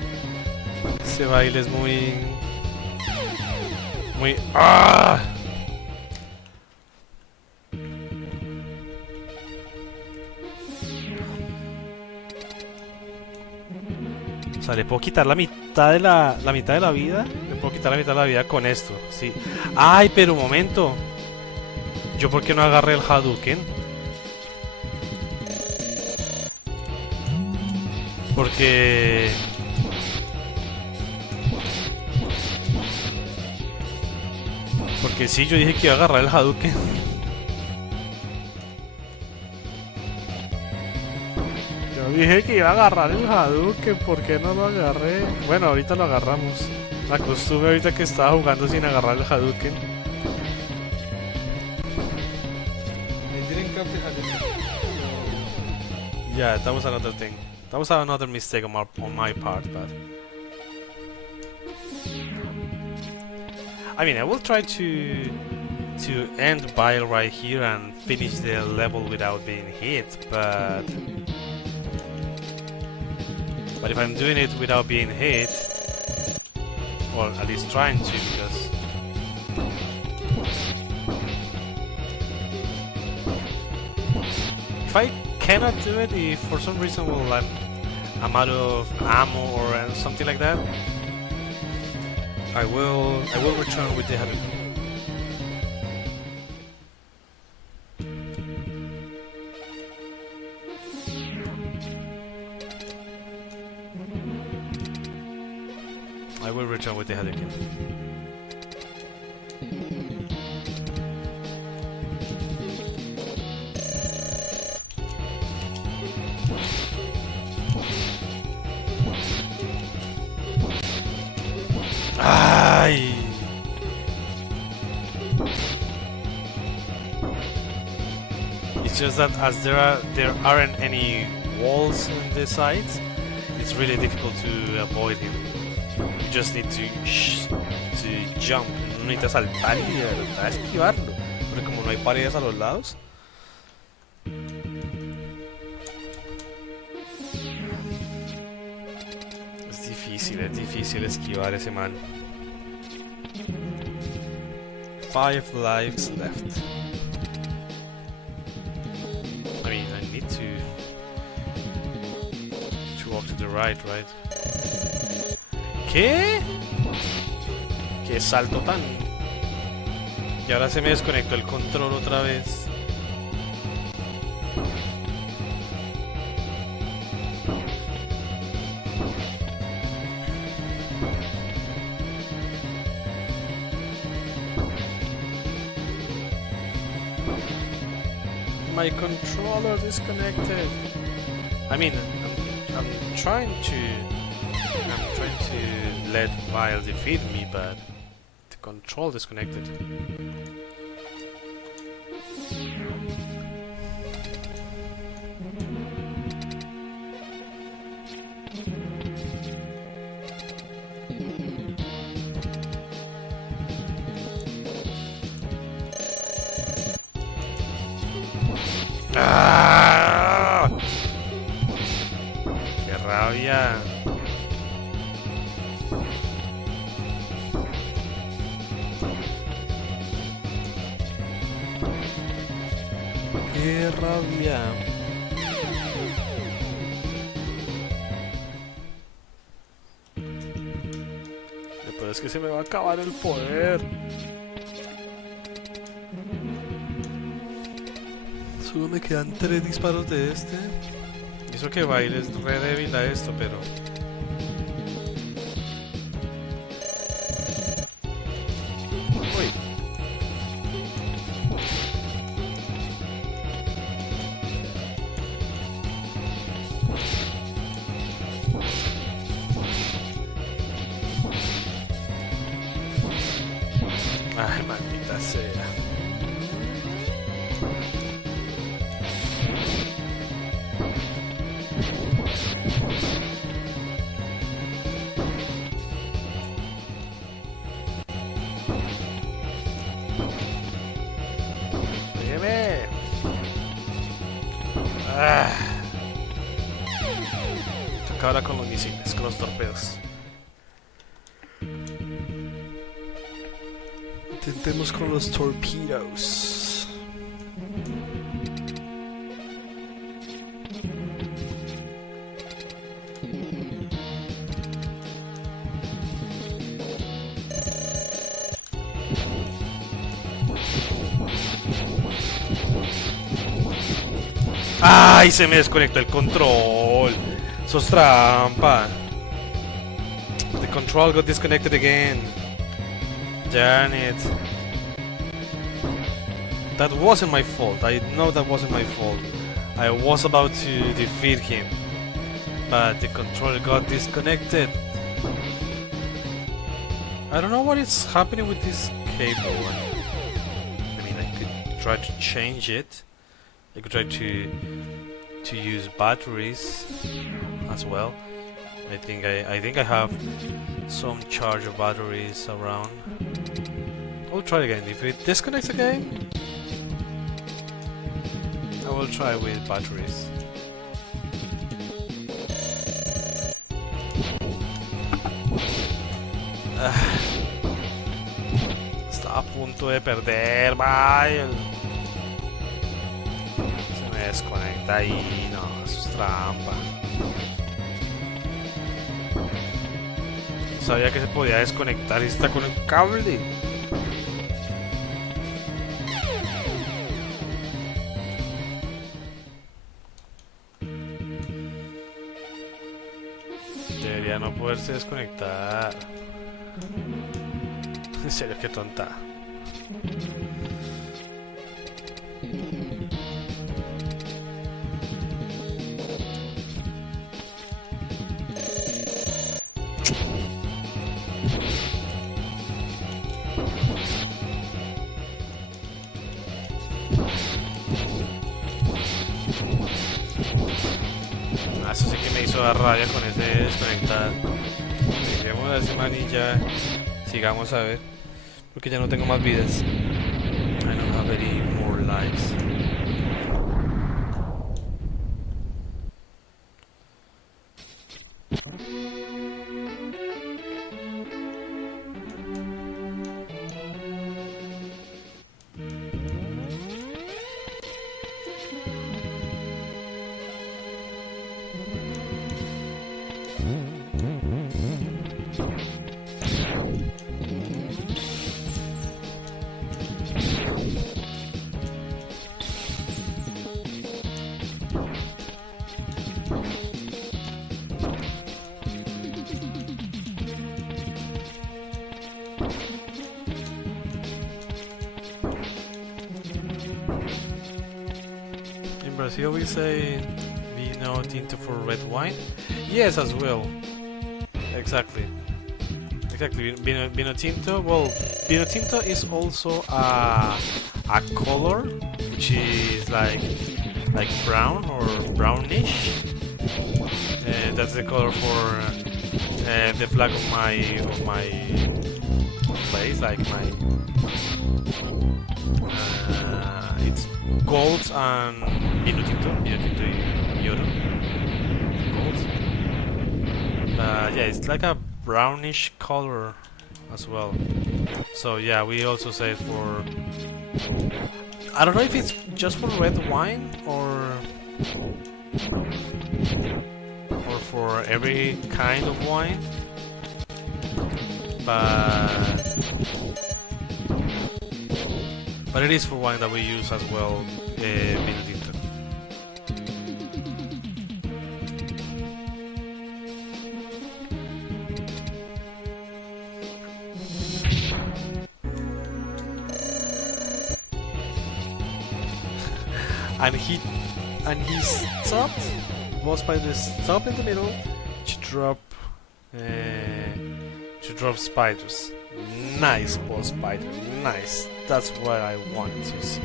muy... Muy... ¡Ah! O sea, le puedo quitar la mitad de la mitad de la vida. Le puedo quitar la mitad de la vida con esto, sí. ¡Ay, pero un momento! ¿Yo por qué no agarré el Hadouken? Porque... Porque sí, yo dije que iba a agarrar el Hadouken. Yo dije que iba a agarrar el Hadouken, ¿por qué no lo agarré? Bueno, ahorita lo agarramos. Me acostumbré ahorita que estaba jugando sin agarrar el Hadouken. Yeah, that was another thing. That was another mistake on my part, but... I mean, I will try to end Bile right here and finish the level without being hit, but if I'm doing it without being hit, or at least trying to, because if I cannot do it, if for some reason I'm out of ammo or something like that, I will return with the Hadouken. I will return with the Hadouken. Ay. It's just that as there aren't any walls in the sides, it's really difficult to avoid him. You just need to jump. No necesitas saltar y de verdad esquivarlo, porque como no hay paredes a los lados. Es difícil esquivar ese man. 5 lives left. I mean, I need to walk to the right? ¿Qué? ¿Qué salto tan? Y ahora se me desconectó el control otra vez. My controller disconnected. I mean, I'm trying to let Vile defeat me, but the control disconnected. ¡Ah! ¡Qué rabia! ¡Qué rabia! Pero es que se me va a acabar el poder. Solo me quedan 3 disparos de este. Y eso que Baile es re débil a esto, pero... Uy. Ay, maldita sea. toca ahora con los misiles, con los torpedos. Intentemos con los torpedos. ¡Ay! Se me desconectó el control. Sos trampa. The control got disconnected again. Darn it. That wasn't my fault. I know that wasn't my fault. I was about to defeat him, but the controller got disconnected. I don't know what is happening with this cable. I mean, I could try to change it. I could try to use batteries as well. I think I have some charge of batteries around. I'll try again. If it disconnects again, I will try with batteries. Está a punto de perder, vaya. Se me desconecta ahí, no, eso es trampa. Sabía que se podía desconectar y está con el cable. Debería no poderse desconectar. En serio, qué tonta. Eso sí que me hizo dar rabia con ese desconectar. Dejemos a ese man y ya sigamos a ver, porque ya no tengo más vidas. I don't have any more lives. In Brazil we say vino tinto for red wine. Yes, as well. Exactly. Exactly. Vino tinto. Well, vino tinto is also a color which is like brown or brownish. That's the color for the flag of my place, like my. It's gold and vino tinto y oro. Gold. Yeah, it's like a brownish color as well. So yeah, we also say it for. I don't know if it's just for red wine or for every kind of wine, but it is for wine that we use as well, vino tinto. and he stopped. Boss spider stopped in the middle to drop spiders. Nice, boss spider. Nice. That's what I wanted to see.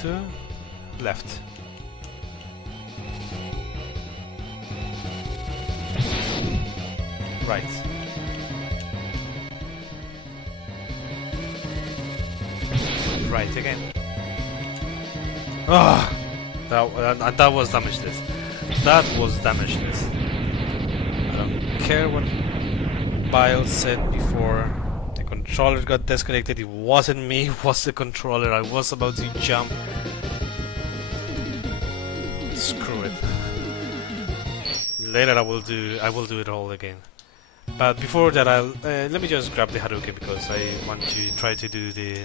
to left. Right. Right again. Ah, that was damageless. That was damageless. I don't care what Biles said before. The controller got disconnected. It wasn't me. It was the controller. I was about to jump. Screw it. Later I will do it all again. But before that, let me just grab the Hadouken because I want to try to do the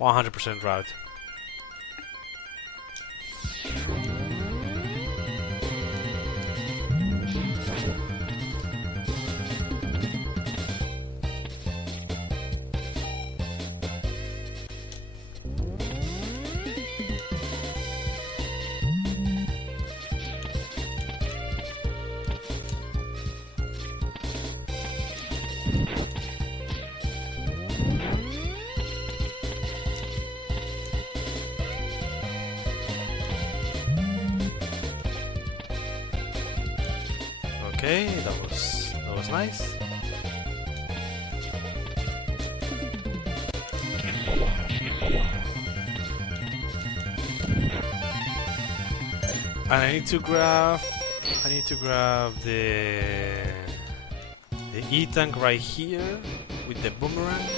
100% route. Okay, that was nice. And I need to grab the E-tank right here with the boomerang.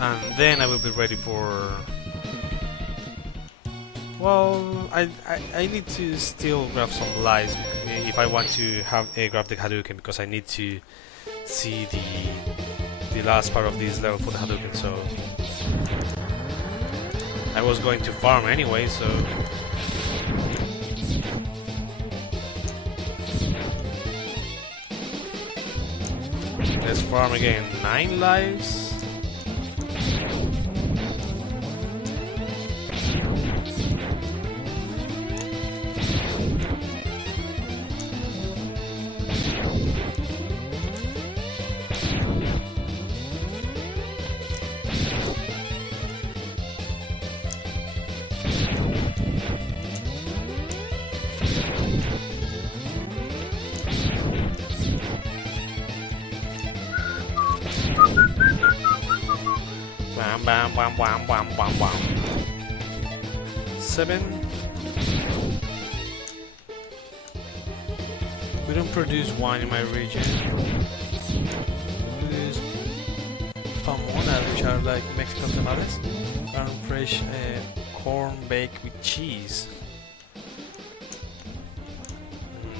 And then I will be ready for... Well, I need to still grab some lives if I want to grab the Hadouken, because I need to see the last part of this level for the Hadouken, so... I was going to farm anyway, so... Let's farm again. 9 lives. Bam, bam, bam, bam, bam, bam, bam. 7. We don't produce wine in my region. We produce pamonas, which are like Mexican tamales, and fresh corn baked with cheese.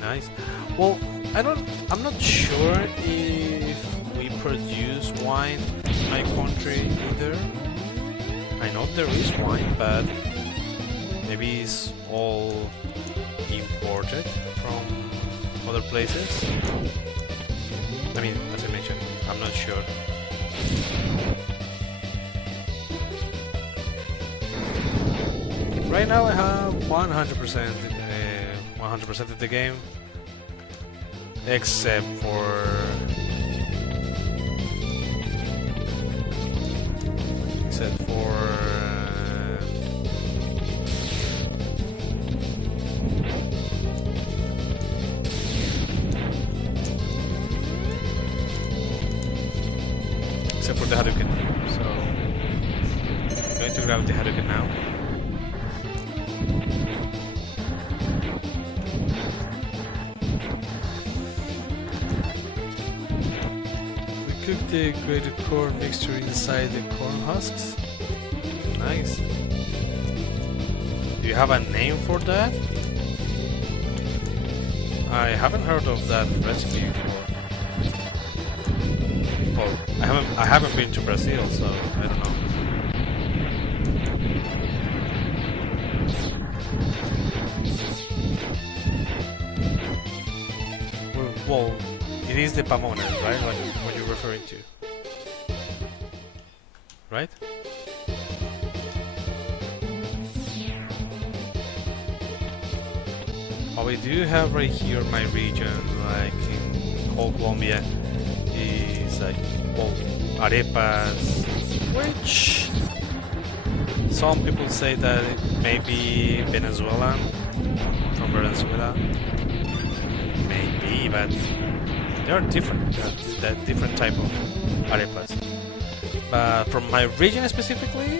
Nice. Well, I'm not sure if we produce wine in my country either. I know there is wine, but maybe it's all imported from other places. I mean, as I mentioned, I'm not sure. Right now I have 100% of the game, except for the Hadouken. So I'm going to grab the Hadouken now. We cook the grated corn mixture inside the corn husks. Nice. Do you have a name for that? I haven't heard of that recipe before. Well, I haven't been to Brazil, so I don't know. Well, it is the pamonas, right? What you're referring to. right? What we do have right here in my region, like in whole Colombia, is like well, arepas, which some people say that it may be Venezuelan, from Venezuela. Maybe, but they are different. They're different type of arepas. But from my region specifically,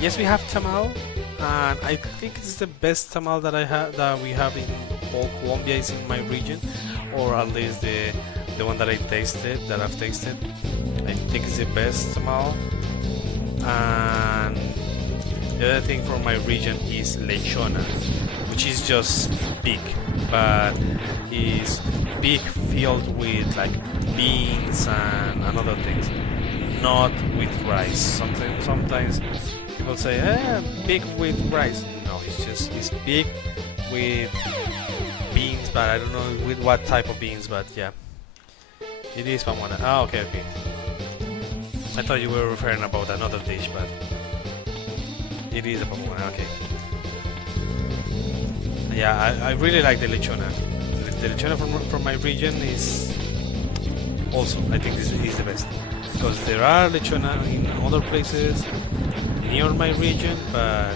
yes, we have tamal, and I think it's the best tamal that we have in all Colombia is in my region, or at least the one that I've tasted. I think it's the best tamal. And the other thing from my region is lechona, which is just big, but is big filled with like beans and other things, not with rice. Sometimes people say, big with rice. No, it's big with beans, but I don't know with what type of beans, but yeah. It is pamona. Ah, okay. I thought you were referring about another dish, but it is a pamona, okay. Yeah, I really like the lechona. The lechona from my region is also, I think this is the best. Because there are lechona in other places near my region, but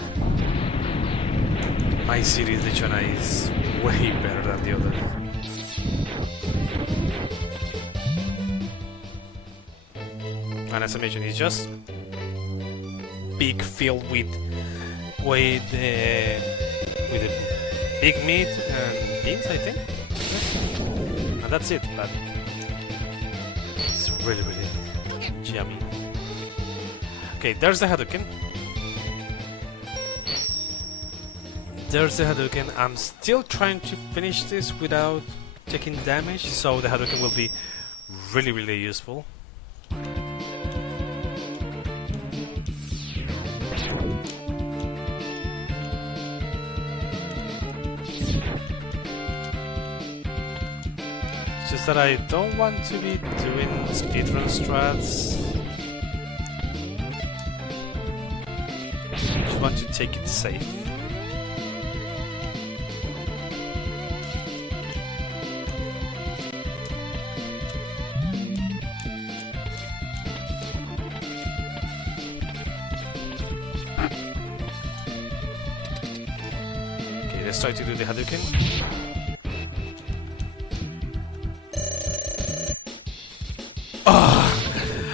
my city's lechona is way better than the others. And as I mentioned, it's just big filled with the big meat and beans, I think. And that's it, but it's really yummy. Okay, there's the Hadouken. I'm still trying to finish this without taking damage, so the Hadouken will be really useful. It's just that I don't want to be doing speedrun strats. I just want to take it safe. Okay, let's try to do the Hadouken.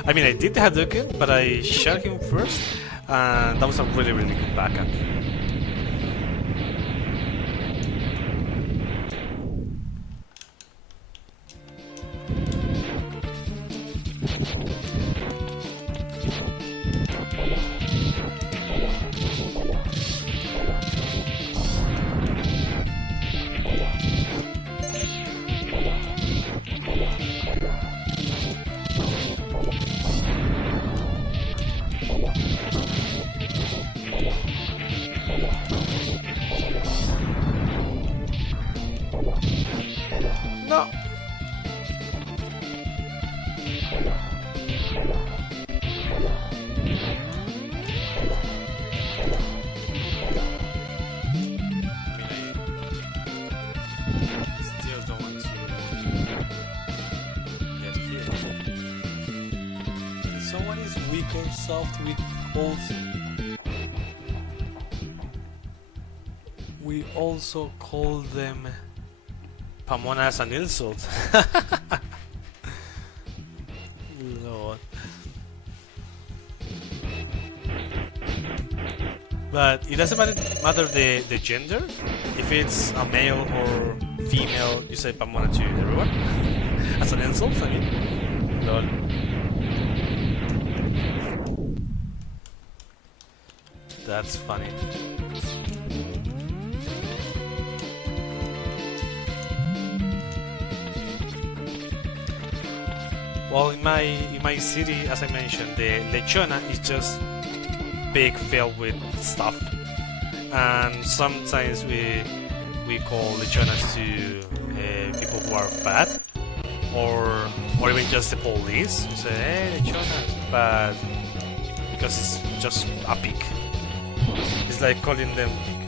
I mean, I did the Hadouken, but I shot him first, and that was a really good backup. No. Still don't want to get hit. Someone is weak or soft, we also call them Pamona as an insult. Lord. But it doesn't matter the gender. If it's a male or female, you say Pamona to everyone. As an insult, I mean. Lord. That's funny. Well, in my city, as I mentioned, the lechona is just big filled with stuff, and sometimes we call lechonas to people who are fat, or even just the police. We say, hey, lechonas, but because it's just a pig. It's like calling them pig.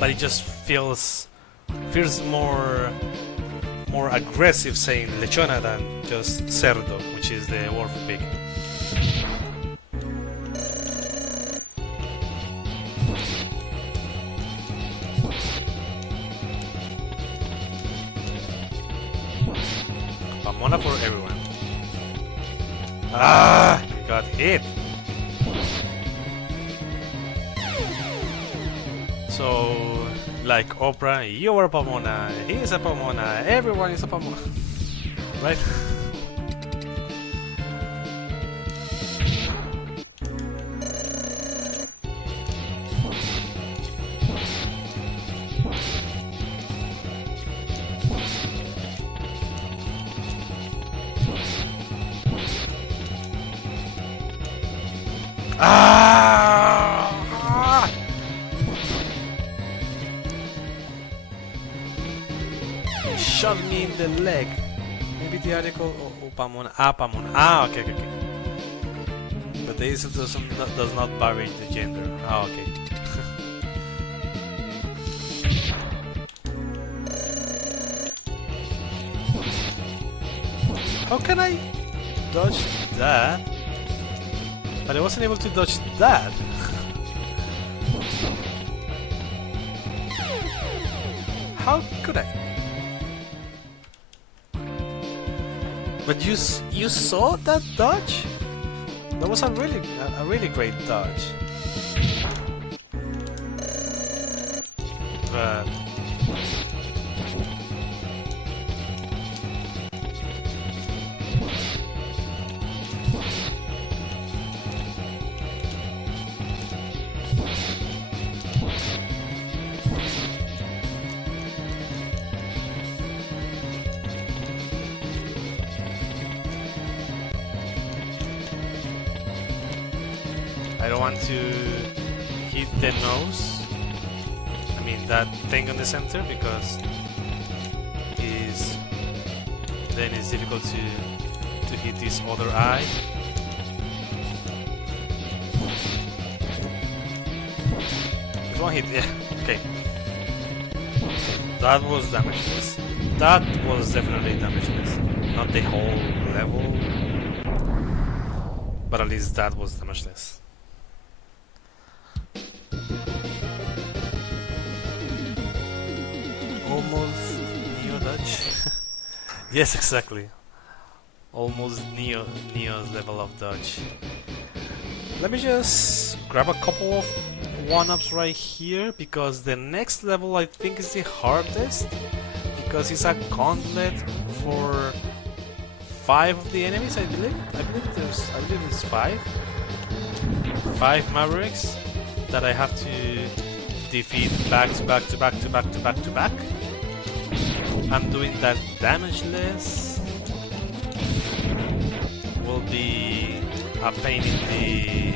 But it just feels more aggressive saying lechona than just cerdo, which is the word for pig. Pamona for everyone. Ah, you got hit. So, like Oprah, you are a Pomona, he is a Pomona, everyone is a Pomona. Right? Ah! Shot me in the leg. Maybe the article Pamona. Pamona. Okay. But the insult does not vary the gender. Okay. How can I dodge that? But I wasn't able to dodge that. How could I? But you saw that dodge? That was a really great dodge. But I don't want to hit the nose. I mean that thing on the center, because then it's difficult to hit this other eye. Just one hit, yeah, okay. That was damageless. That was definitely damageless. Not the whole level, but at least that was damageless. Almost Neo dodge. Yes, exactly. Almost Neo's level of dodge. Let me just grab a couple of one-ups right here, because the next level I think is the hardest, because it's a gauntlet for 5 of the enemies. I believe it's 5 Mavericks that I have to defeat back to back. I'm doing that damageless will be a pain in the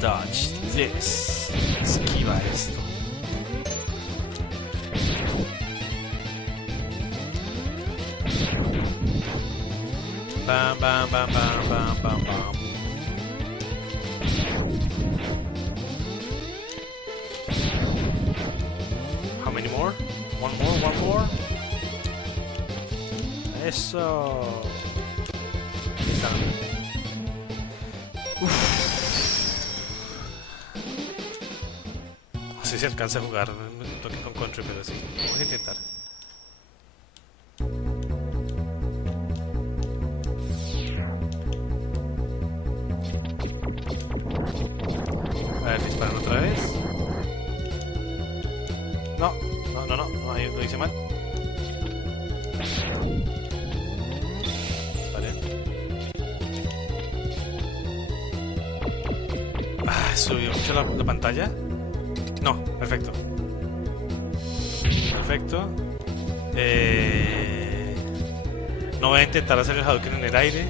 dodge this. Esquiva esto. Bam, bam, bam, bam, bam, bam, bam. How many more? One more. Eso. No sé si alcanza a jugar un toque con Country, pero sí. Vamos a intentar. A ver, disparan otra vez. No, ahí lo hice mal. Vale. ¿Subió mucho la pantalla? No, perfecto. No voy a intentar hacer el Hadouken en el aire.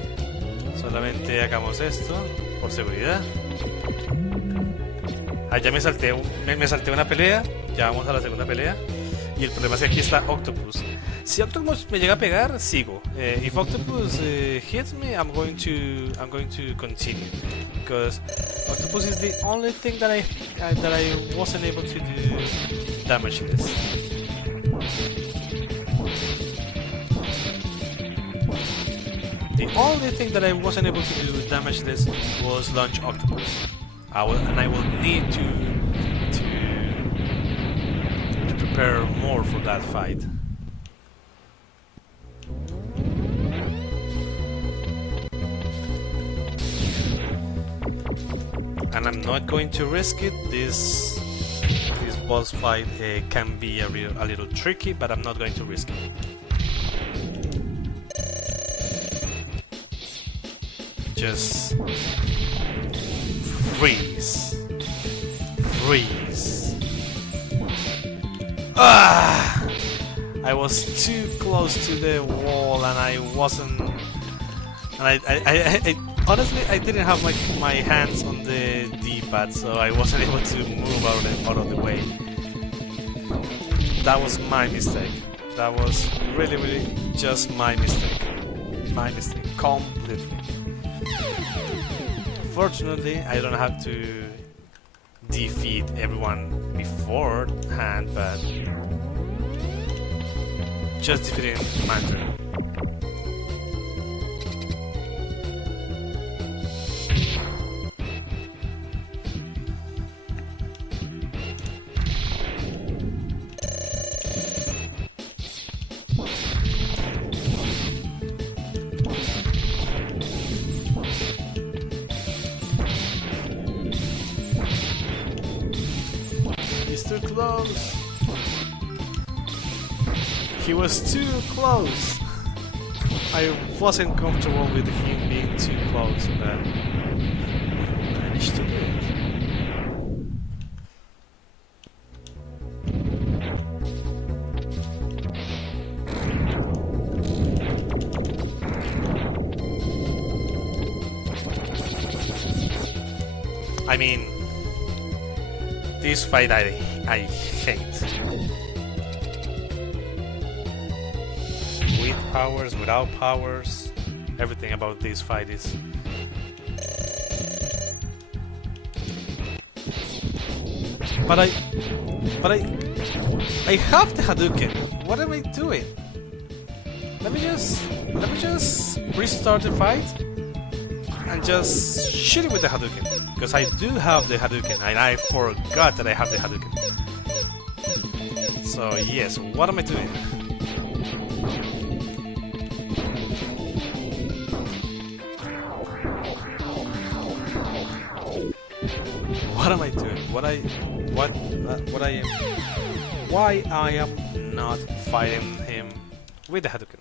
Solamente hagamos esto por seguridad. Ah, ya me salté, me salté una pelea. Ya vamos a la segunda pelea. Y el problema es que aquí está Octopus. Si Octopus me llega a pegar, sigo. If Octopus hits me, I'm going to continue because Octopus is the only thing that I wasn't able to do damage this. The only thing that I wasn't able to do damage this was launch Octopus. I will need to prepare more for that fight. And I'm not going to risk it. This boss fight can be a little tricky, but I'm not going to risk it. Just freeze. Ah! I was too close to the wall, and I wasn't. And I honestly, I didn't have my hands on the D-pad, so I wasn't able to move out of the way. That was my mistake. That was really just my mistake. My mistake, completely. Fortunately, I don't have to defeat everyone beforehand, but just defeating Mandarin. He's too close. He was too close. I wasn't comfortable with him being too close, but we managed to do it. I mean, this fight I hate. With powers, without powers, everything about this fight is. But I have the Hadouken. What am I doing? Let me just restart the fight and just shoot it with the Hadouken. Because I do have the Hadouken, and I forgot that I have the Hadouken. So yes, what am I doing? What am I doing? Why I am not fighting him with the Hadouken?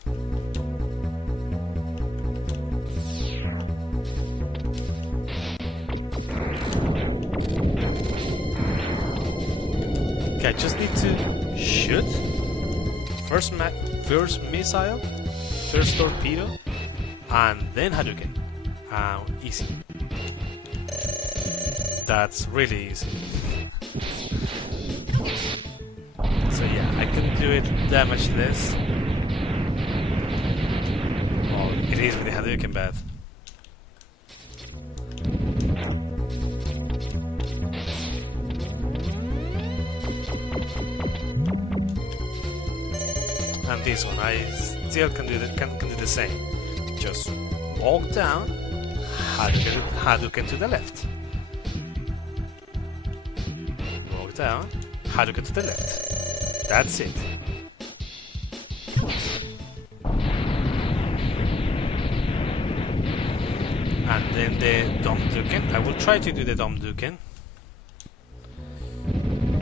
Okay, I just need to shoot. First missile, first torpedo, and then Hadouken. Easy. That's really easy. So yeah, I can do it damageless. Oh, it is with the Hadouken bad. And this one, I still can do the same. Just walk down, Hadouken to the left. Walk down, Hadouken to the left. That's it. And then the Domduken. I will try to do the Domduken,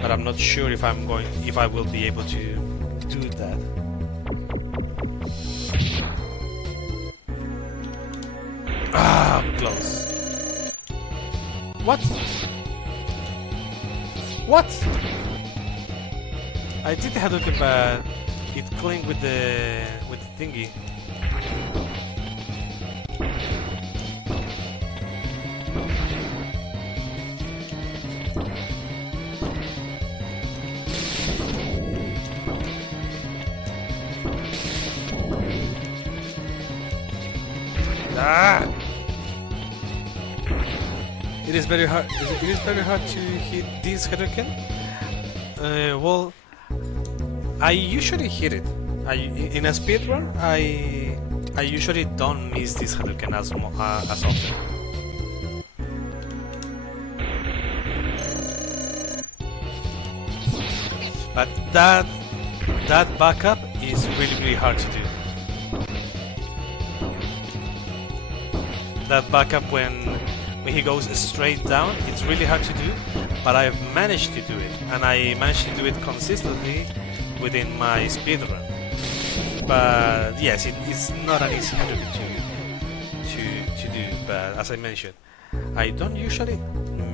but I'm not sure if I will be able to do that. Ah, close. What? What? I did the Hadouken, but it clinked with the thingy. Ah! It is very hard. It is very hard to hit this Hadouken. Well, I usually hit it. In a speedrun, I usually don't miss this Hadouken as often. But that backup is really hard to do. That backup when he goes straight down, it's really hard to do, but I've managed to do it, and I managed to do it consistently within my speedrun. But yes, it's not an easy Hadouken to do, but as I mentioned, I don't usually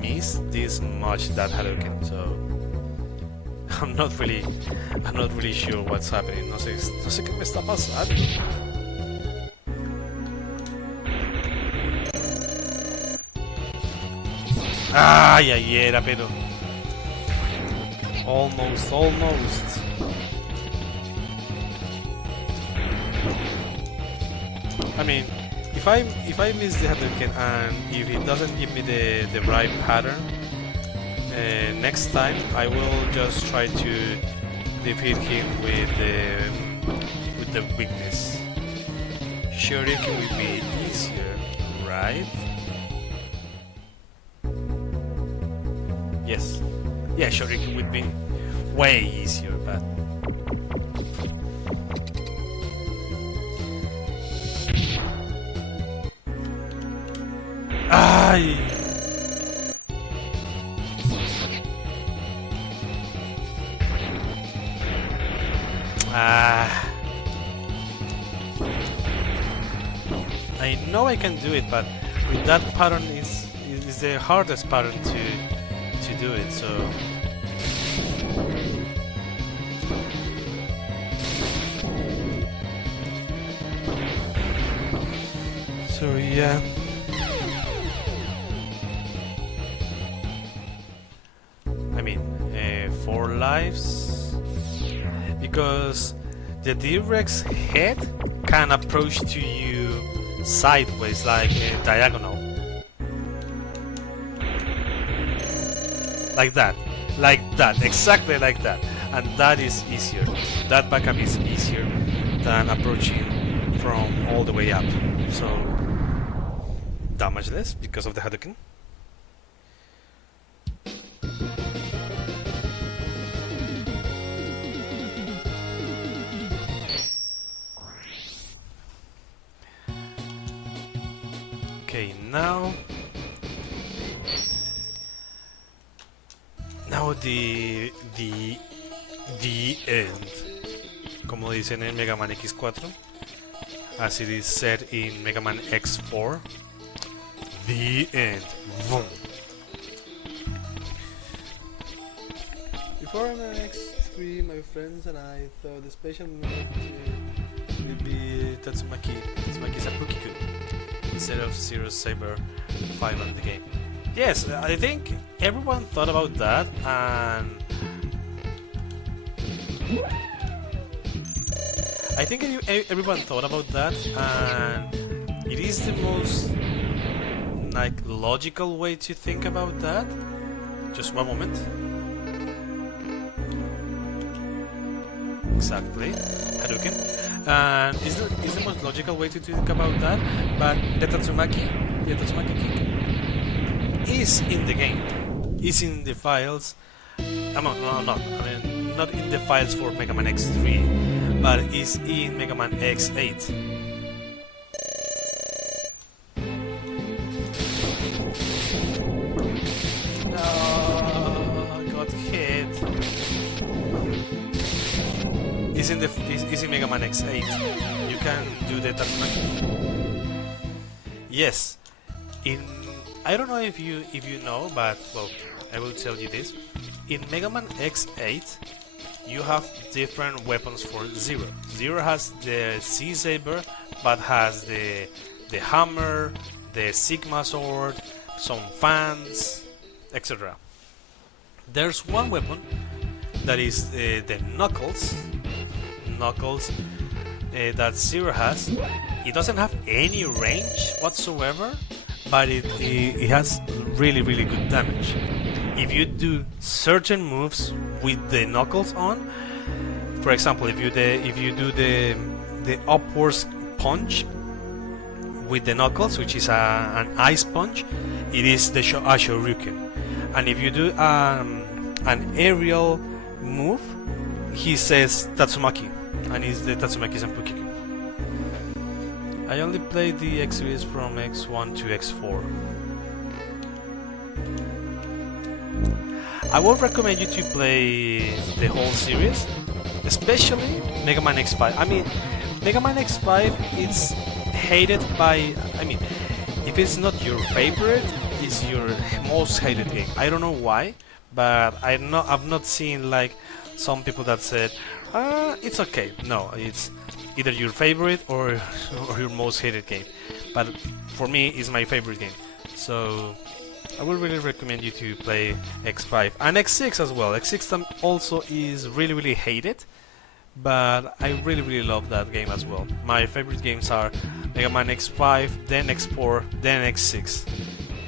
miss this much that Hadouken, so I'm not really sure what's happening. No sé qué me está pasando. Ah, ya era, pero almost. I mean, if I miss the Hadouken and if it doesn't give me the right pattern, next time I will just try to defeat him with the weakness. Shuriken will be easier, right? Yes. Yeah, Shuriken would be way easier, but ay. I know I can do it, but with that pattern is the hardest pattern to do it, so yeah. I mean, 4 lives, because the D-Rex head can approach to you sideways, like diagonal, like that, exactly like that, and that is easier. That backup is easier than approaching from all the way up, so damageless because of the Hadouken. Okay, now the end, como dicen en Mega Man X4, as it is said in Mega Man X4, the end. Boom. Before Mega Man X3, my friends and I thought the special move would be Tatsumaki Sapuki-kun instead of Zero Saber final in the game. Yes, I think everyone thought about that, and it is the most logical way to think about that. Just one moment. Exactly, Hadouken. And it's the most logical way to think about that, but the Tatsumaki kick is in the game, is in the files. Not in the files for Mega Man X3, but is in Mega Man X8. No, got hit. Is in Mega Man X8. You can do the Tatsumaki. Yes, I don't know if you know, but well, I will tell you this. In Mega Man X8, you have different weapons for Zero. Zero has the Sea Saber, but has the hammer, the Sigma sword, some fans, etc. There's one weapon that is the Knuckles that Zero has, It doesn't have any range whatsoever, but it has really good damage. If you do certain moves with the knuckles on, for example, if you do the upwards punch with the knuckles, which is an ice punch, it is the a Shoryuken. And if you do an aerial move, he says Tatsumaki, and it's the Tatsumaki Senpukiku. I only played the X series from X1 to X4. I would recommend you to play the whole series, especially Mega Man X5. I mean, Mega Man X5 it's hated by, I mean, if it's not your favorite, it's your most hated game. I don't know why, but I've not seen like some people that said, it's okay. No, it's either your favorite or your most hated game. But for me, it's my favorite game. So I would really recommend you to play X5 and X6 as well. X6 also is really hated, but I really love that game as well. My favorite games are Mega Man X5, then X4, then X6.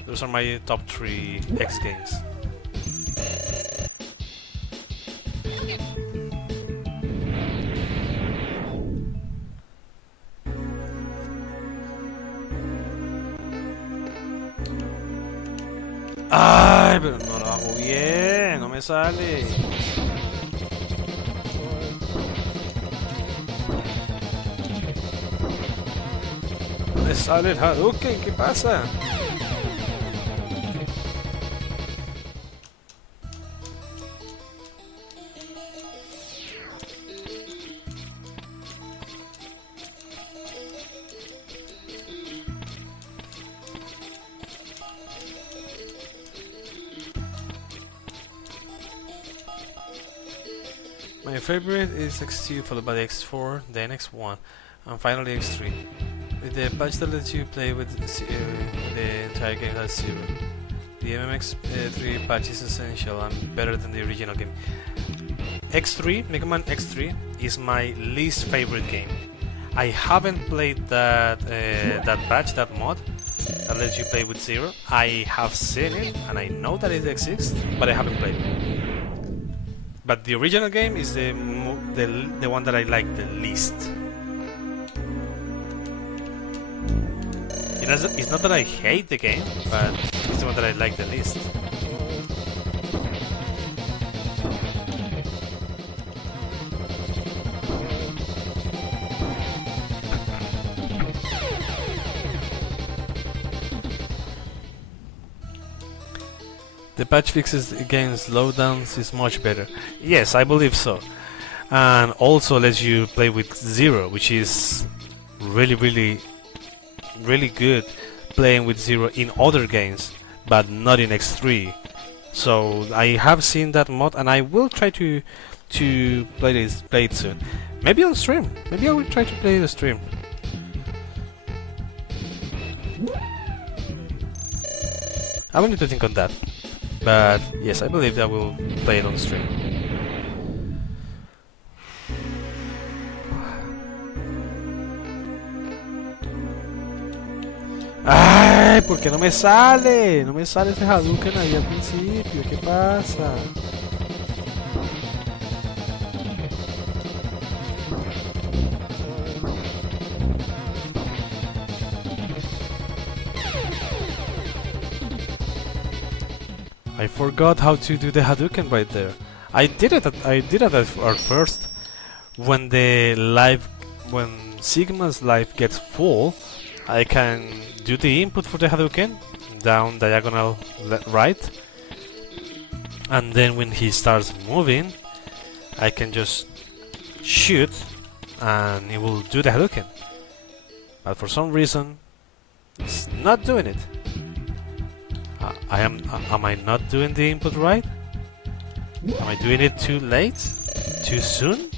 Those are my top 3 X games. Ay, pero no lo hago bien, no me sale. No me sale el Hadouken, ¿qué pasa? My favorite is X2 followed by the X4, then X1, and finally X3. With the patch that lets you play with the entire game as 0. The MMX3 patch is essential and better than the original game. X3, Mega Man X3, is my least favorite game. I haven't played that patch, that mod, that lets you play with 0. I have seen it, and I know that it exists, but I haven't played it. But the original game is the one that I like the least. It's not that I hate the game, but it's the one that I like the least. The patch fixes against slowdowns is much better. Yes, I believe so. And also lets you play with 0, which is really good playing with 0 in other games, but not in X3. So I have seen that mod and I will try to play it soon. Maybe on stream. Maybe I will try to play the stream. I will need to think on that. But yes, I believe that we'll play it on stream. ¡Ay! ¿Por qué no me sale? No me sale ese Hadouken ahí al principio. ¿Qué pasa? I forgot how to do the Hadouken right there. I did it at first. When Sigma's life gets full, I can do the input for the Hadouken, down diagonal right, and then when he starts moving, I can just shoot and it will do the Hadouken. But for some reason, it's not doing it. Am I not doing the input right? Am I doing it too late? Too soon?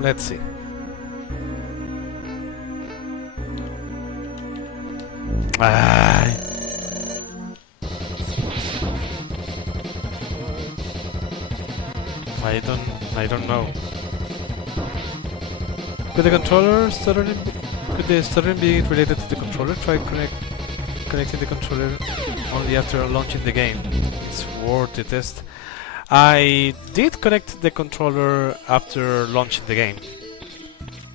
Let's see. Ay. I don't know. Could the controller stuttering? Could the stuttering be related to the controller? Try connecting the controller only after launching the game. It's worth the test. I did connect the controller after launching the game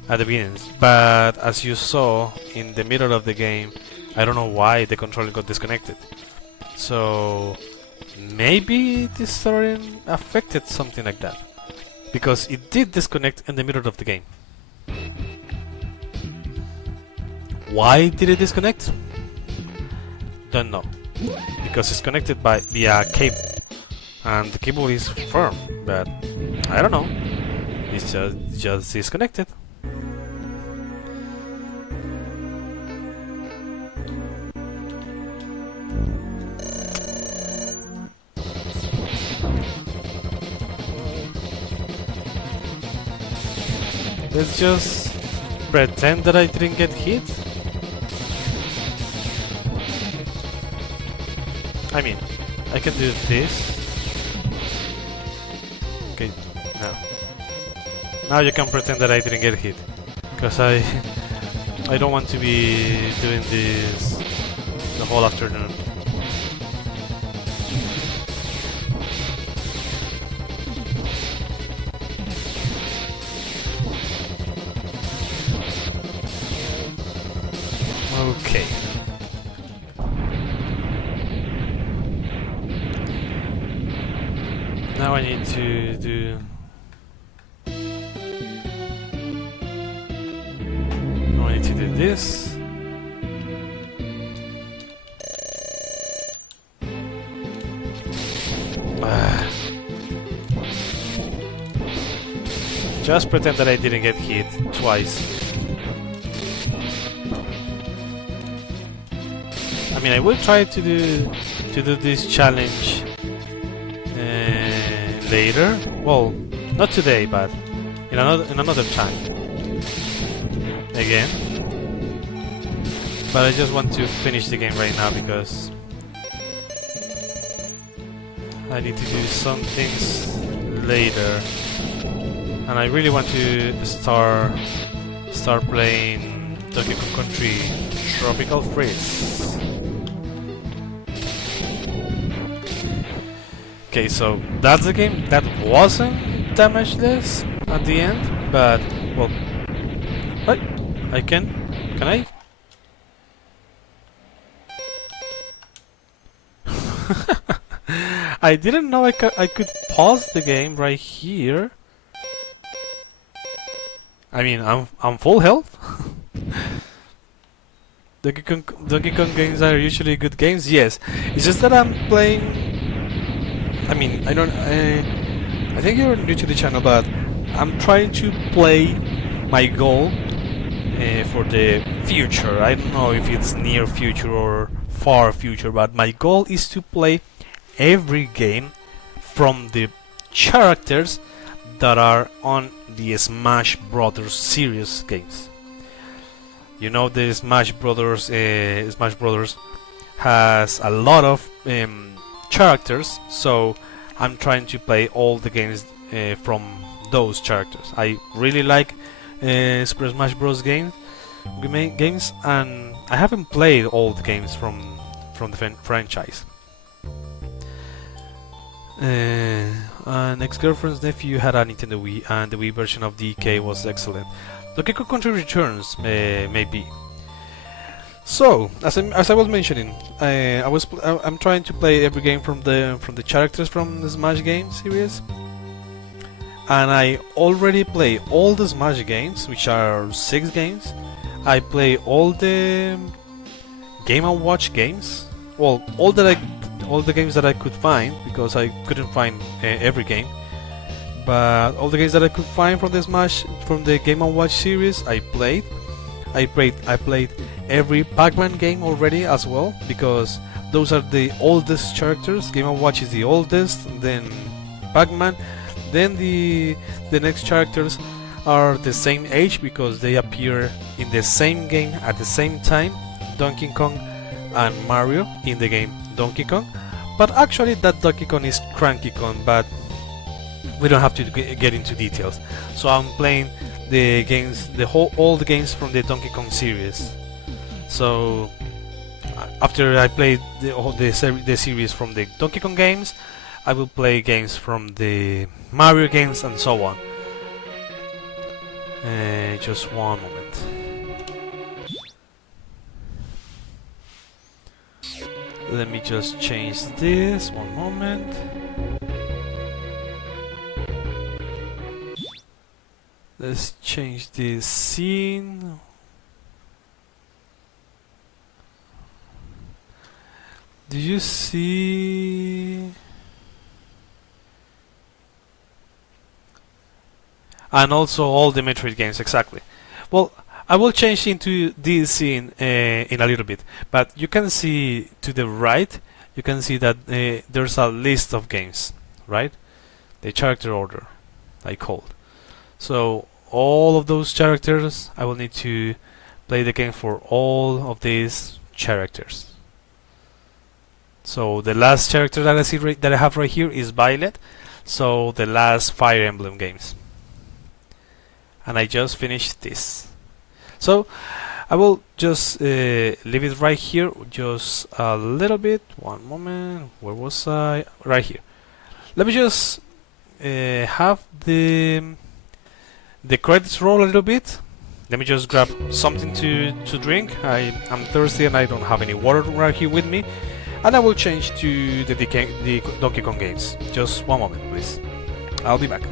at the beginning, but as you saw in the middle of the game, I don't know why the controller got disconnected. So maybe this story affected something like that, because it did disconnect in the middle of the game. Why did it disconnect? Don't know. Because it's connected via cable, and the cable is firm, but I don't know. It's just disconnected. Let's just pretend that I didn't get hit. I mean, I can do this. Okay, now you can pretend that I didn't get hit, because I don't want to be doing this the whole afternoon. Okay. Now I need to do... Now I need to do this. Just pretend that I didn't get hit twice. I mean, I will try to do this challenge later. Well, not today, but in another time. Again. But I just want to finish the game right now because I need to do some things later, and I really want to start playing Donkey Kong Country Tropical Freeze. Okay, so that's the game. That wasn't damageless at the end, but well, what? Can I? I didn't know I could pause the game right here. I mean, I'm full health. Donkey Kong games are usually good games. Yes, it's just that I'm playing. I mean, I think you're new to the channel, but I'm trying to play my goal for the future. I don't know if it's near future or far future, but my goal is to play every game from the characters that are on the Smash Brothers series games. You know, the Smash Brothers has a lot of characters, so I'm trying to play all the games from those characters. I really like Super Smash Bros. games, and I haven't played all the games from the franchise. An ex-girlfriend's nephew had a Nintendo Wii, and the Wii version of DK was excellent. Donkey Kong Country Returns, maybe. So, as I was mentioning, I'm trying to play every game from the characters from the Smash game series, and I already play all the Smash games, which are 6 games. I play all the Game & Watch games. Well, all the games that I could find, because I couldn't find every game. But all the games that I could find from the Game & Watch series, I played. I played every Pac-Man game already as well, because those are the oldest characters. Game & Watch is the oldest, then Pac-Man, then the next characters are the same age because they appear in the same game at the same time, Donkey Kong and Mario in the game Donkey Kong. But actually that Donkey Kong is Cranky Kong, but we don't have to get into details. So I'm playing the games, all the games from the Donkey Kong series. So after I play the series from the Donkey Kong games, I will play games from the Mario games and so on. Just one moment. Let me just change this. One moment. Let's change the scene. Do you see? And also all the Metroid games, exactly. Well, I will change into this scene in a little bit, but you can see to the right, you can see that there's a list of games, right? The character order, I called. So all of those characters, I will need to play the game for all of these characters. So the last character that I see that I have right here is Violet. So the last Fire Emblem games. And I just finished this. So I will just leave it right here, just a little bit. One moment, where was I? Right here. Let me just have the credits roll a little bit. Let me just grab something to drink. I'm thirsty and I don't have any water right here with me. And I will change to the Donkey Kong games. Just one moment, please. I'll be back.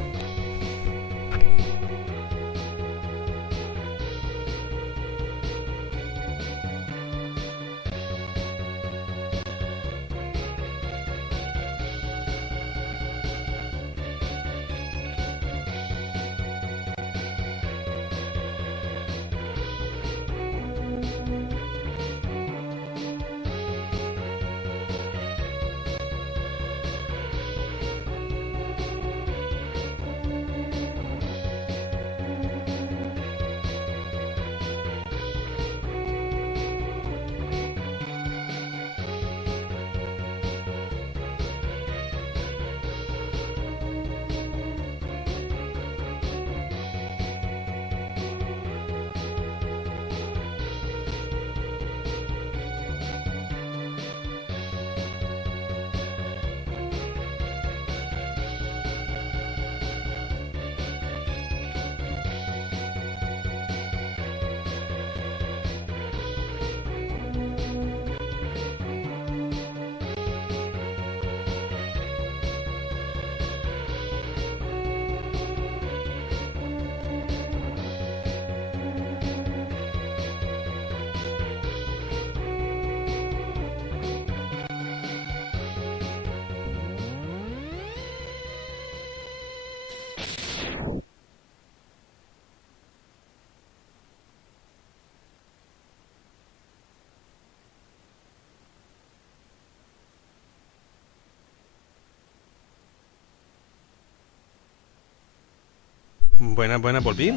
Buena, volví.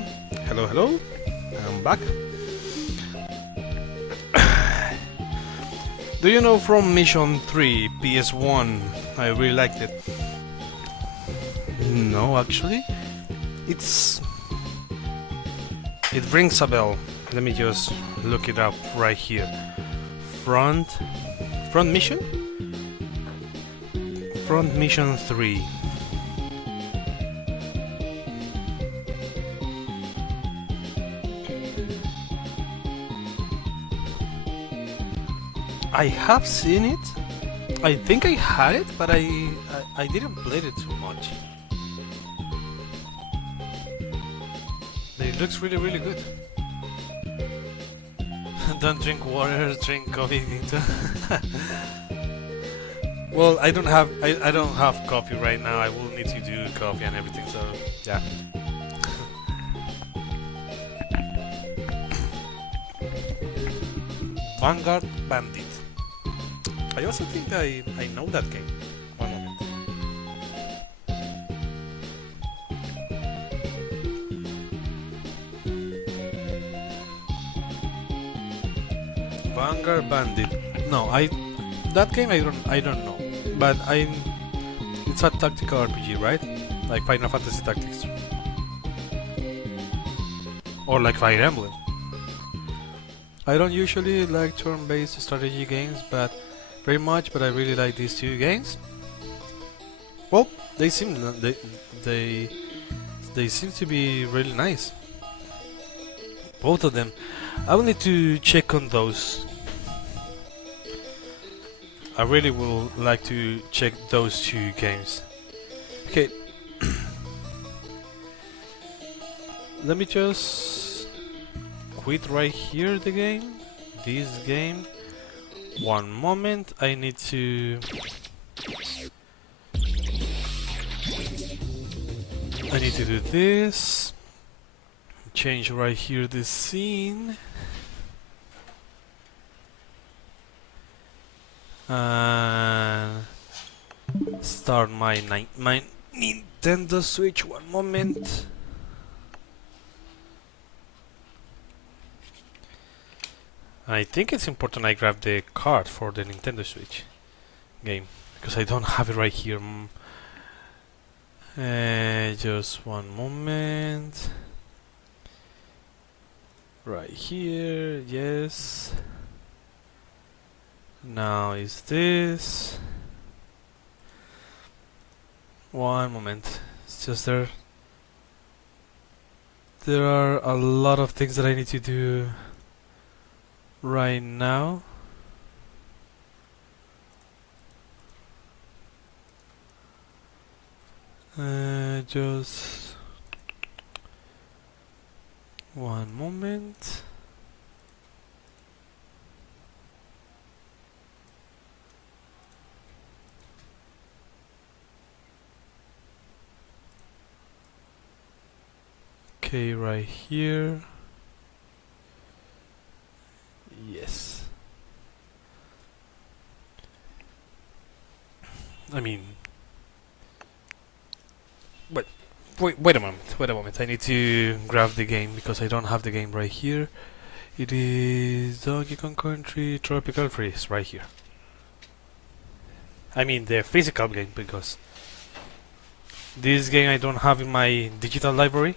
Hello, hello. I'm back. Do you know from Mission 3 PS1? I really liked it. No, actually. It rings a bell. Let me just look it up right here. Front Mission? Front Mission 3. I have seen it. I think I had it, but I didn't play it too much. It looks really, really good. Don't drink water, drink coffee. Well, I don't have coffee right now. I will need to do coffee and everything. So yeah. Vanguard Bandit. I also think I know that game. One moment. Vanguard Bandit. No, that game I don't know. But it's a tactical RPG, right? like Final Fantasy Tactics, or like Fire Emblem. I don't usually like turn-based strategy games, but very much. But I really like these two games. Well, they seem they seem to be really nice. Both of them. I will need to check on those. I really would like to check those two games. Okay. Let me just quit right here the game. This game. One moment. I need to do this. Change right here the scene. And start my Nintendo Switch. One moment. I think it's important I grab the card for the Nintendo Switch game because I don't have it right here. Just one moment. Right here, yes. Now is this. One moment. It's just there. There are a lot of things that I need to do right now. Just one moment. Okay, right here. Yes. I mean, wait a moment. I need to grab the game because I don't have the game right here. It is Donkey Kong Country Tropical Freeze right here. I mean the physical game because this game I don't have in my digital library.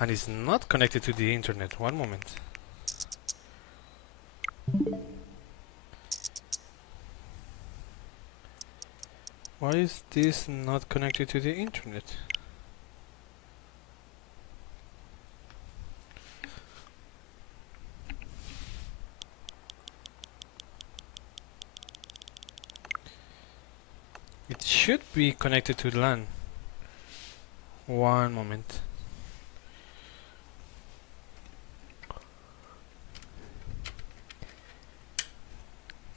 And it's not connected to the internet. One moment. Why is this not connected to the internet? It should be connected to the LAN. One moment.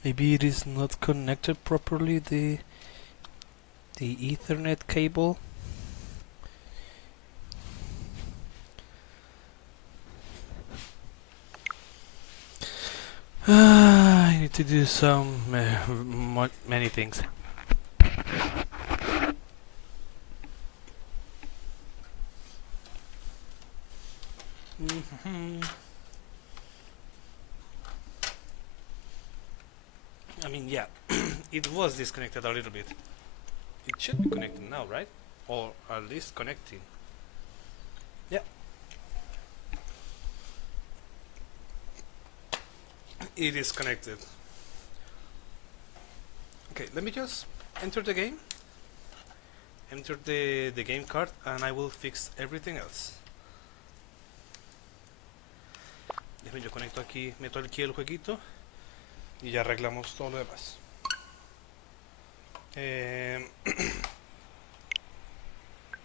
Maybe it is not connected properly, the Ethernet cable. I need to do some many things. I mean, yeah, it was disconnected a little bit. It should be connected now, right? Or at least connecting. Yeah. It is connected. Okay, let me just enter the game. Enter the game card and I will fix everything else. Déjame yo conecto aquí, meto aquí el jueguito y ya arreglamos todo lo demás.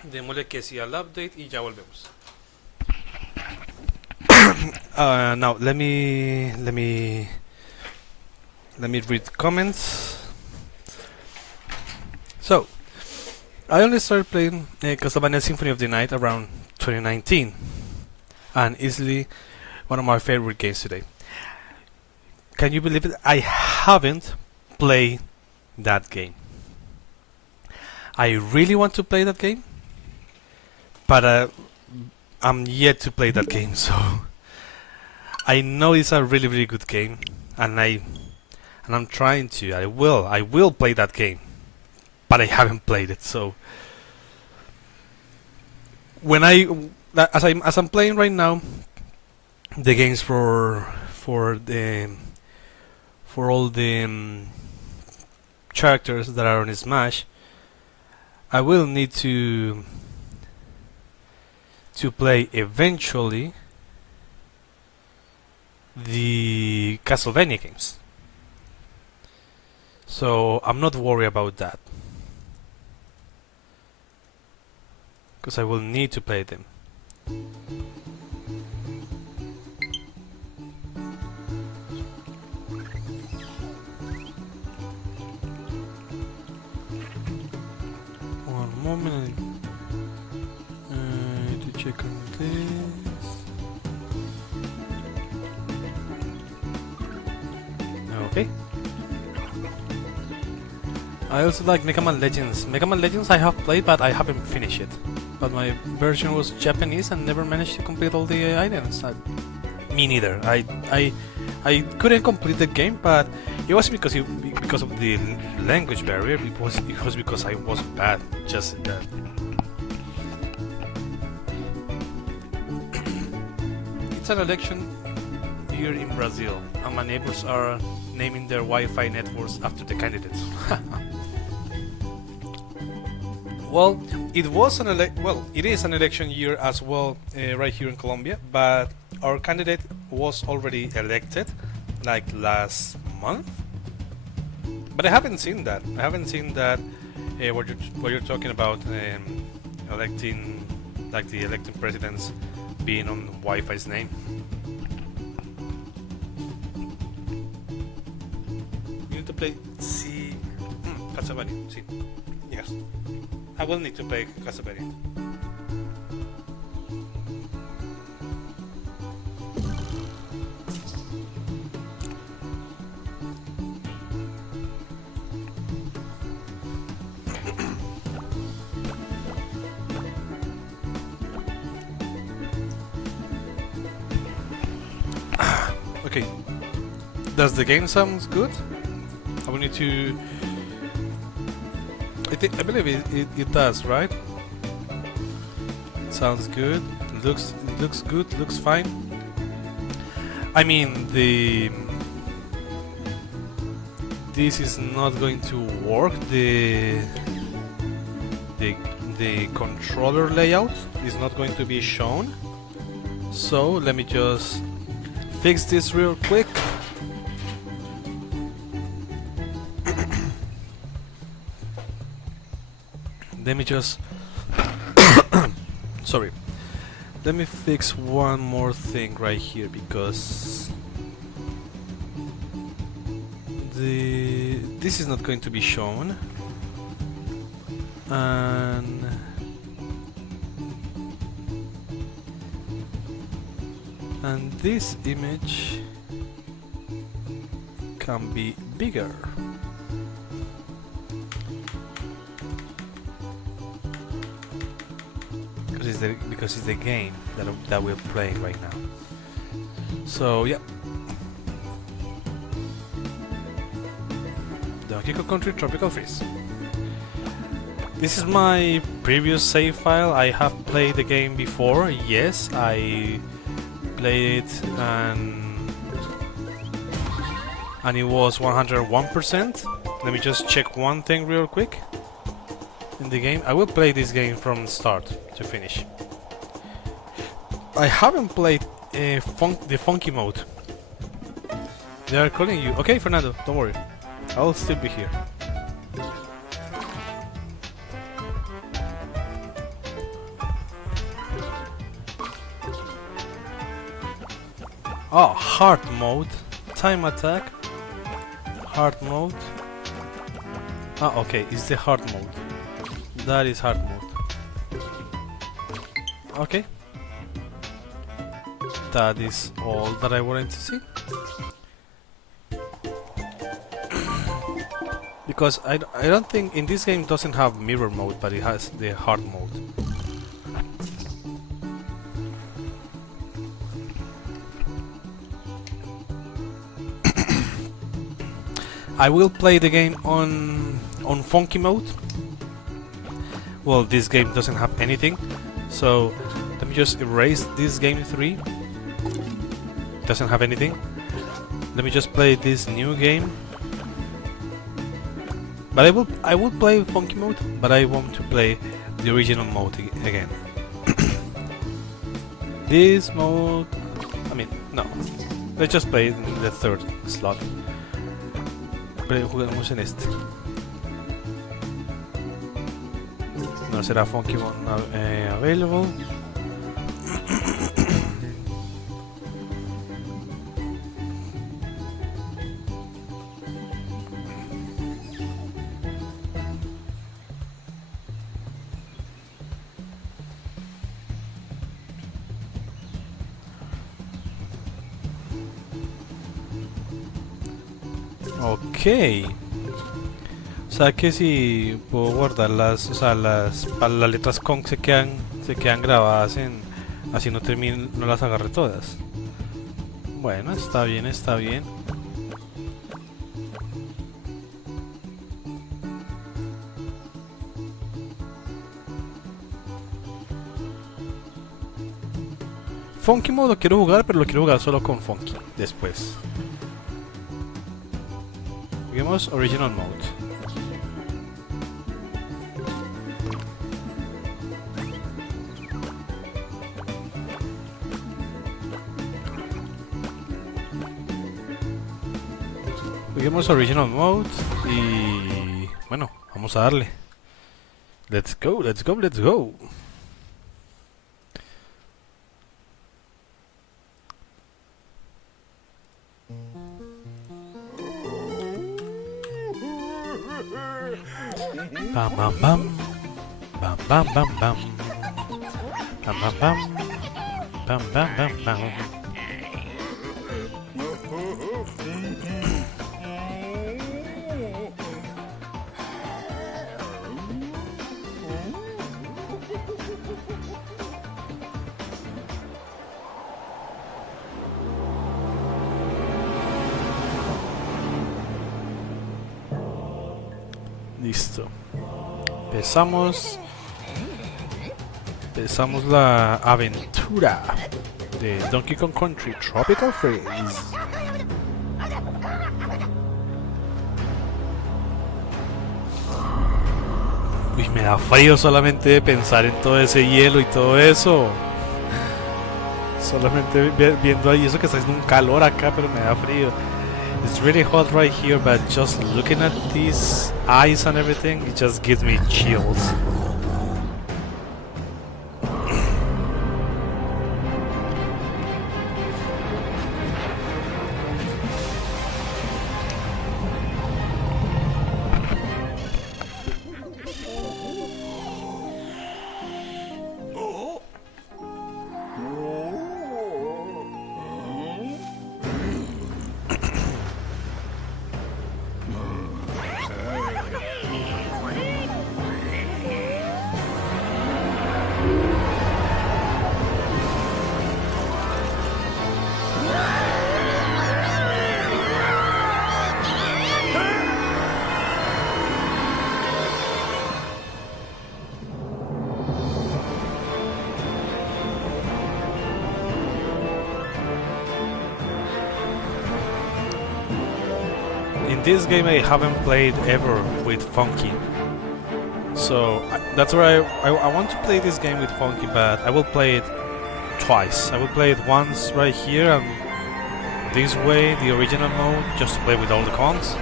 Démosle que sí al update y ya volvemos. Now let me read comments. So I only started playing Castlevania Symphony of the Night around 2019 and easily one of my favorite games today. Can you believe it? I haven't played that game. I really want to play that game, but I'm yet to play that game. So I know it's a really, really good game, and I'm trying to. I will play that game, but I haven't played it. So when as I'm playing right now, the games for the for all the characters that are on Smash, I will need to play eventually the Castlevania games. So I'm not worried about that, because I will need to play them. One moment to check on this. Okay. I also like Mega Man Legends. Mega Man Legends I have played, but I haven't finished it. But my version was Japanese and never managed to complete all the items. Me neither. I couldn't complete the game, but it wasn't because of the language barrier. It was because I was bad, just that. It's an election year in Brazil, and my neighbors are naming their Wi-Fi networks after the candidates. Well, it is an election year as well right here in Colombia, but our candidate was already elected like last month. But I haven't seen that. What you're talking about, electing, like the elected presidents being on Wi-Fi's name. You need to play Castlevania. Yes. I will need to play Castlevania. Okay. Does the game sound good? I will need to. I believe it does, right? It sounds good. It looks good. Looks fine. I mean, this is not going to work. The controller layout is not going to be shown. So let me just fix this real quick. Let me just sorry. Let me fix one more thing right here, because this is not going to be shown, and this image can be bigger. Because it's the game that we're playing right now. So yeah, Donkey Kong Country Tropical Freeze. This is my previous save file. I have played the game before. Yes, I played it, and it was 101%. Let me just check one thing real quick. In the game, I will play this game from start to finish. I haven't played the funky mode. They are calling you. Okay, Fernando, don't worry. I'll still be here. Oh, hard mode. Time attack. Hard mode. Ah, okay, it's the hard mode. That is hard mode. Okay. That is all that I wanted to see. Because I don't think in this game doesn't have mirror mode, but it has the hard mode. I will play the game on funky mode, well, this game doesn't have anything. So let me just erase this game 3. Doesn't have anything. Let me just play this new game. But I will play funky mode, but I want to play the original mode again. This mode, I mean, no. Let's just play in the third slot. Pero juguemos en este. No será funky one available. Ok. O sea que si puedo guardar las, o sea, las letras con se quedan grabadas en, así no termino, no las agarré todas. Bueno, está bien, está bien. Funky Mode lo quiero jugar, pero lo quiero jugar solo con Funky después. Juguemos Original Mode. Juguemos Original Mode y bueno, vamos a darle. Let's go, let's go, let's go. Bam bam bam bam bam bam bam bam bam bam bam bam bam bam. Listo. Empezamos la aventura de Donkey Kong Country Tropical Freeze. Uy, me da frío solamente de pensar en todo ese hielo y todo eso. Solamente viendo ahí eso que está haciendo un calor acá, pero me da frío. It's really hot right here, but just looking at these ice and everything, it just gives me chills. In this game I haven't played ever with Funky, so that's why I want to play this game with Funky, but I will play it twice. I will play it once right here and this way, the original mode, just to play with all the cons,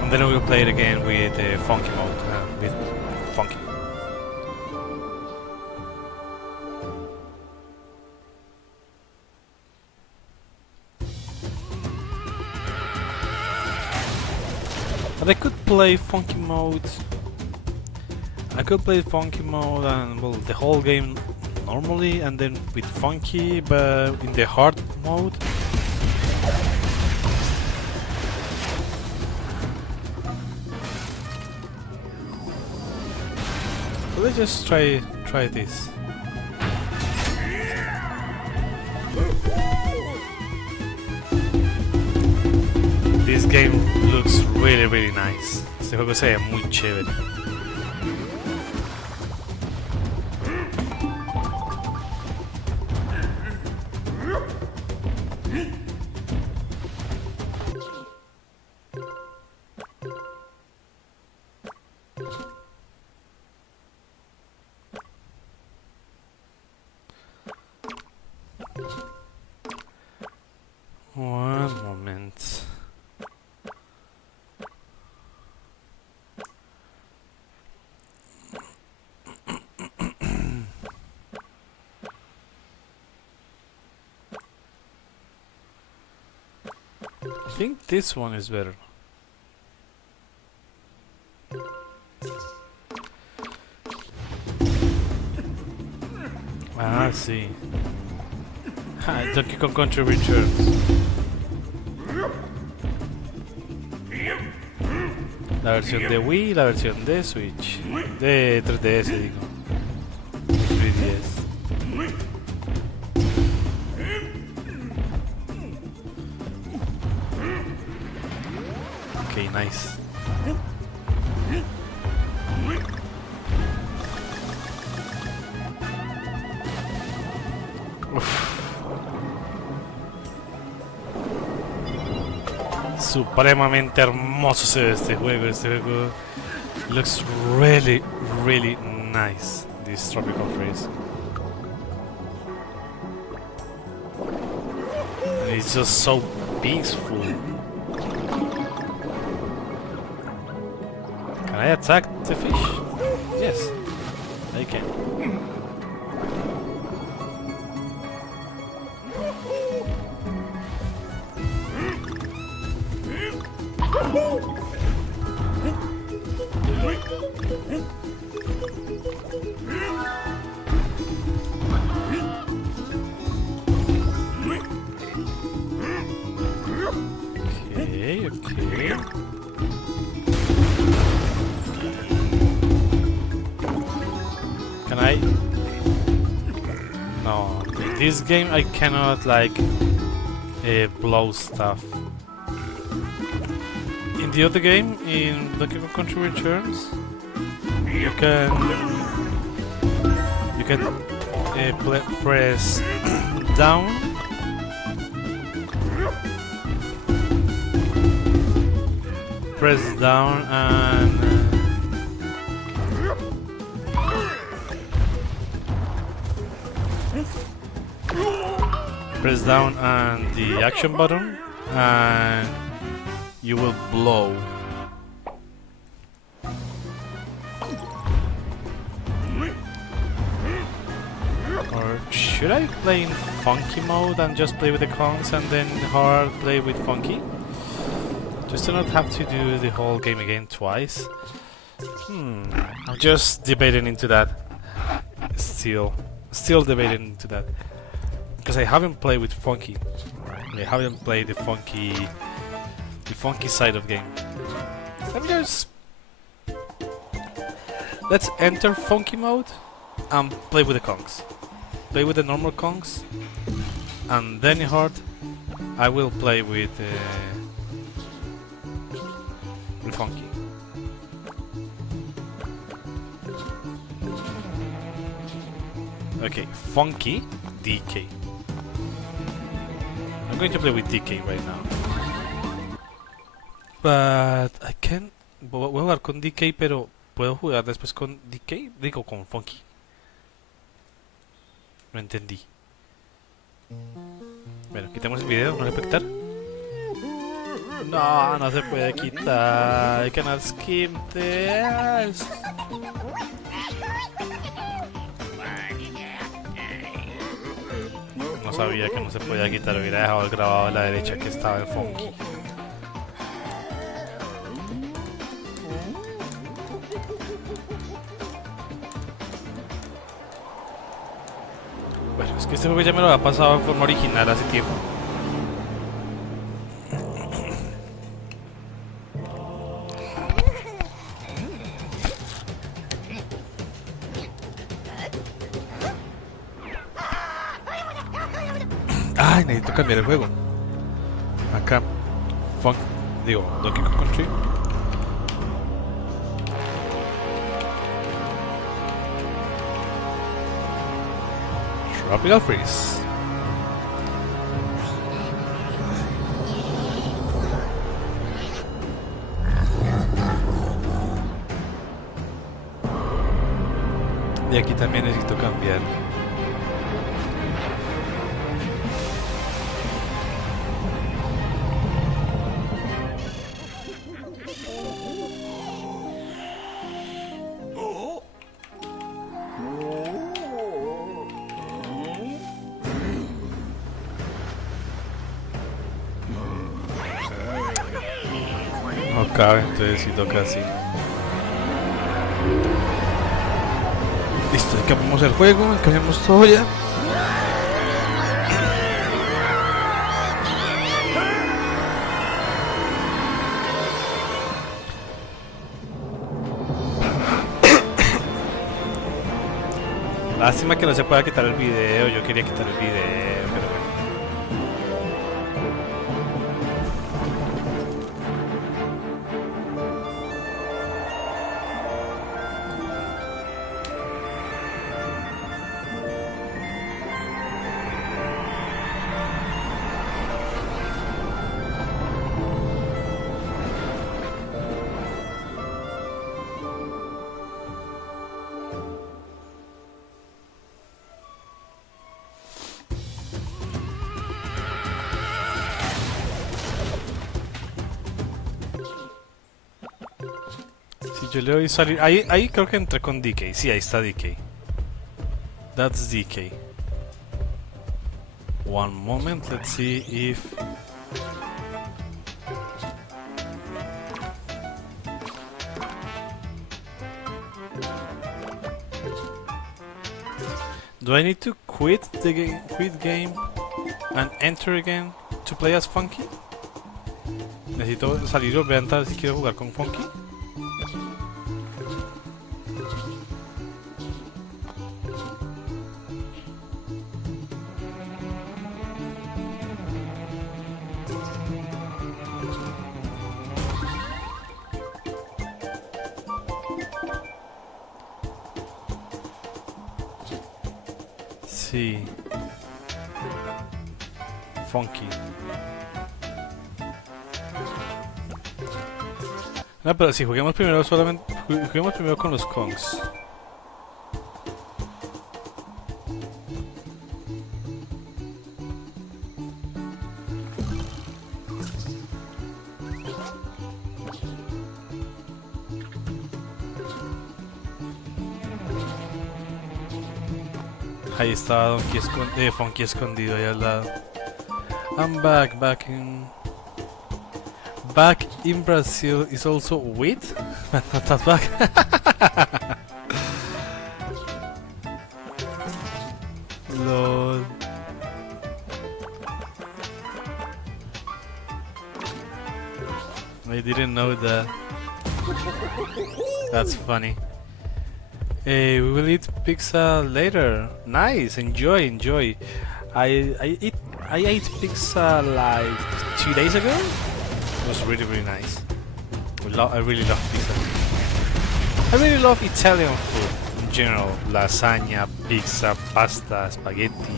and then I will play it again with the Funky mode, with Funky. But I could play funky mode. I could play funky mode and well the whole game normally, and then with funky, but in the hard mode. So let's just try this. This game looks really nice. Este juego se ve muy chévere. One moment. I think this one is better. Ah, sí. Donkey Kong Country Returns. La versión de Wii y la versión de Switch. De 3DS, digo. 3DS. Okay, nice. Supremamente hermoso se ve este juego. Este juego looks really, really nice. This tropical freeze. And it's just so peaceful. Can I attack the fish? Yes, I can. Okay. Can I? No. In this game I cannot like blow stuff. In the other game, in Donkey Kong Country Returns, you can press down. Press down and press down and the action button, and you will blow. Or should I play in funky mode and just play with the Kongs and then hard play with funky? Just to not have to do the whole game again twice. I'm just debating into that. Still debating into that. Because I haven't played with funky. I haven't played the funky side of game. Let's enter funky mode and play with the Kongs. Play with the normal Kongs, and then in hard I will play with funky. Okay, funky DK. I'm going to play with DK right now. But I can't. Voy a jugar con DK, pero ¿puedo jugar después con DK? Digo, con funky. No entendí. Bueno, quitemos el video, no espectar. No, no se puede quitar. I cannot skip this. No sabía que no se podía quitar. Hubiera dejado el grabado a la derecha que estaba el funky. Bueno, es que este juego ya me lo había pasado en forma original hace tiempo. Ay, necesito cambiar el juego. Acá, Donkey Kong Country. Tropical Freeze. Y aquí también necesito cambiar. cabe, entonces sí toca así. Listo, acabamos el juego, acabamos todo ya. Lástima que no se pueda quitar el video, yo quería quitar el video, pero bueno. Si yo le doy salir... Ahí creo que entré con DK. Sí, ahí está DK. That's DK. One moment, let's see if... Do I need to quit the game and enter again to play as Funky? Necesito salir y volver a entrar si quiero jugar con Funky. Sí. Funky. No, pero si juguemos primero juguemos primero con los Kongs. Ahí estaba Funky escondido ahí al lado. I'm back in Brazil is also wheat, but not that back. Lol. I didn't know that. That's funny. We will eat pizza later. Nice, enjoy. I ate pizza like 2 days ago. It was really nice. I really love pizza. I really love Italian food in general. Lasagna, pizza, pasta, spaghetti.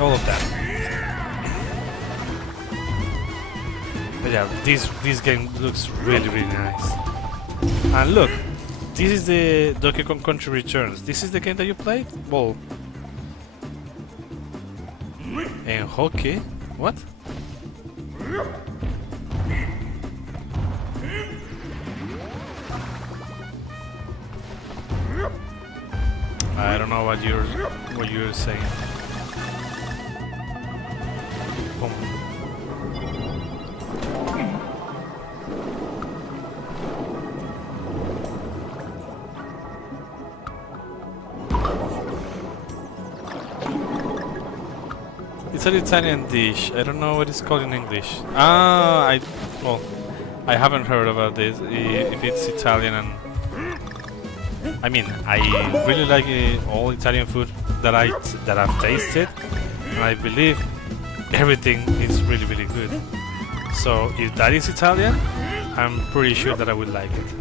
All of that. But yeah, this game looks really nice. And look, this is the Donkey Kong Country Returns. This is the game that you played? Well, and hockey? What? I don't know what you're saying. Boom. It's an Italian dish. I don't know what it's called in English. I haven't heard about this. If it's Italian, and I mean, I really like all Italian food that I've tasted, and I believe everything is really good. So if that is Italian, I'm pretty sure that I would like it.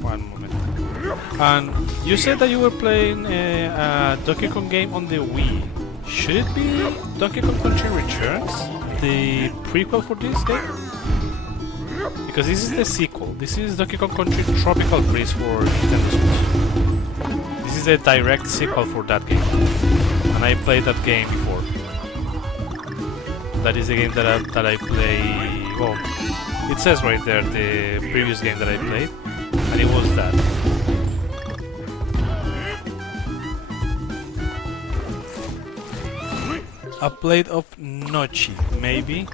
One moment. And you said that you were playing a Donkey Kong game on the Wii. Should it be Donkey Kong Country Returns, the prequel for this game? Because this is the sequel. This is Donkey Kong Country Tropical Freeze for Nintendo Switch. This is a direct sequel for that game, and I played that game before. That is the game that I play. Well, It says right there the previous game that I played, and it was that. A plate of gnocchi, maybe.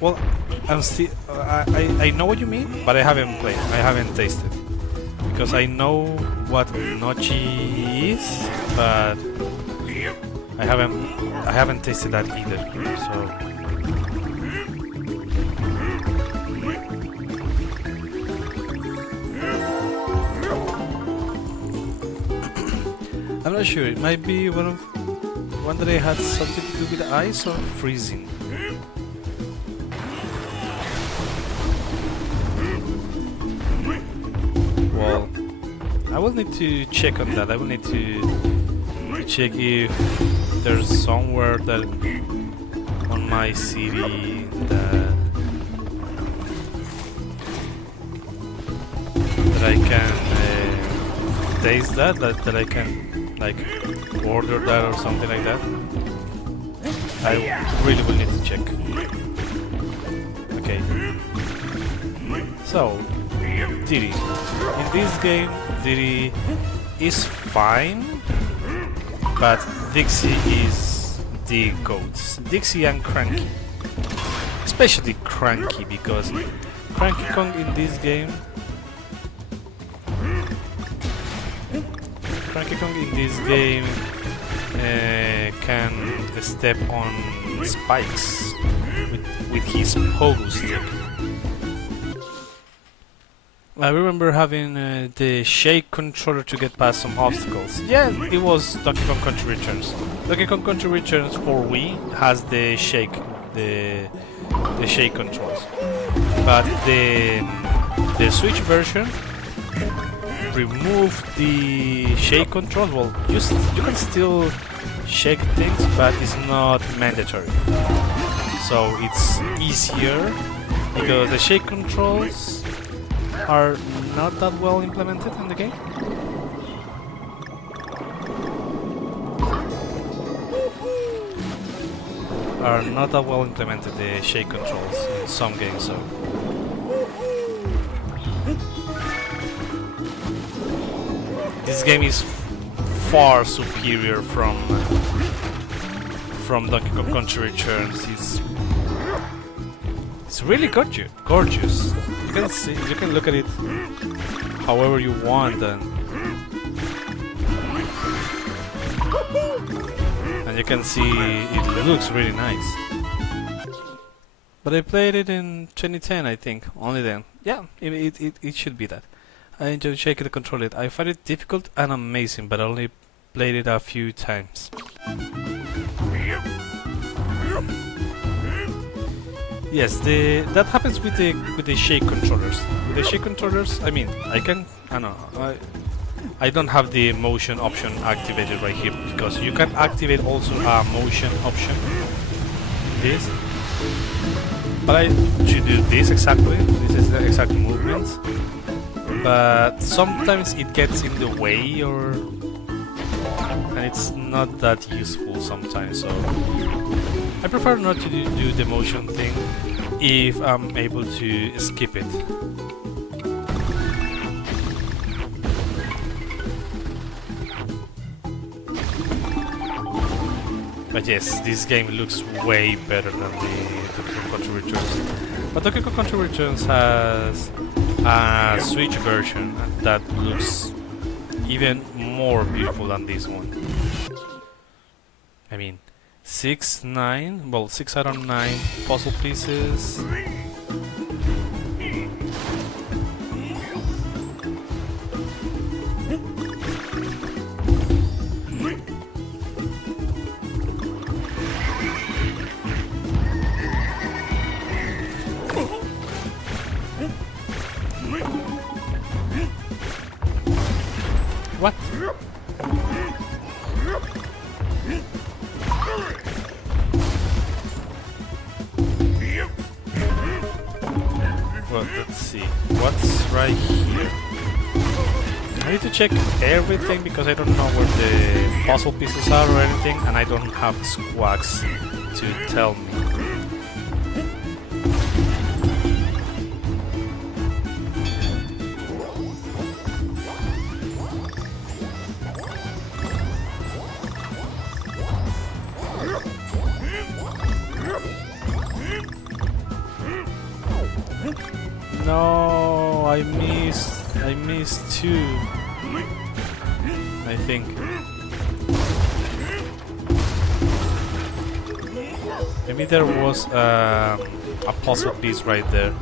Well, I'm still. I know what you mean, but I haven't played. I haven't tasted, because I know what gnocchi is, but I haven't tasted that either. So. I'm not sure. It might be one that I had something to do with ice or freezing. Well, I will need to check on that. I will need to check if there's somewhere that on my CD that I can taste that I can like order that or something like that. I really will need to check. Okay. So, Diddy. In this game, Diddy is fine, but Dixie is the goats. Dixie and Cranky. Especially Cranky, because Cranky Kong in this game can step on spikes with his pogo stick. I remember having the shake controller to get past some obstacles. Yeah, it was Donkey Kong Country Returns. Donkey Kong Country Returns for Wii has the shake controls, but the Switch version remove the shake control. Well, you can still shake things, but it's not mandatory. So it's easier because the shake controls are not that well implemented in the game. Are not that well implemented, the shake controls in some games. So. This game is far superior from Donkey Kong Country Returns. It's really gorgeous. You can look at it however you want, and you can see it looks really nice. But I played it in 2010, I think, only then. Yeah, it should be that. I enjoy shaking the controller. I find it difficult and amazing, but I only played it a few times. Yes, that happens with the shake controllers. With the shake controllers, I mean, I don't have the motion option activated right here, because you can activate also a motion option. This, but I should do this exactly. This is the exact movement. But sometimes it gets in the way, and it's not that useful sometimes. So I prefer not to do the motion thing if I'm able to skip it. But yes, this game looks way better than the Donkey Kong Country Returns. But Donkey Kong Country Returns has a Switch version that looks even more beautiful than this one. I mean, 6 out of 9 puzzle pieces. What? Well, let's see. What's right here? I need to check everything because I don't know where the puzzle pieces are or anything, and I don't have squawks to tell me. I missed two. I think. Maybe there was a puzzle piece right there.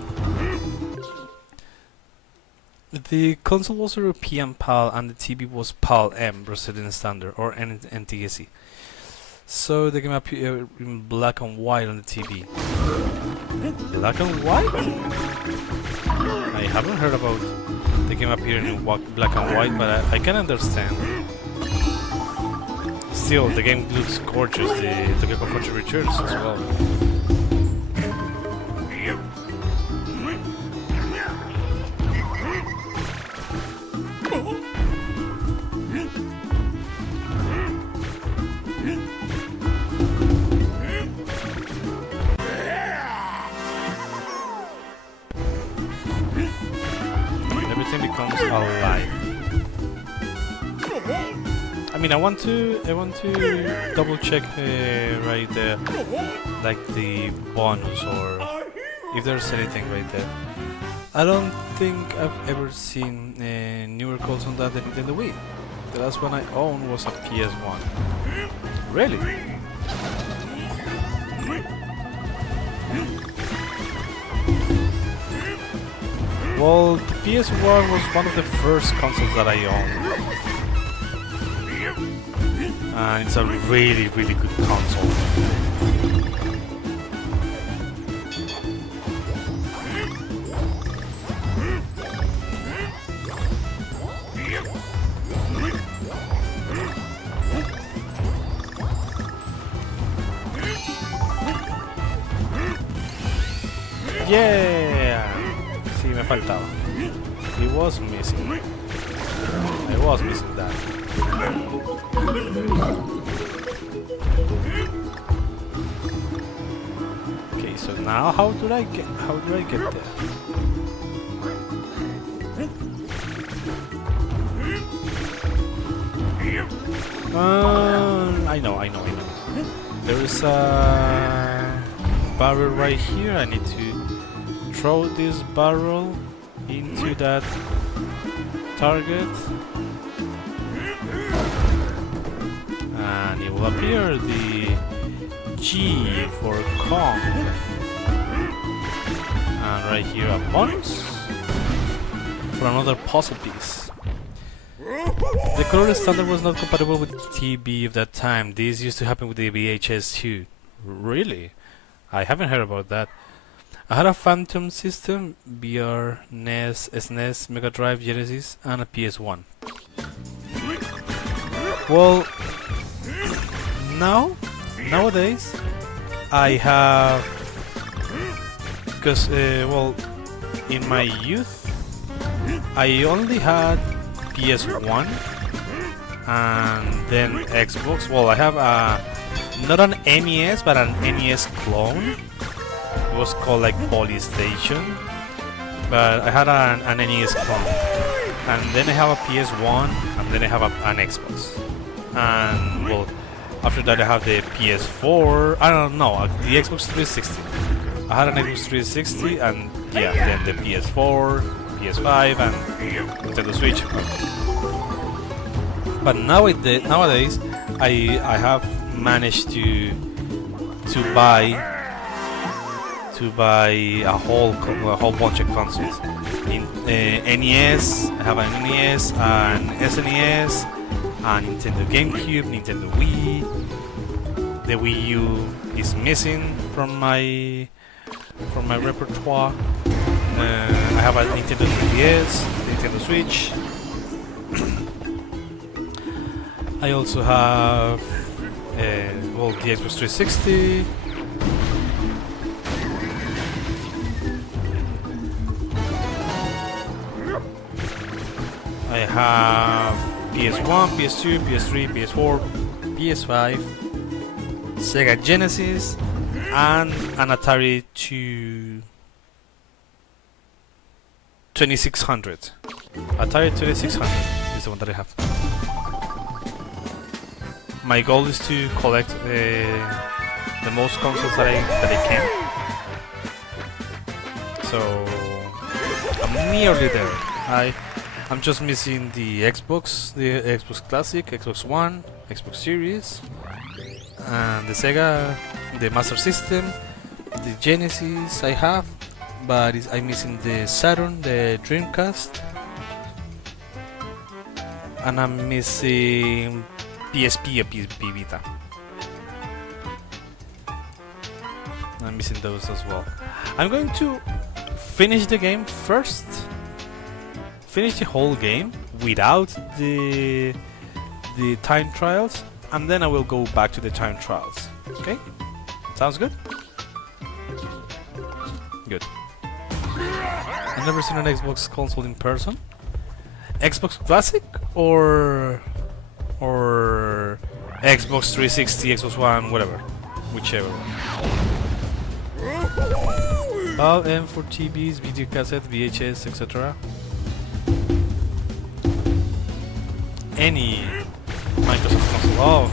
The console was European PAL and the TV was PAL M, Brazilian Standard, or NTSC. So the game appeared in black and white on the TV. Black and white? I haven't heard about the game appearing in black and white, but I can understand. Still, the game looks gorgeous. The Tokyo Converge Returns as well. Everything becomes alive. I mean, I want to double check right there, like the bonus or if there's anything right there. I don't think I've ever seen newer calls on that than the Wii. The last one I owned was a PS1. Really? Well, the PS1 was one of the first consoles that I owned. And it's a really, really good console. Yeah! Sí, me faltaba. It was missing. I was missing that. Okay, so now how do I get there? I know. There is a barrel right here. I need to throw this barrel into that target. And it will appear the G for Kong. And right here a bonus for another puzzle piece. The color standard was not compatible with TV of that time. This used to happen with the VHS too. Really? I haven't heard about that. I had a Phantom system, VR, NES, SNES, Mega Drive, Genesis, and a PS1. Well, nowadays, I have, because well, in my youth, I only had PS1 and then Xbox. Well, I have not an NES, but an NES clone. It was called like Polystation, but I had an NES clone, and then I have a PS1, and then I have an Xbox, and well, after that I have the PS4. I don't know, the Xbox 360. I had an Xbox 360, and yeah, then the PS4, PS5, and Nintendo Switch. But nowadays, I have managed to buy a whole bunch of consoles. In NES, I have an NES, an SNES, a Nintendo GameCube, Nintendo Wii. The Wii U is missing from my repertoire. I have a Nintendo 3DS, Nintendo Switch. I also have well, the Xbox 360. I have PS1, PS2, PS3, PS4, PS5, Sega Genesis, and an Atari 2600. Atari 2600 is the one that I have. My goal is to collect the most consoles that I can. So I'm nearly there. I'm just missing the Xbox Classic, Xbox One, Xbox Series, and the Sega, the Master System, the Genesis I have, but I'm missing the Saturn, the Dreamcast, and I'm missing PSP and PSP Vita. I'm missing those as well. I'm going to finish the game first. Finish the whole game without the time trials, and then I will go back to the time trials. Okay? Sounds good? Good. I've never seen an Xbox console in person. Xbox Classic or Xbox 360, Xbox One, whatever, whichever. PAL, M for TVs, video cassette, VHS, etc. Any Microsoft console.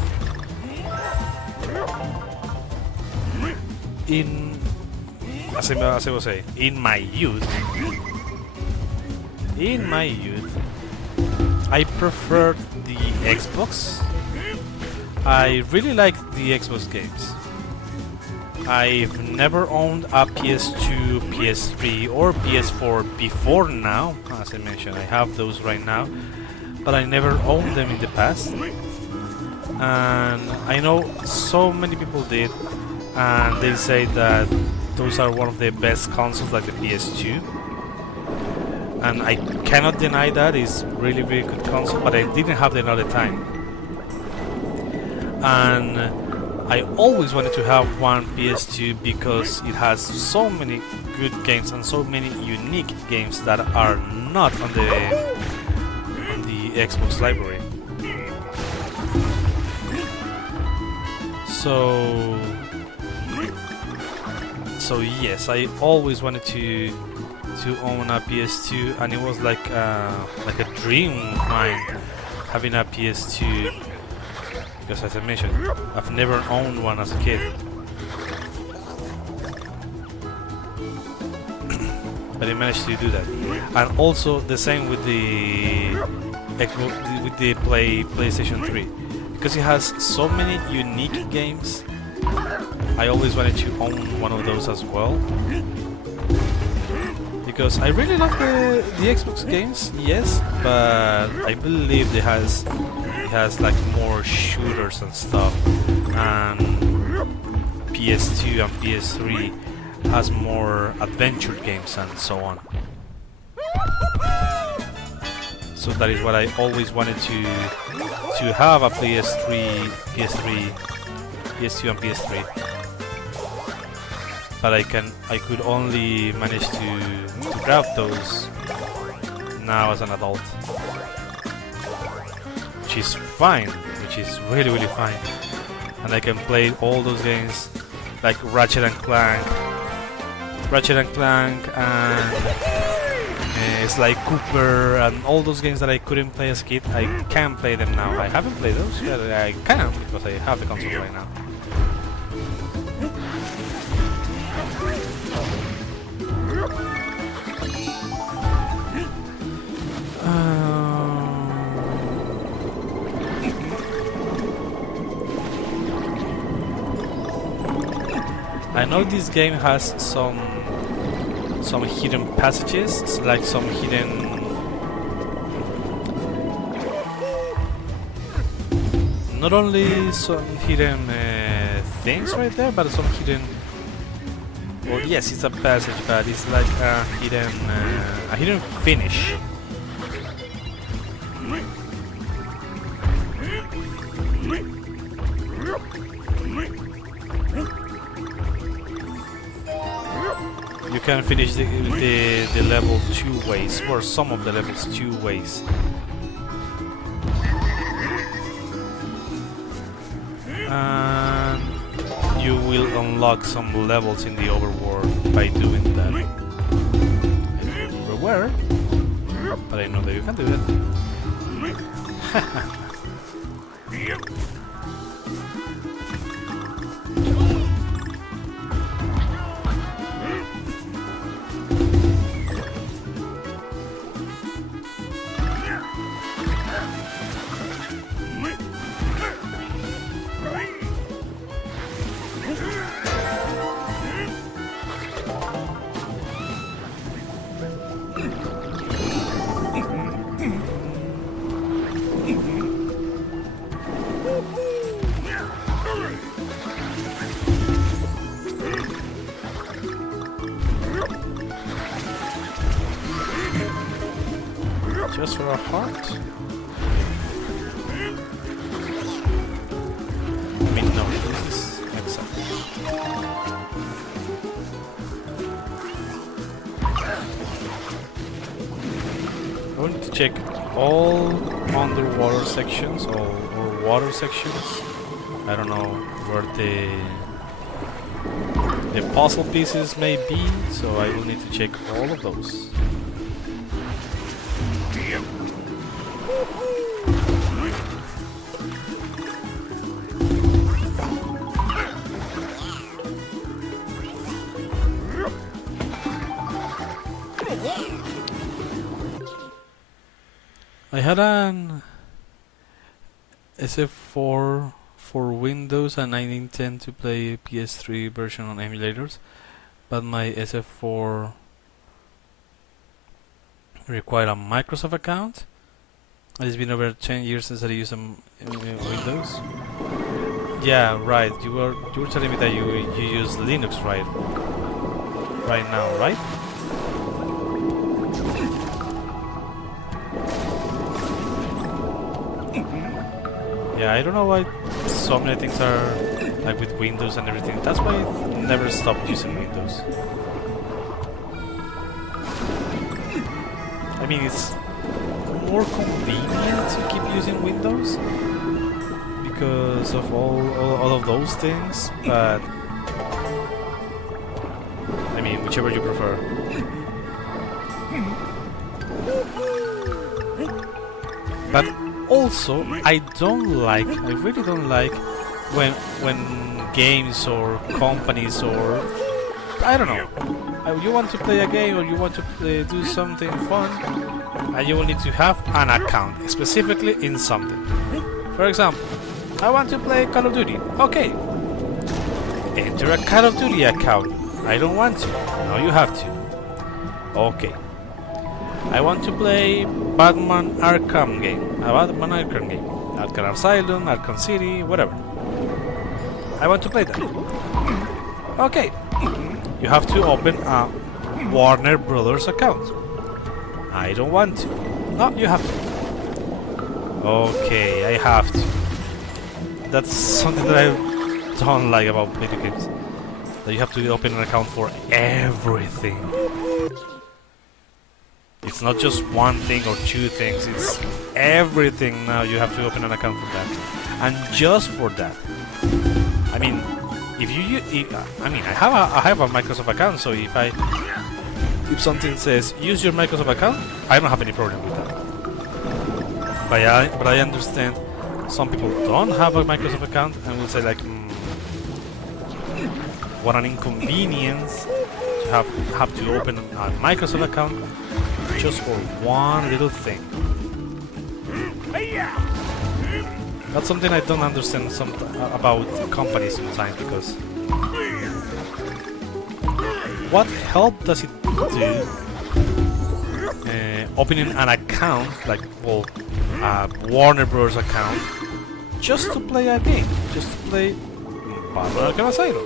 As I was saying, in my youth, I preferred the Xbox. I really liked the Xbox games. I've never owned a PS2, PS3 or PS4 before now. As I mentioned, I have those right now, but I never owned them in the past. And I know so many people did, and they say that those are one of the best consoles, like the PS2. And I cannot deny that. It's really, really good console, but I didn't have them all the time. And I always wanted to have one PS2 because it has so many good games and so many unique games that are not on the Xbox library. So yes, I always wanted to own a PS2, and it was like a dream of mine having a PS2. Because as I mentioned, I've never owned one as a kid. But I managed to do that. And also the same with the Xbox, with the PlayStation 3. Because it has so many unique games, I always wanted to own one of those as well. Because I really love the Xbox games, yes, but I believe it has like more shooters and stuff, and PS2 and PS3 has more adventure games and so on. So that is what I always wanted to have a PS2 and PS3. But I could only manage to grab those now as an adult. Which is fine, which is really, really fine. And I can play all those games like Ratchet and Clank, and Sly Cooper, and all those games that I couldn't play as a kid. I can play them now. I haven't played those, but I can because I have the console right now. I know this game has some hidden passages, like some hidden not only some hidden things right there, but some hidden. Well, yes, it's a passage, but it's like a hidden finish. You can finish the level 2 ways, or some of the levels 2 ways. And you will unlock some levels in the overworld by doing that. I don't remember where, but I know that you can do it. a heart? I mean, no, this is exile. I want to check all underwater sections or water sections. I don't know where the puzzle pieces may be, so I will need to check all of those. I had an SF4 for Windows and I intend to play PS3 version on emulators, but my SF4 require a Microsoft account. It's been over 10 years since I used Windows. Yeah, right. You were telling me that you use Linux right now, right? Yeah, I don't know why so many things are like with Windows and everything. That's why I never stopped using Windows. I mean, it's more convenient to keep using Windows because of all of those things, but I mean, whichever you prefer. But also, I really don't like when games or companies or I don't know, you want to play a game or you want to do something fun, and you will need to have an account specifically in something. For example, I want to play Call of Duty. Okay, enter a Call of Duty account. I don't want to. No, you have to. Okay. I want to play Batman Arkham game. Arkham Asylum, Arkham City, whatever. I want to play that. Okay. You have to open a Warner Brothers account. I don't want to. No, you have to. Okay, I have to. That's something that I don't like about video games. That you have to open an account for everything. It's not just one thing or two things, it's everything now. You have to open an account for that. And just for that. I mean, if I have a Microsoft account, so if something says use your Microsoft account, I don't have any problem with that. But I understand some people don't have a Microsoft account and will say like, what an inconvenience to have to open a Microsoft account just for one little thing. That's something I don't understand about companies sometimes, because what help does it do opening an account, like, well, a Warner Bros. Account, just to play a game, just to play Batman Arkham Asylum?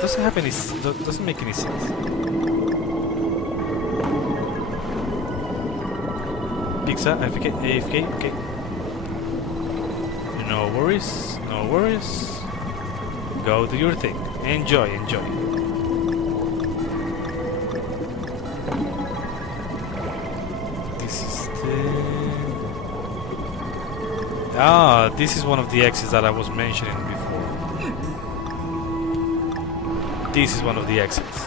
Doesn't make any sense. Pizza, AFK, okay. No worries, no worries. Go do your thing. Enjoy. This is this is one of the exits that I was mentioning before. This is one of the exits.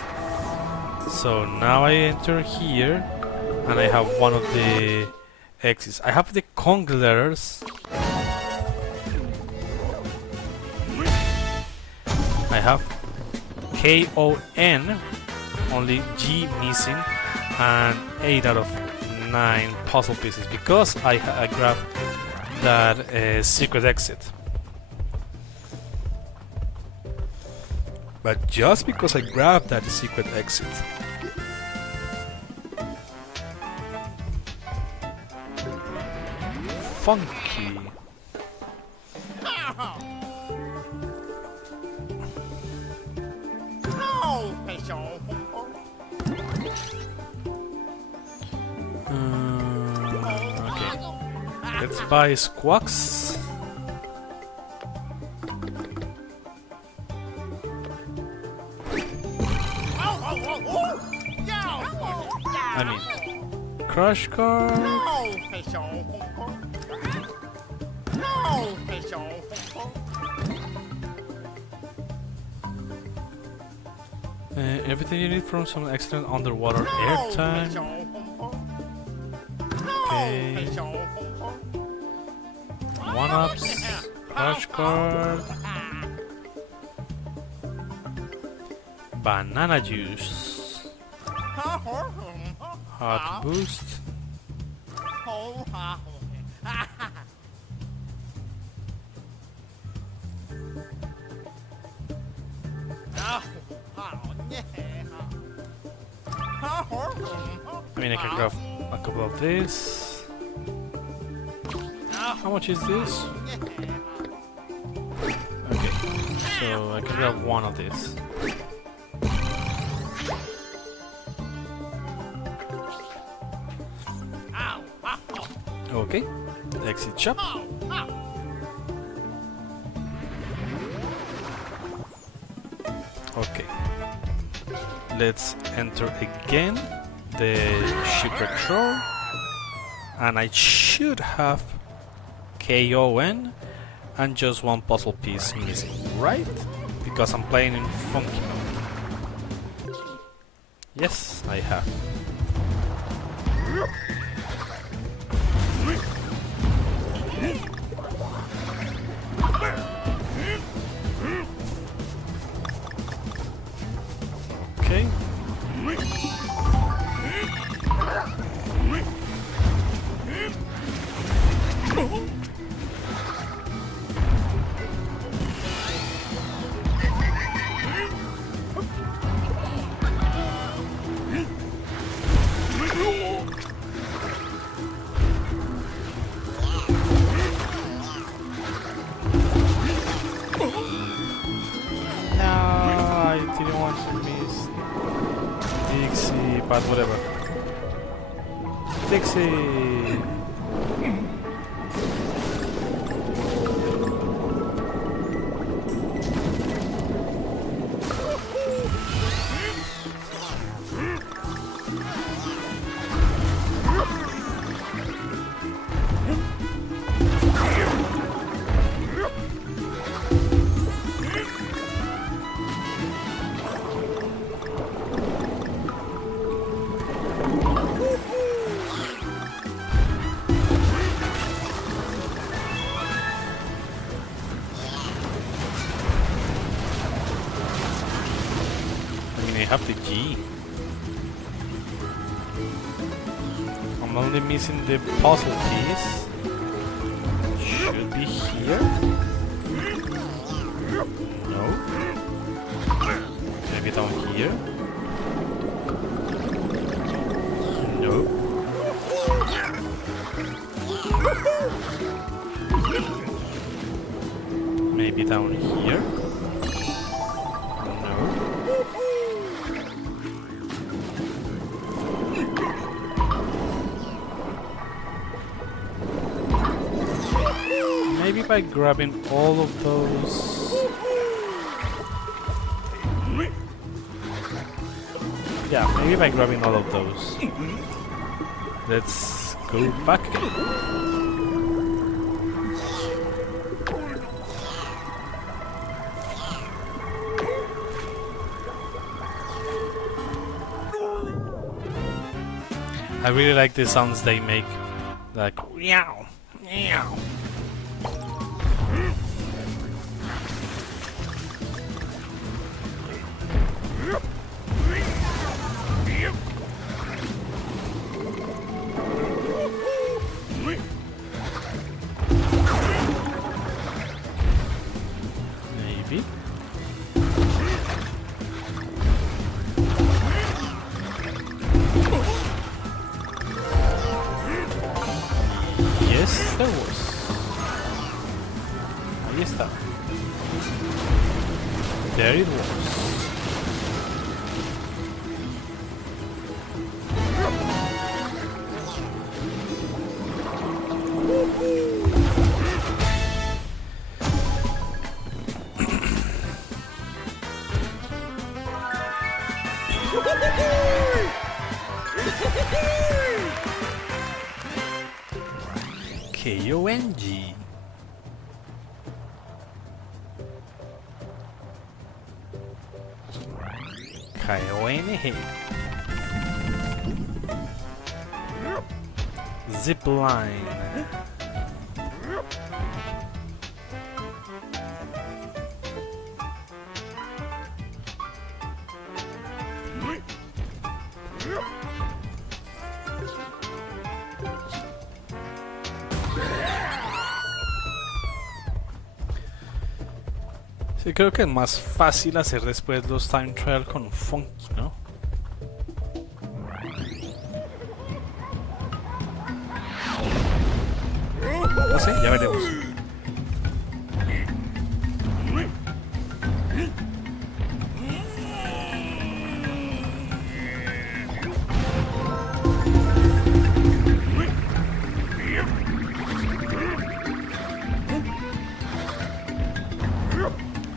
So now I enter here, and I have one of the exits. I have the Kong letters. I have KON, only G missing, and 8 out of 9 puzzle pieces because I grabbed that secret exit. But just because I grabbed that secret exit, funky. Let's buy squawks. I mean, crush card. Everything you need from some excellent underwater airtime. Okay. One-ups. Crush card. Banana juice. Hot boost. I mean, I can grab a couple of this. How much is this? Okay, so I can grab one of this. Okay, exit shop. Okay, let's enter again the shipwreck shore, and I should have KON and just one puzzle piece missing, right? Because I'm playing in funky mode. Yes, I have. Okay. DKC, but whatever. Dixie! I have the G. I'm only missing the puzzle piece. Should be here. No. Maybe down here. No. Maybe down here. No. Maybe by grabbing all of those. Yeah, maybe by grabbing all of those. Let's go back again. I really like the sounds they make, like meow, meow. Maybe. Yes, there was. Ahí está. There it was. K-O-N-G. K-O-N-G. Zipline. Sí, creo que es más fácil hacer después los time trial con Funky, ¿no? No sé, ya veremos.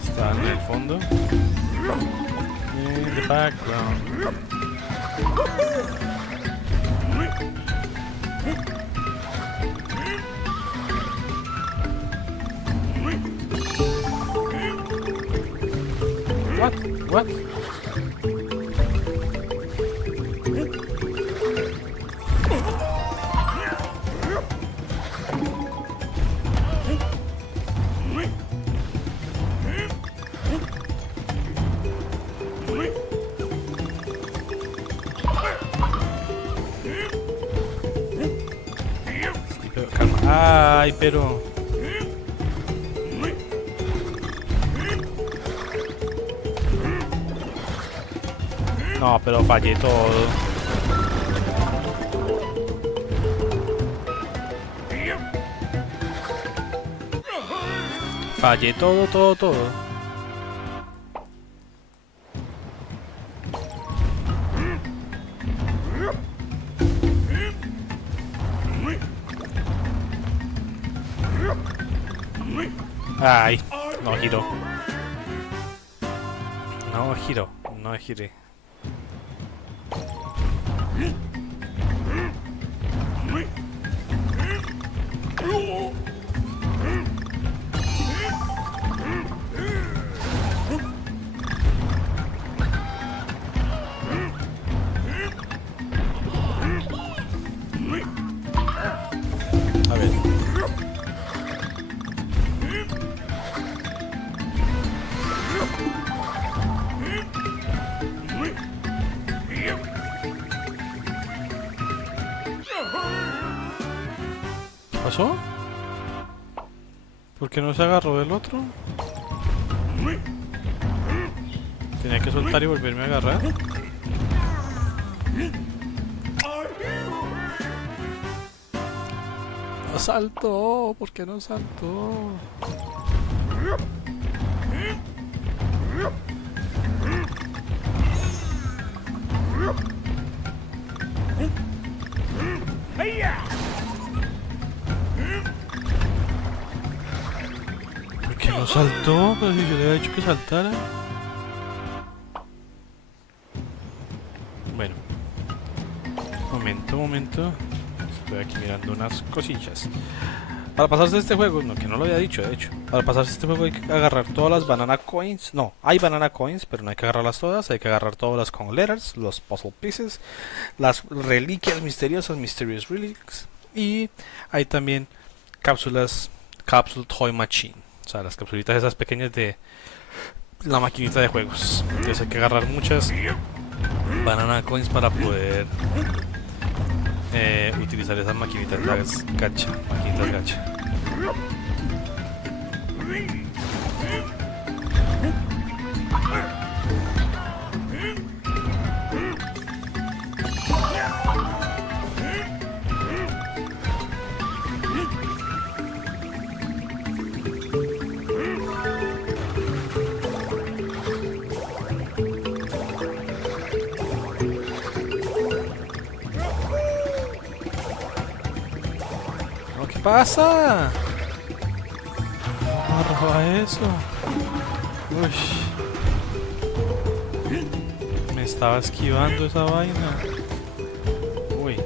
Está en el fondo. In the background. What? Sí, pero calma. Ay, pero... No, pero fallé todo. Fallé todo. Ay, no giró. No giré. A ver. ¿Qué pasó? ¿Por qué no se agarró del otro? Tenía que soltar y volverme a agarrar. No saltó, ¿por qué no saltó? ¿Por qué no saltó? Pero si yo le había dicho que saltara. Bueno, momento. Estoy aquí mirando unas cosillas. Para pasarse este juego, no, que no lo había dicho, de hecho. Para pasarse este juego hay que agarrar todas las banana coins. No, hay banana coins, pero no hay que agarrarlas todas. Hay que agarrar todas las con letters, los puzzle pieces, las reliquias misteriosas, mysterious relics. Y hay también cápsulas, capsule toy machine. O sea, las capsulitas esas pequeñas de la maquinita de juegos. Entonces hay que agarrar muchas banana coins para poder utilizar esas maquinitas gacha, maquinitas gacha. ¿Qué pasa? No roba eso. Uy. Me estaba esquivando esa vaina. Uy.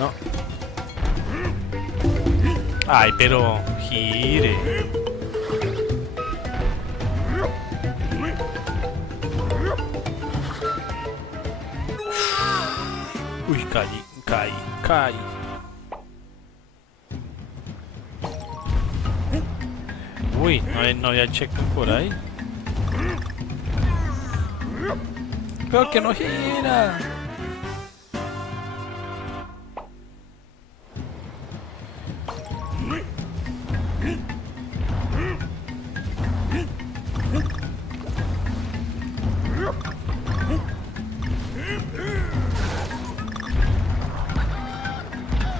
No. Ay, pero gire. Uy, caí. Uy, no había checkpoint por ahí. Pero que no gira.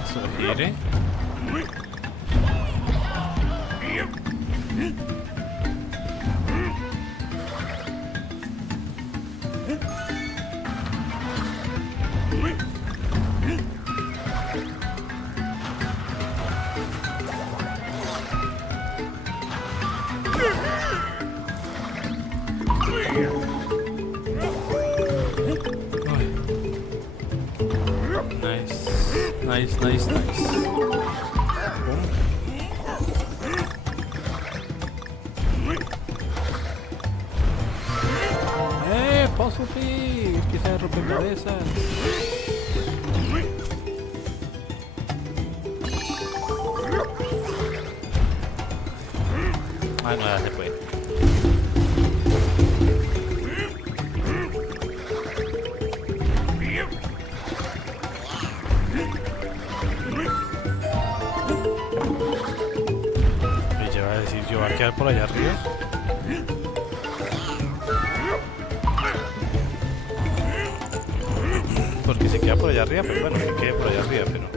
Eso gire. Nice. Puzzle Pig, empieza a romper cabezas. Ah, no, ya se puede. Yo voy a quedar por allá arriba. Porque se queda por allá arriba, pero bueno, que quede por allá arriba, pero...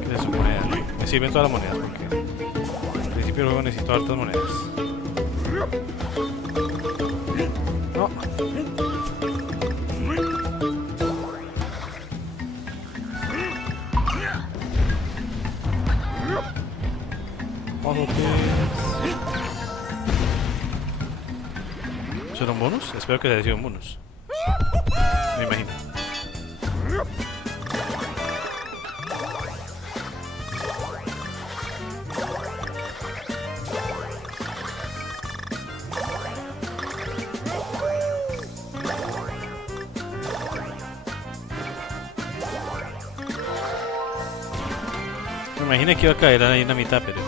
¿Qué es su moneda? Me sirven todas las monedas, porque... Al principio luego necesito hartas monedas. No. ¿Eso era un bonus? Espero que haya sido un bonus. Me imagino. Me imaginé que iba a caer ahí en la mitad, pero...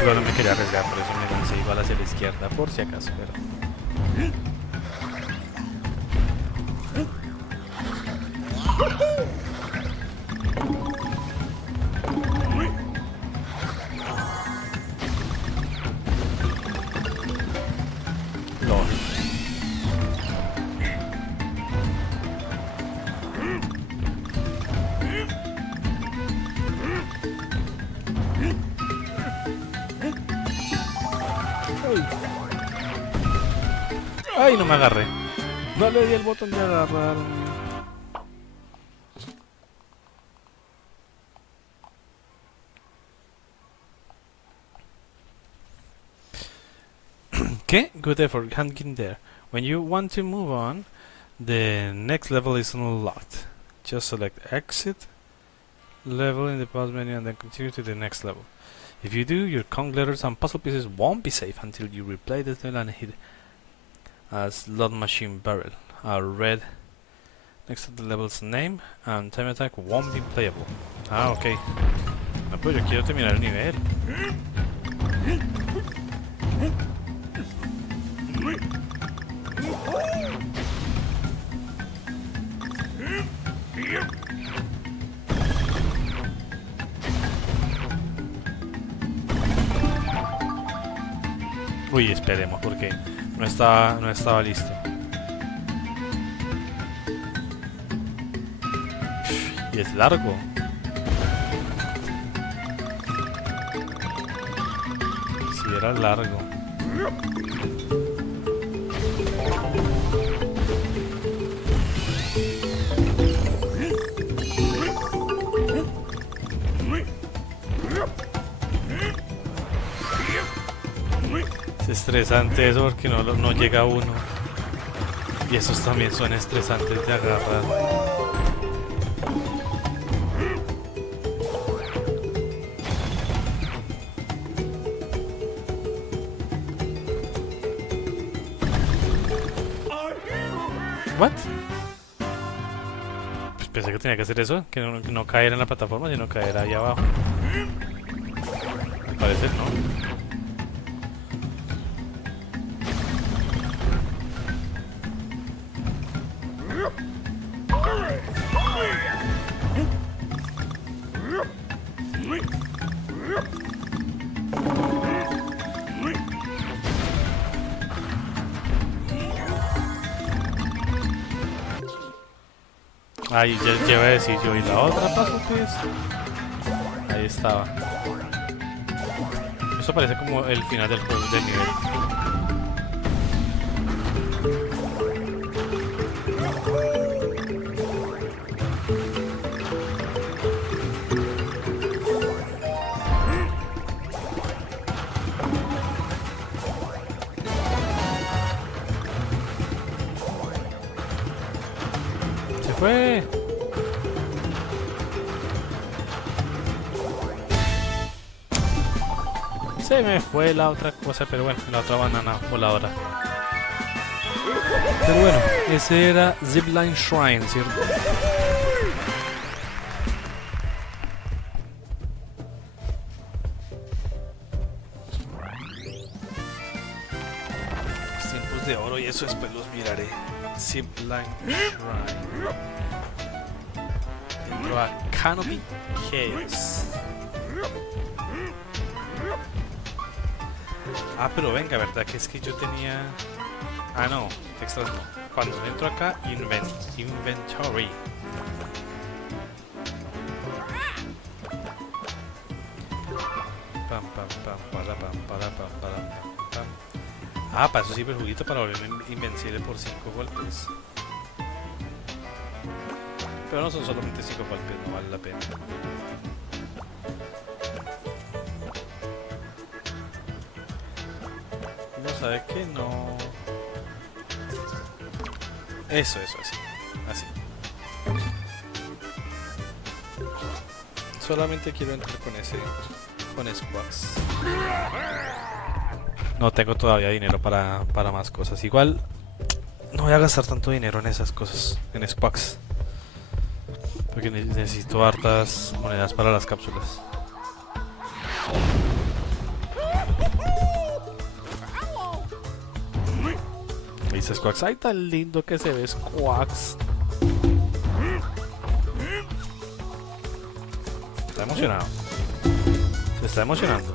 Igual no me quería arriesgar, por eso me lancé igual hacia la izquierda, por si acaso, pero... LOL. Ay, no me agarré. No le di el botón de agarrar. Okay, good effort, hanging there. When you want to move on, the next level is unlocked. Just select exit level in the pause menu and then continue to the next level. If you do, your Kong letters and puzzle pieces won't be safe until you replay the level and hit a slot machine barrel. A red next to the level's name and time attack won't be playable. Ah, ok. No, pues yo quiero terminar el nivel. Uy, esperemos porque no estaba listo. Y es largo. Sí, era largo. estresante eso porque no llega uno. Y esos también son estresantes de agarrar. ¿What? Pues pensé que tenía que hacer eso, que no caer en la plataforma, sino caer ahí abajo. Al parecer no. Ahí ya iba a decir yo, y la otra paso pues. Ahí estaba. Eso parece como el final del juego, del nivel. Se fue. Se me fue la otra cosa, pero bueno, la otra banana voladora. Pero bueno, ese era Zipline Shrine, ¿cierto? Los tiempos de oro y eso después los miraré. Zipline Shrine. Dentro a Canopy Chaos. Ah, pero venga, ¿verdad? Que es que yo tenía... Ah, no, extras no. Cuando entro acá, Inventory. Pam, pam, pam, para, pam, para, pam, para, pam, pam. Ah, para eso sirve el juguito para volverme invencible por 5 golpes. Pero no son solamente 5 golpes, no vale la pena. ¿Sabe qué? No... Eso, así. Solamente quiero entrar con ese... con Squawks. No tengo todavía dinero para más cosas. Igual... no voy a gastar tanto dinero en esas cosas, en Squawks. Porque necesito hartas monedas para las cápsulas. Dice Squawks, ay, tan lindo que se ve Squawks. Está emocionado. Se está emocionando.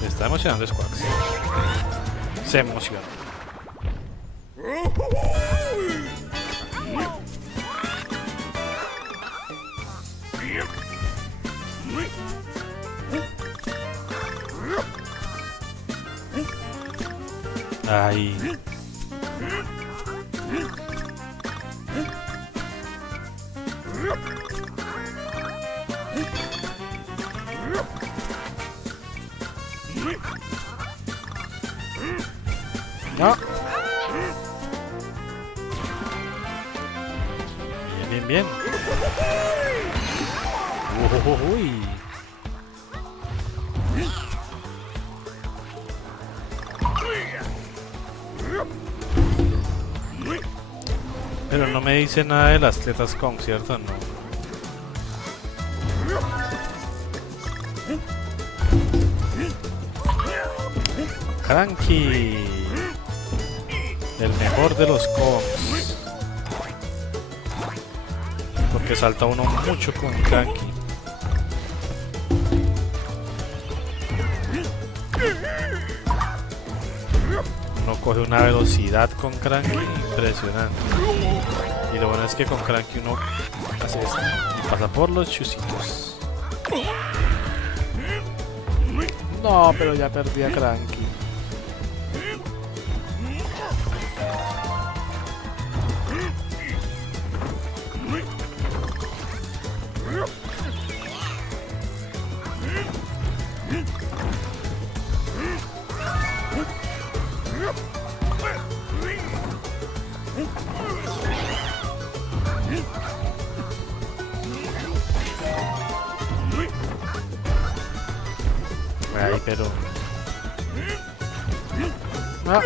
Se está emocionando Squawks. Se emociona. Ay. No. Bien, bien. Uy. Pero no me dice nada de las tetas con, ¿cierto? No. Cranky. El mejor de los Kongs. Porque salta uno mucho con Cranky. Uno coge una velocidad con Cranky impresionante. Y lo bueno es que con Cranky uno hace esto y pasa por los chusitos. No, pero ya perdí a Cranky. pero... Ah.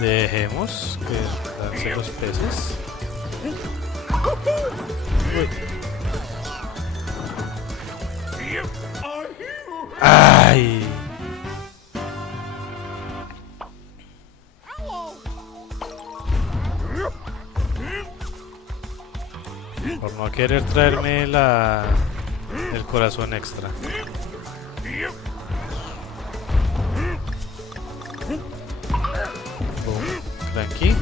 Dejemos que lancen los peces. Uy. ¡Ay! Por no querer traerme el corazón extra. Tranqui.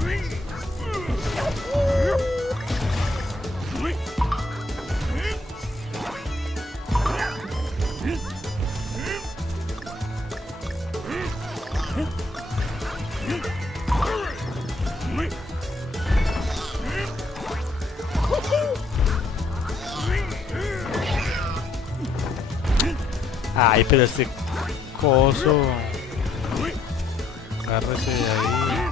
Ay, pero este coso. Agárrese de ahí.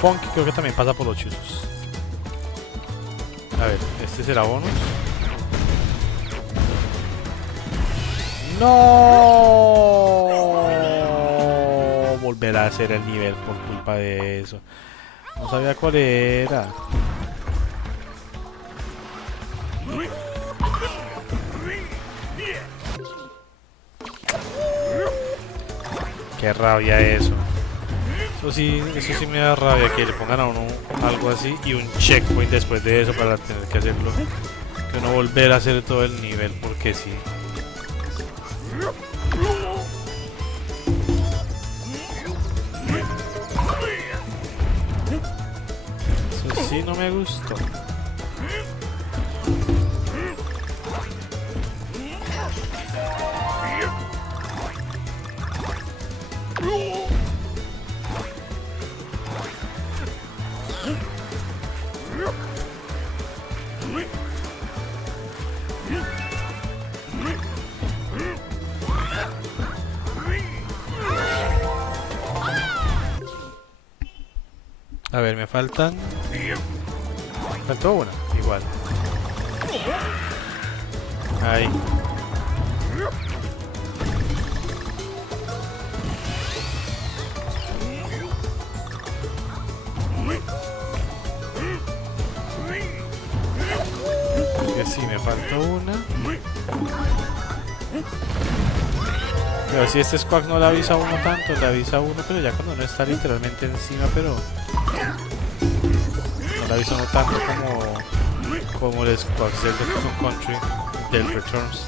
Funky creo que también pasa por los chuzos. A ver, este será bonus. ¡No! Volverá a hacer el nivel por culpa de eso. No sabía cuál era. Qué rabia eso. Eso sí me da rabia, que le pongan a uno algo así y un checkpoint después de eso para tener que hacerlo. Que no volver a hacer todo el nivel porque sí. Eso sí no me gustó. A ver, me faltan... Faltó una, igual. Ahí. Que sí, me faltó una. Pero si este squawk no le avisa a uno tanto, le avisa a uno, pero ya cuando no está literalmente encima, pero... No le avisa a uno tanto como el squawk del Donkey Kong Country, del Returns.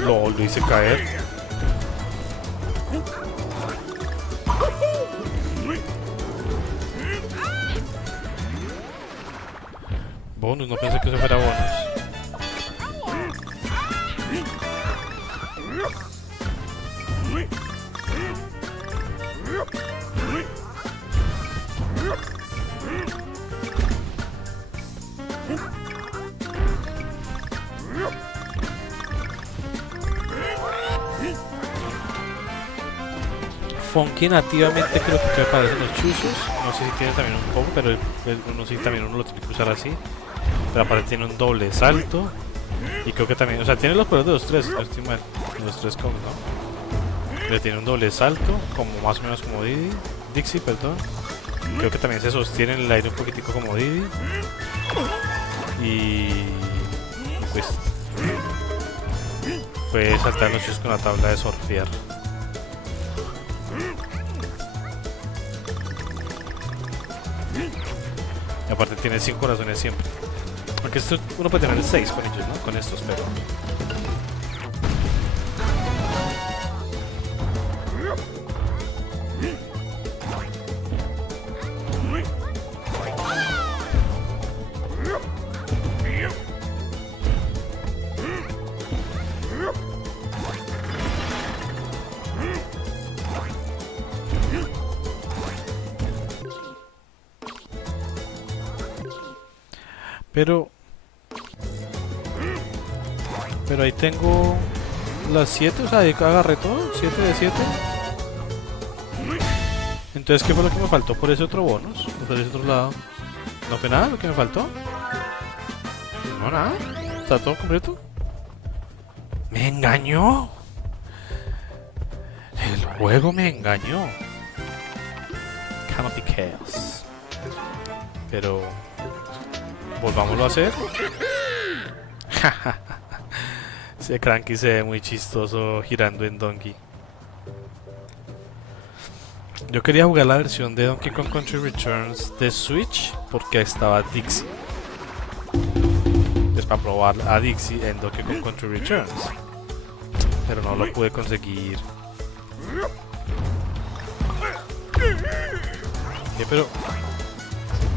Lo hice caer. Bonus, no pensé que eso fuera bonus. Funky nativamente creo que aparecen los chuzos. No sé si tiene también un poco, pero no sé si también uno lo tiene que usar así. Pero aparte tiene un doble salto. Y creo que también, o sea, tiene los poderes de los tres, no estoy mal, los tres Kong, ¿no? Pero tiene un doble salto, como más o menos como Dixie, perdón. Creo que también se sostiene en el aire un poquitico como Diddy. Y pues puede saltar los chuzos con la tabla de surfear. Y aparte tiene 5 corazones siempre. Aunque esto uno puede tener 6 con ellos, ¿no? Con estos, pero... Pero ahí tengo las 7, o sea, ahí agarré todo, 7 de 7. Entonces, ¿qué fue lo que me faltó por ese otro bonus? Por ese otro lado. ¿No fue nada lo que me faltó? No, nada. ¿Está todo completo? ¡Me engañó! El juego me engañó. Canopy Chaos. Pero... volvámoslo a hacer. Ese Cranky se ve muy chistoso girando en Donkey. Yo quería jugar la versión de Donkey Kong Country Returns de Switch porque estaba Dixie. Es para probar a Dixie en Donkey Kong Country Returns. Pero no lo pude conseguir. ¿Qué? Pero...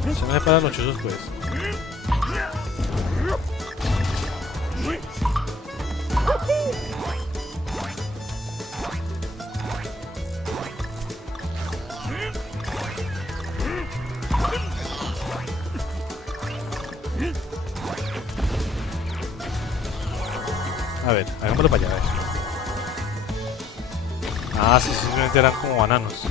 se me separan los chuzos pues. A ver, hagámoslo para allá, a ver. Ah, sí, simplemente eran como bananos.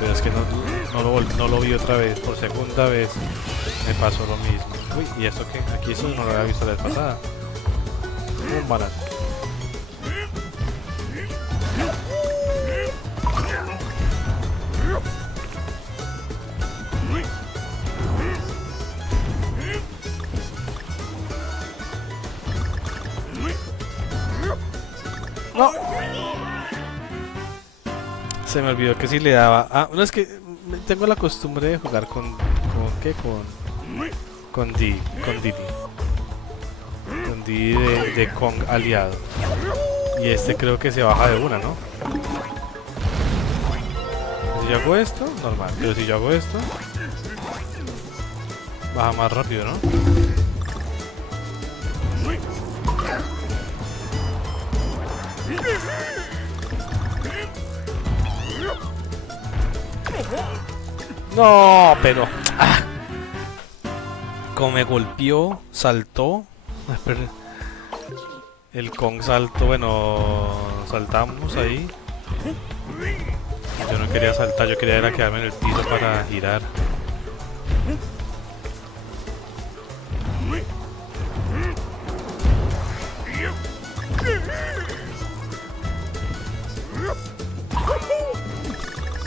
Pero es que no lo vi otra vez, por segunda vez me pasó lo mismo. Uy, ¿y esto qué? Aquí eso no lo había visto la vez pasada. Un banano. No. Se me olvidó que si le daba... Ah, no, es que tengo la costumbre de jugar con ¿qué? Con Didi. Con Didi de Kong aliado. Y este creo que se baja de una, ¿no? Si yo hago esto, normal. Pero si yo hago esto, baja más rápido, ¿no? No, pero... ¡ah! Como me golpeó, saltó. El Kong saltó, bueno, saltamos ahí. Yo no quería saltar, yo quería quedarme en el piso para girar.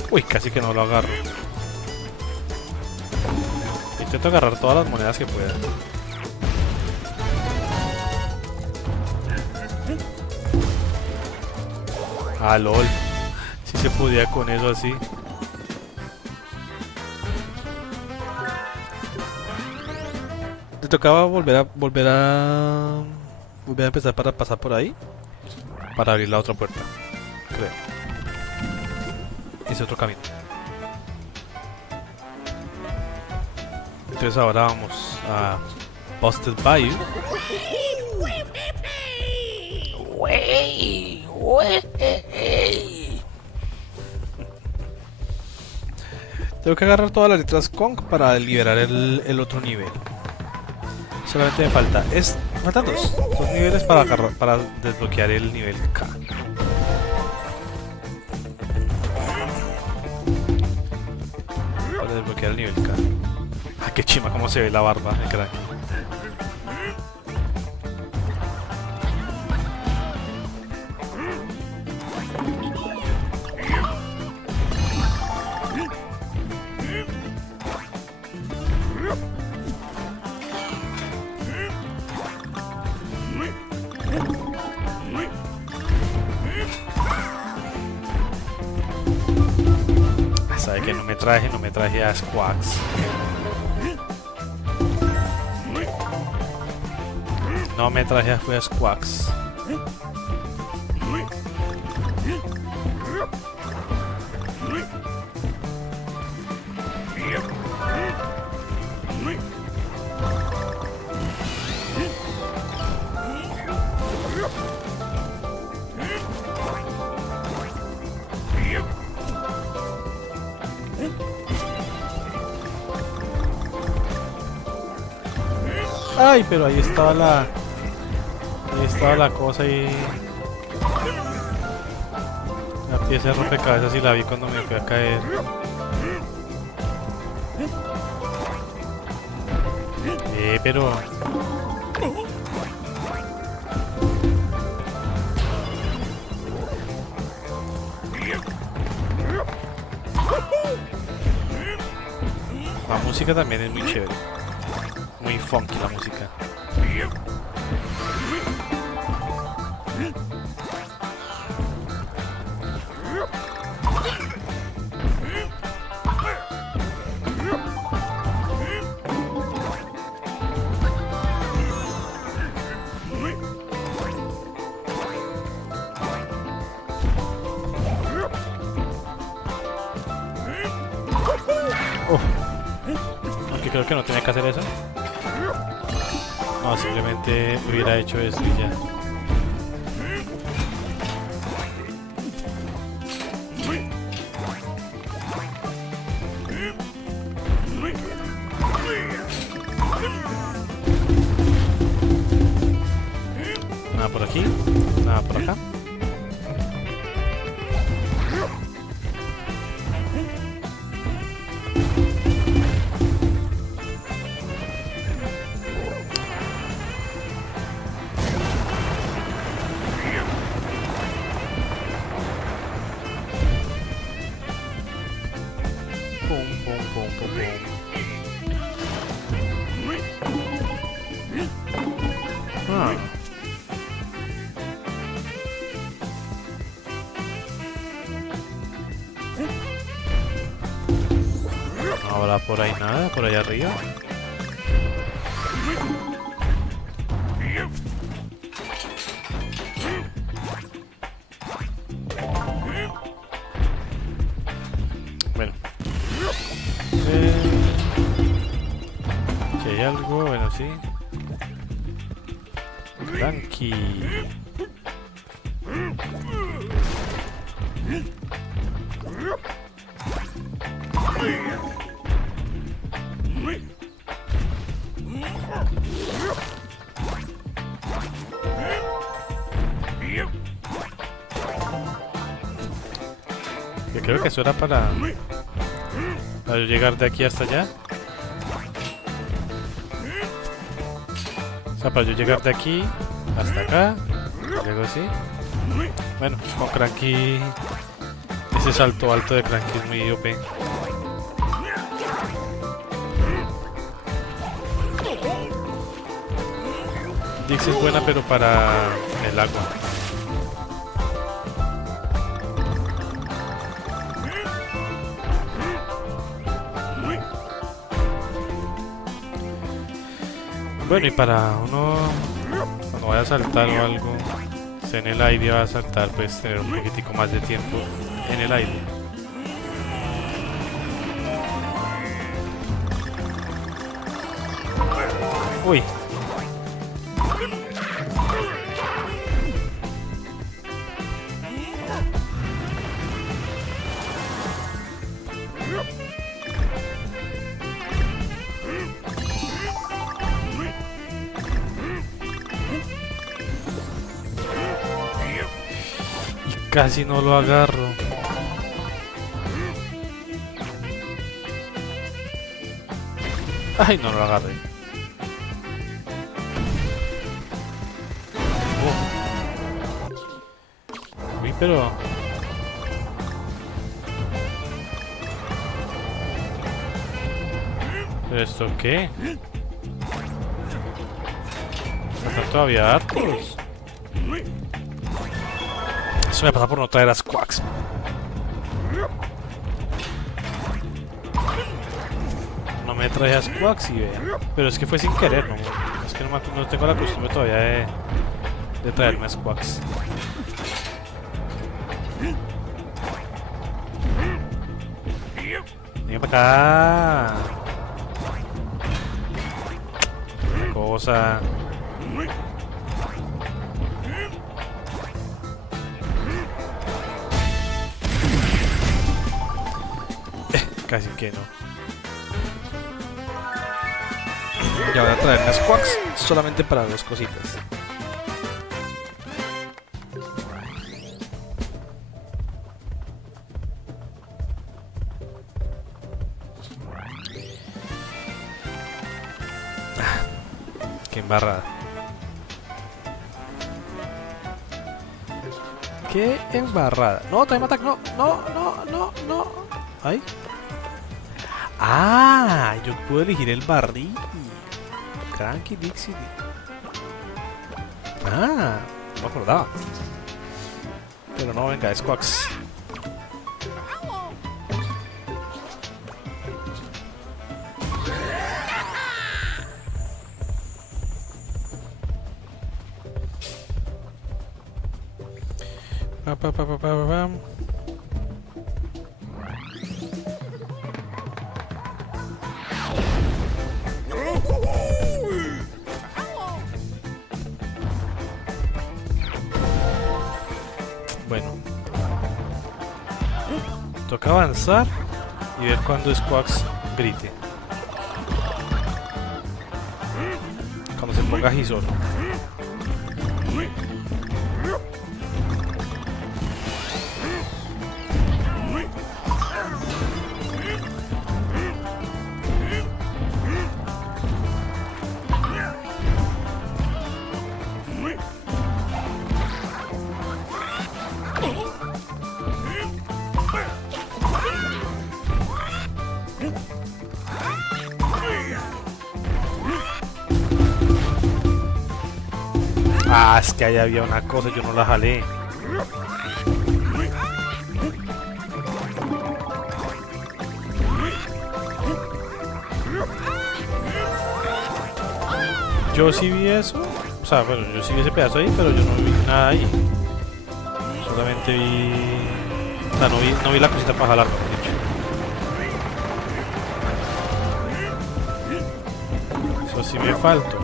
Uy, casi que no lo agarro. Intento agarrar todas las monedas que pueda. Ah, lol. Si se podía con eso así. Te tocaba volver a empezar para pasar por ahí. Para abrir la otra puerta. Creo. Ese otro camino. Entonces ahora vamos a Busted Bayou. Tengo que agarrar todas las letras Kong para liberar el otro nivel. Solamente me falta faltan dos niveles para desbloquear el nivel K. Para desbloquear el nivel K. Ah, qué chima cómo se ve la barba de crack. Sabe que no me traje a Squawks. No me traje a Squawks. Ay, pero ahí estaba la cosa y la pieza de rompecabezas y la vi cuando me fui a caer. Pero la música también es muy chévere, muy funky la música. Oh. Aunque creo que no tenía que hacer eso. No, simplemente hubiera hecho esto y ya. Nada por aquí, nada por acá. Pum, pum, pum, pum, pum. Ah. No habrá por ahí nada, por allá arriba. Bueno. Si hay algo, bueno, sí. Tranqui. Yo creo que eso era para llegar de aquí hasta allá. O sea, para yo llegar de aquí hasta acá, luego así. Bueno, con Cranky, ese salto alto de Cranky es muy OP. Dix es buena, pero para el agua. Bueno, y para uno, cuando vaya a saltar o algo, esté en el aire, va a saltar, pues tener un poquitico más de tiempo en el aire. Uy. Casi no lo agarro. Ay, no lo agarré. Uy, pero... ¿Pero esto qué? Están todavía hartos. Eso me pasa por no traer a Squawks. No me traje a Squawks y vean. Pero es que fue sin querer, ¿no? Es que no tengo la costumbre todavía de traerme a Squawks. Venga para acá. Cosa. Casi que no. Ya voy a traer unas quacks solamente para dos cositas. Qué embarrada. Qué embarrada. No, time attack, no, no, no, no, no. Ay. Ah, yo puedo elegir el barril. Cranky Dixie. Ah, no me acordaba. Pero no, venga, es Quacks. Bueno, toca avanzar y ver cuando Squawks grite. Cuando se ponga aquí solo. Ah, es que ahí había una cosa, yo no la jalé. Yo sí vi eso, o sea, bueno, yo sí vi ese pedazo ahí, pero yo no vi nada ahí. Solamente vi... O sea, no vi la cosita para jalar, mejor dicho. Eso sí me faltó.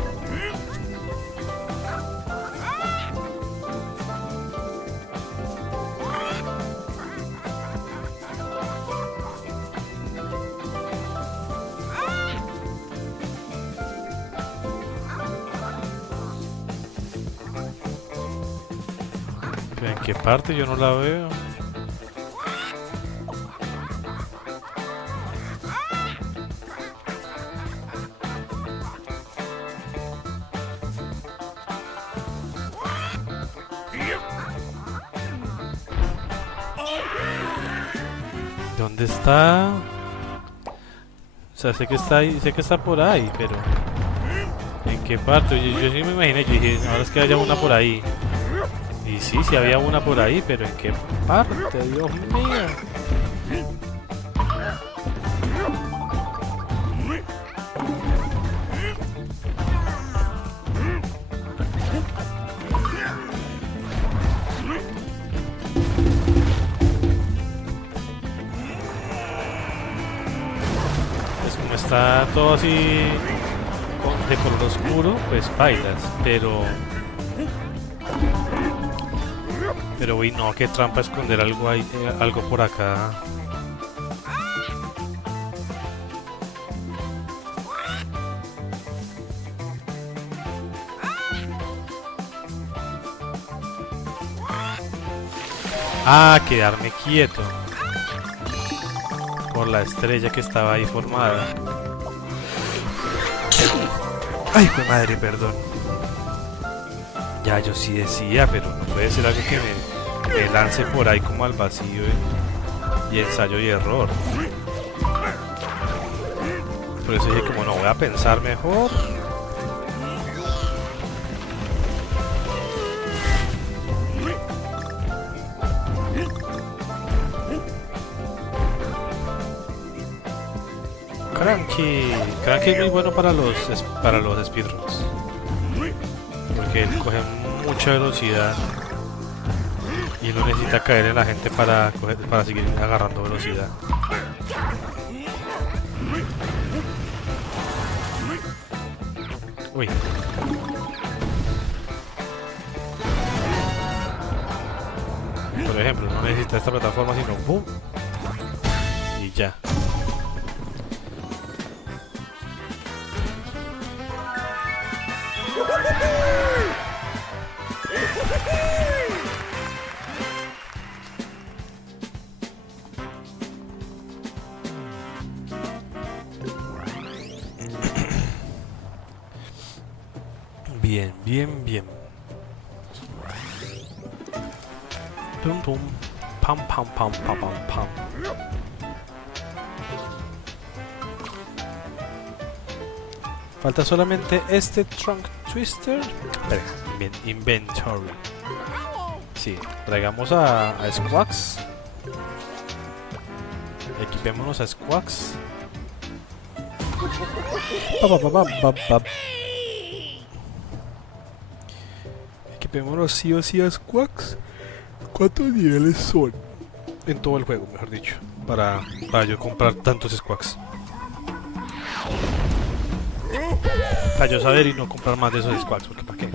¿En qué parte? Yo no la veo. ¿Dónde está? O sea, sé que está ahí, sé que está por ahí, pero ¿en qué parte? Yo sí me imaginé, yo dije, ahora es que haya una por ahí. Y sí, sí había una por ahí, pero ¿en qué parte? Dios mío. Pues como está todo así de color oscuro, pues bailas, pero uy, no, qué trampa esconder algo ahí, algo por acá. Ah, quedarme quieto. Por la estrella que estaba ahí formada. Ay, mi madre, perdón. Ya, yo sí decía, pero no puede ser algo que me lance por ahí como al vacío y ensayo y error. Por eso dije como no, voy a pensar mejor. Cranky es muy bueno para los speedruns. Porque él coge mucha velocidad y no necesita caer en la gente para seguir agarrando velocidad. Uy. Por ejemplo, no necesita esta plataforma sino ¡pum! Y ya. Bien, bien. Pum, pum. Pam, pam, pam, pam, pam, pam. Falta solamente este Trunk Twister. Espera, inventory. Sí, traigamos a Squawks. Equipémonos a Squawks. Equipémonos sí o sí a Squawks. ¿Cuántos niveles son? En todo el juego, mejor dicho. Para yo comprar tantos Squawks. Para yo saber y no comprar más de esos Squawks, porque ¿para qué?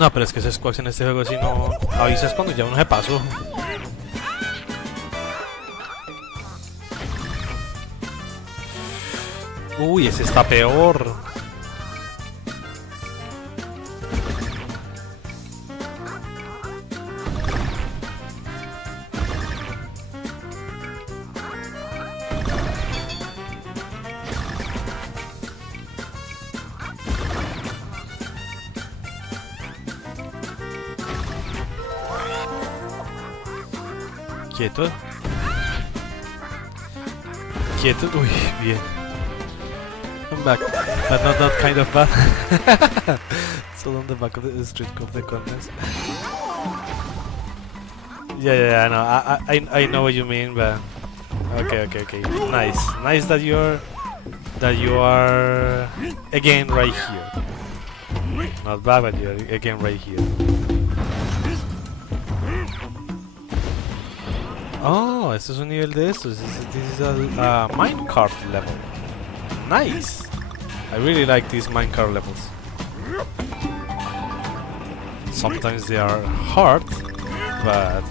No, pero es que esos Squawks en este juego si no avisas cuando ya uno se pasó. Uy, ese está peor. Quieto. Quieto. Uy, bien. I'm back. But not that kind of bad. Still on the back of the street of the corners. Yeah, I know. I know what you mean, but okay. Nice that you are again right here. Not bad, but you're again right here. Oh, este es un nivel de estos. This is a minecart level. Nice. I really like these minecart levels. Sometimes they are hard, but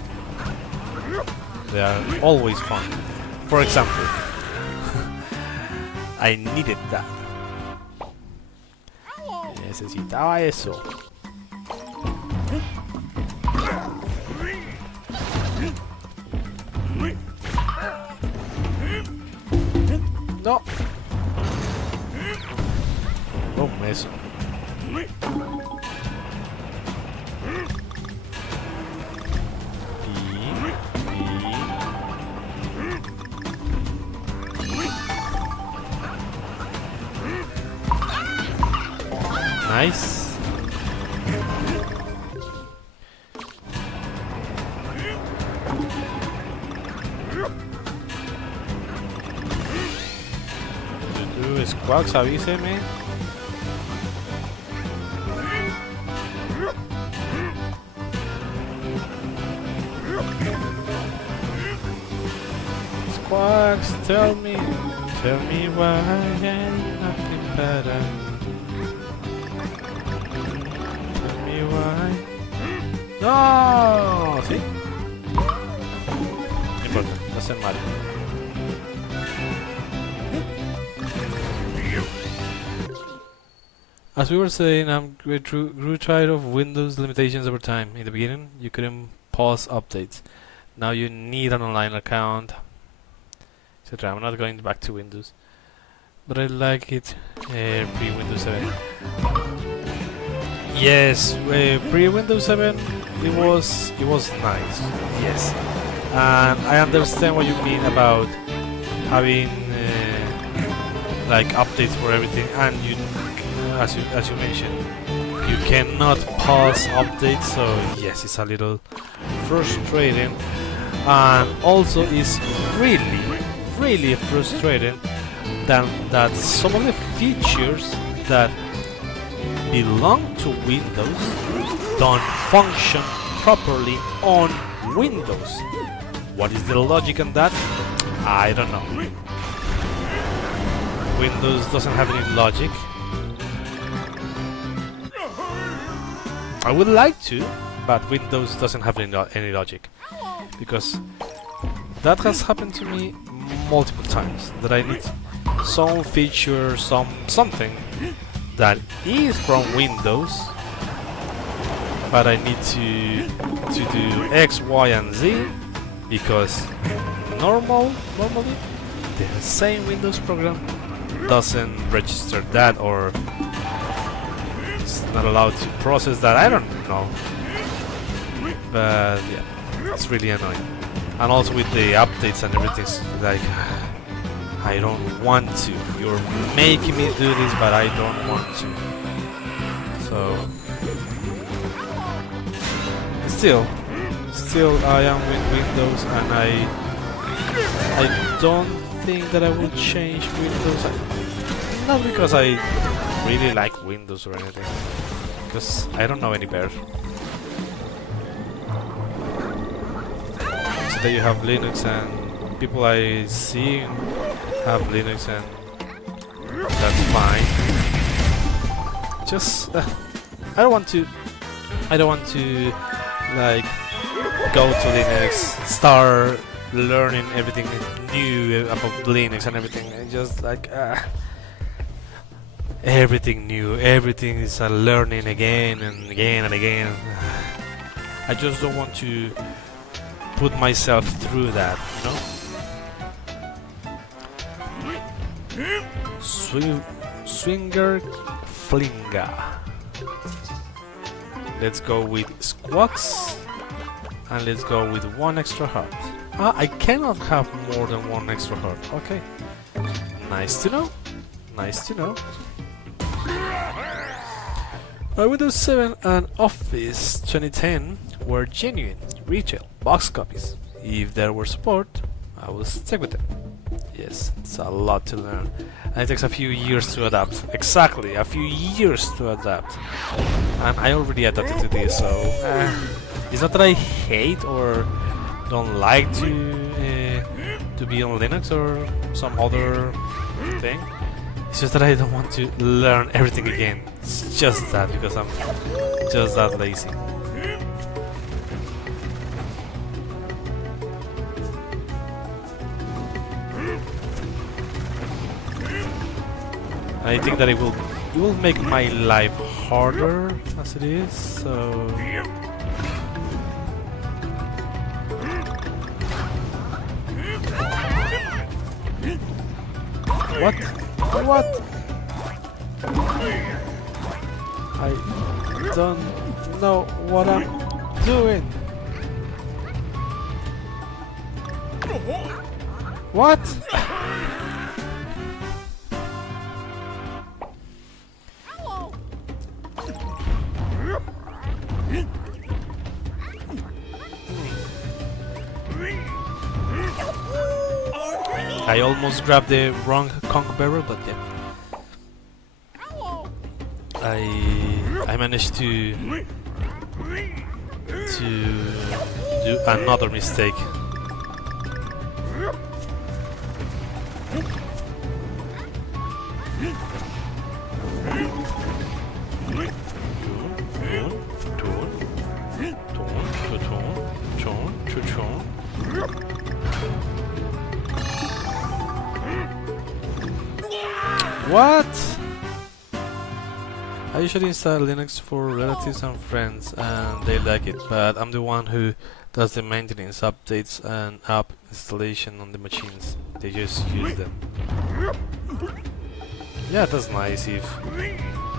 they are always fun. For example, I needed that. Necesitaba eso. No. Oh, eso. Nice. Squawks, avíseme. Squawks, tell me why I'm nothing better. Tell me why. No, ¿sí? No importa, no hace mal. As we were saying, I grew tired of Windows limitations over time. In the beginning, you couldn't pause updates. Now you need an online account, etc. I'm not going back to Windows, but I like it pre-Windows 7. Yes, pre-Windows 7, it was nice. Yes, and I understand what you mean about having like updates for everything, and you. As you mentioned, you cannot pause updates, so yes, it's a little frustrating, and also it's really frustrating that some of the features that belong to Windows don't function properly on Windows. What is the logic in that? I don't know. Windows doesn't have any logic. I would like to, but Windows doesn't have any logic, because that has happened to me multiple times, that I need some feature, something that is from Windows, but I need to do X, Y, and Z, because normally the same Windows program doesn't register that, or it's not allowed to process that. I don't know, but yeah, it's really annoying. And also with the updates and everything, it's like I don't want to. You're making me do this, but I don't want to. So still I am with Windows, and I don't think that I will change Windows. Not because I really like Windows or anything, because I don't know any better. So there you have Linux, and people I see have Linux, and that's fine. Just I don't want to like go to Linux, start learning everything new about Linux and everything. I just like everything new, everything is learning again and again and again. I just don't want to put myself through that, you know. Swinger Flinga. Let's go with squawks, and let's go with 1 extra heart. I cannot have more than 1 extra heart. Okay, nice to know. Nice to know. Windows 7 and Office 2010 were genuine retail box copies. If there were support, I will stick with them. Yes, it's a lot to learn, and it takes a few years to adapt. Exactly, a few years to adapt. And I already adapted to this, so it's not that I hate or don't like to be on Linux or some other thing. It's just that I don't want to learn everything again. It's just that, because I'm just that lazy. I think that it will make my life harder as it is, so what? I don't know what I'm doing. What? I almost grabbed the wrong conch barrel, but yeah. I managed to do another mistake. What? I usually install Linux for relatives and friends, and they like it, but I'm the one who does the maintenance, updates, and app installation on the machines. They just use them. Yeah, that's nice.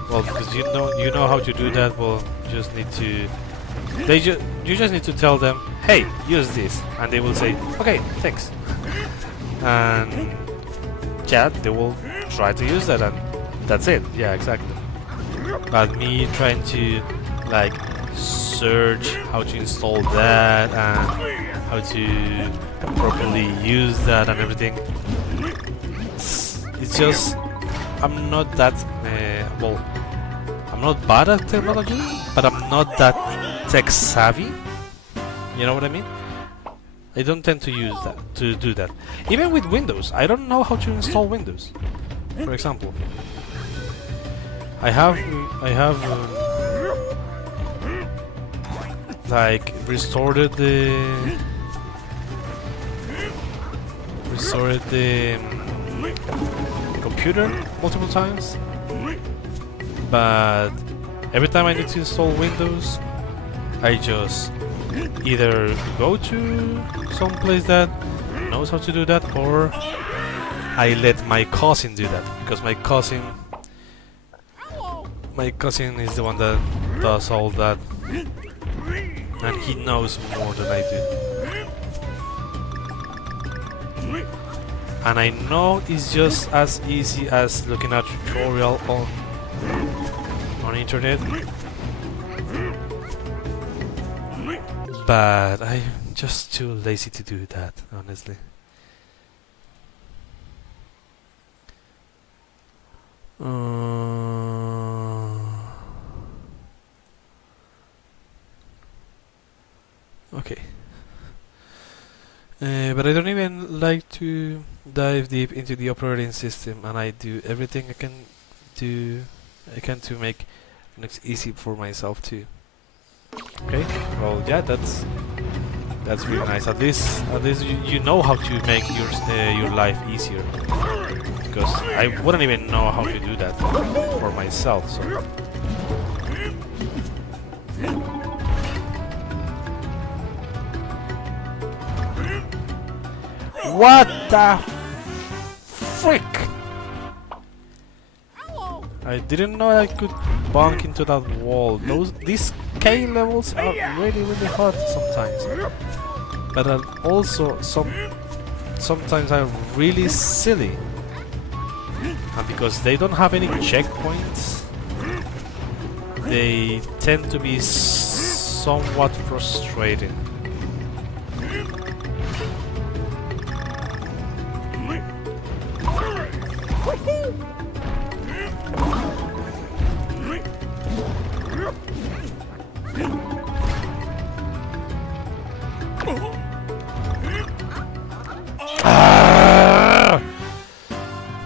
Well, because you know how to do that. Well, you just need to. You just need to tell them, hey, use this, and they will say, okay, thanks. And yeah, they will try to use that, and that's it. Yeah, exactly. But me trying to like search how to install that and how to properly use that and everything, it's just I'm not that well, I'm not bad at technology, but I'm not that tech savvy. You know what I mean? I don't tend to use that, to do that. Even with Windows, I don't know how to install Windows. For example, I have like restored the computer multiple times, but every time I need to install Windows, I just either go to some place that knows how to do that, or I let my cousin do that, because my cousin is the one that does all that, and he knows more than I do. And I know it's just as easy as looking at tutorial on internet, but I'm just too lazy to do that, honestly. Okay. But I don't even like to dive deep into the operating system, and I do everything I can to make Linux easy for myself too. Okay, well, yeah, that's really nice. At least you know how to make your life easier. Because I wouldn't even know how to do that for myself. So. What the frick? I didn't know I could bonk into that wall. These K levels are really hard sometimes, but also sometimes are really silly. And because they don't have any checkpoints, they tend to be somewhat frustrating.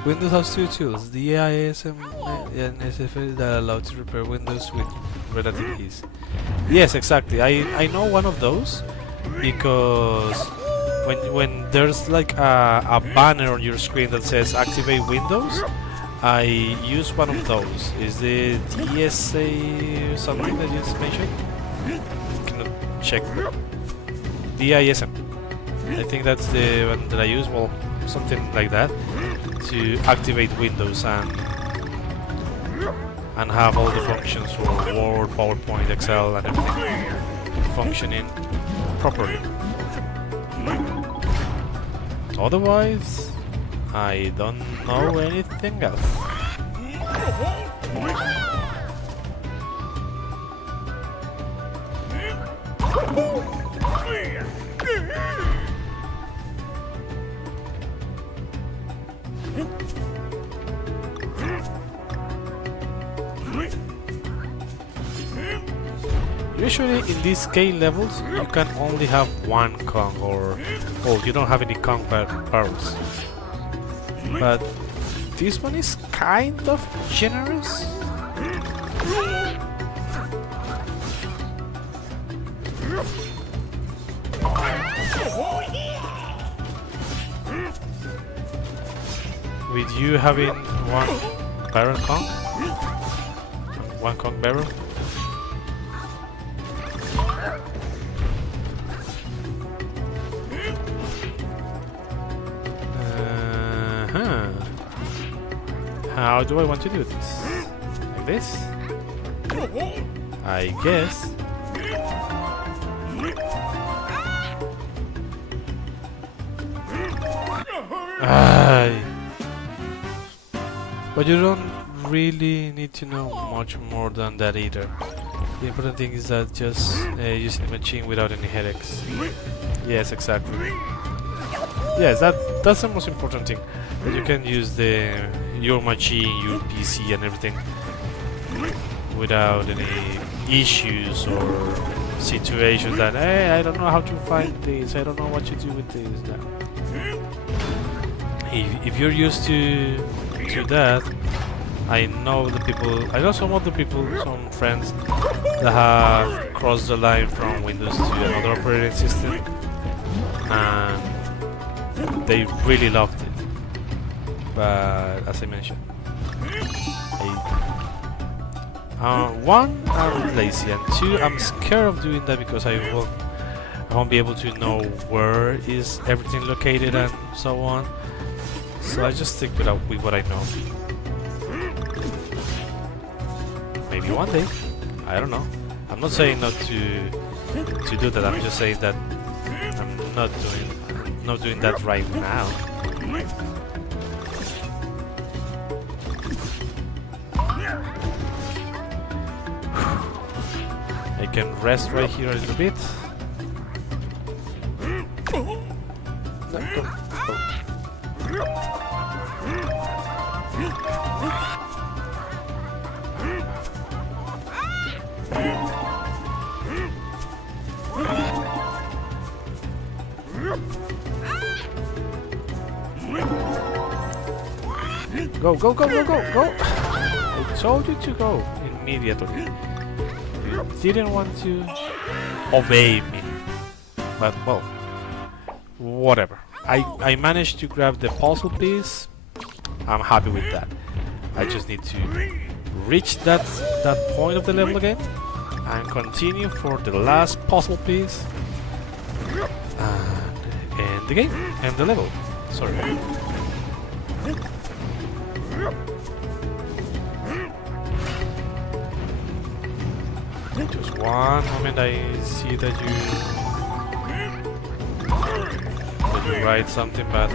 Windows has two tools, the AISM and SFL, that allow to repair Windows with relative ease. Yes, exactly. I know one of those because when there's like a banner on your screen that says activate Windows, I use one of those. Is the DSA something that you just mentioned? Cannot check. DISM. I think that's the one that I use. Well, something like that, to activate Windows and have all the functions for Word, PowerPoint, Excel, and everything functioning properly. Otherwise, I don't know anything else. Usually in these K levels you can only have one Kong, or you don't have any Kong barrels. But this one is kind of generous. With you having one barrel Kong, one Kong barrel. How do I want to do this? Like this? I guess. But you don't really need to know much more than that either. The important thing is that just using the machine without any headaches. Yes, exactly. Yes, that's the most important thing. That you can use your machine, your PC and everything without any issues or situations that, hey, I don't know how to find this, I don't know what to do with this. If you're used to that, I know some of the people, some friends that have crossed the line from Windows to another operating system, and they really loved it. But as I mentioned, one, I'm lazy, and two, I'm scared of doing that because I I won't be able to know where is everything located and so on. So I just stick with what I know. Maybe one day. I don't know. I'm not saying not to do that. I'm just saying that I'm not doing that right now. I can rest right here a little bit. No, go. Go, go, go, go, go, go! I told you to go immediately. You didn't want to obey me. But, well, whatever. I managed to grab the puzzle piece. I'm happy with that. I just need to reach that point of the level again and continue for the last puzzle piece and end the game, end the level. Sorry. Just one moment, I see that you write something, but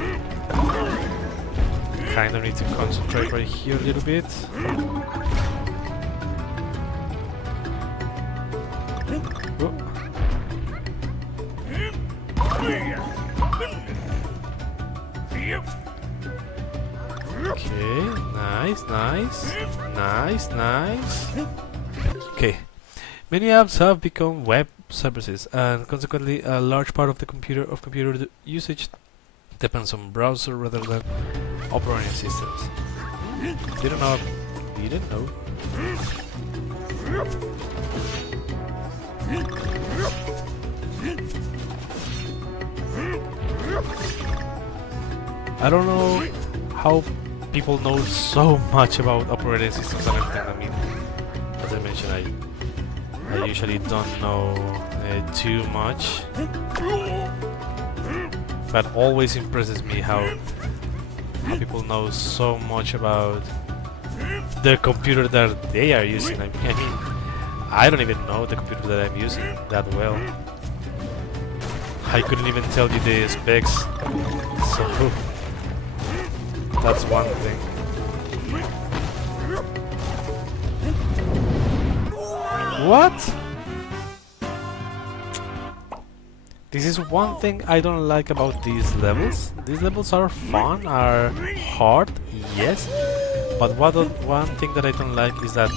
kind of need to concentrate right here a little bit. Okay, nice. Okay, many apps have become web services, and consequently, a large part of the computer usage depends on browser rather than operating systems. Didn't know. I don't know how people know so much about operating systems and everything. I mean, as I mentioned, I usually don't know too much, but always impresses me how people know so much about the computer that they are using. I mean, I don't even know the computer that I'm using that well. I couldn't even tell you the specs, so that's one thing. What? This is one thing I don't like about these levels. These levels are fun, are hard, yes, but one thing that I don't like is that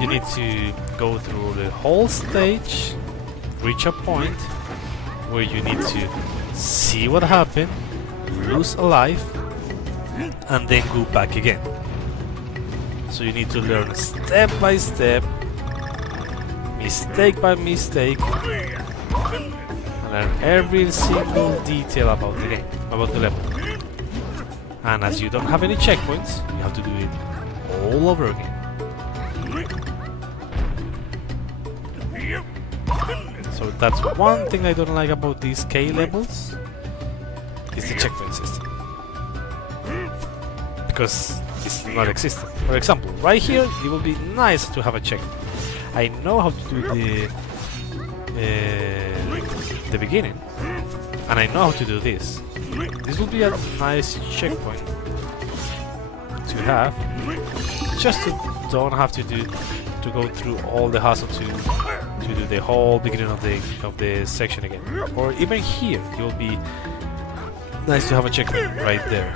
you need to go through the whole stage, reach a point where you need to see what happened, lose a life, and then go back again. So you need to learn step by step, mistake by mistake, and learn every single detail about the game, about the level. And as you don't have any checkpoints, you have to do it all over again. So that's one thing I don't like about these K levels, is the checkpoint system. Because it's not existent. For example, right here, it will be nice to have a checkpoint. I know how to do the beginning, and I know how to do this. This will be a nice checkpoint to have, just to don't have to go through all the hassle to do the whole beginning of the section again. Or even here, it will be nice to have a checkpoint right there.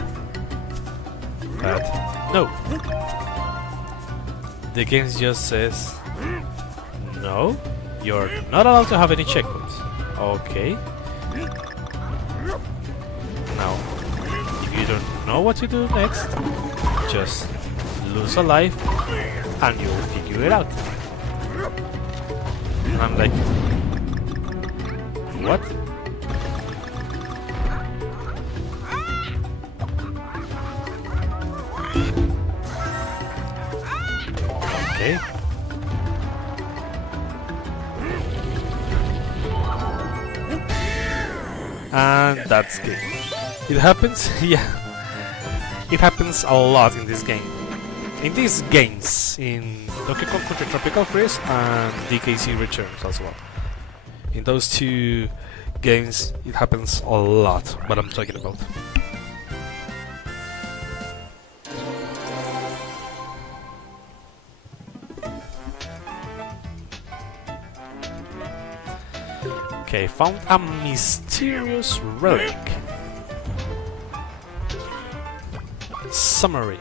But no, the game just says no, you're not allowed to have any checkpoints. Okay. Now, if you don't know what to do next, just lose a life and you'll figure it out. And I'm like, what? Okay. And that's game. It happens, yeah. It happens a lot in this game. In these games, in Donkey Kong Country Tropical Freeze and DKC Returns as well. In those two games, it happens a lot, what I'm talking about. Okay, found a mysterious relic. Summary.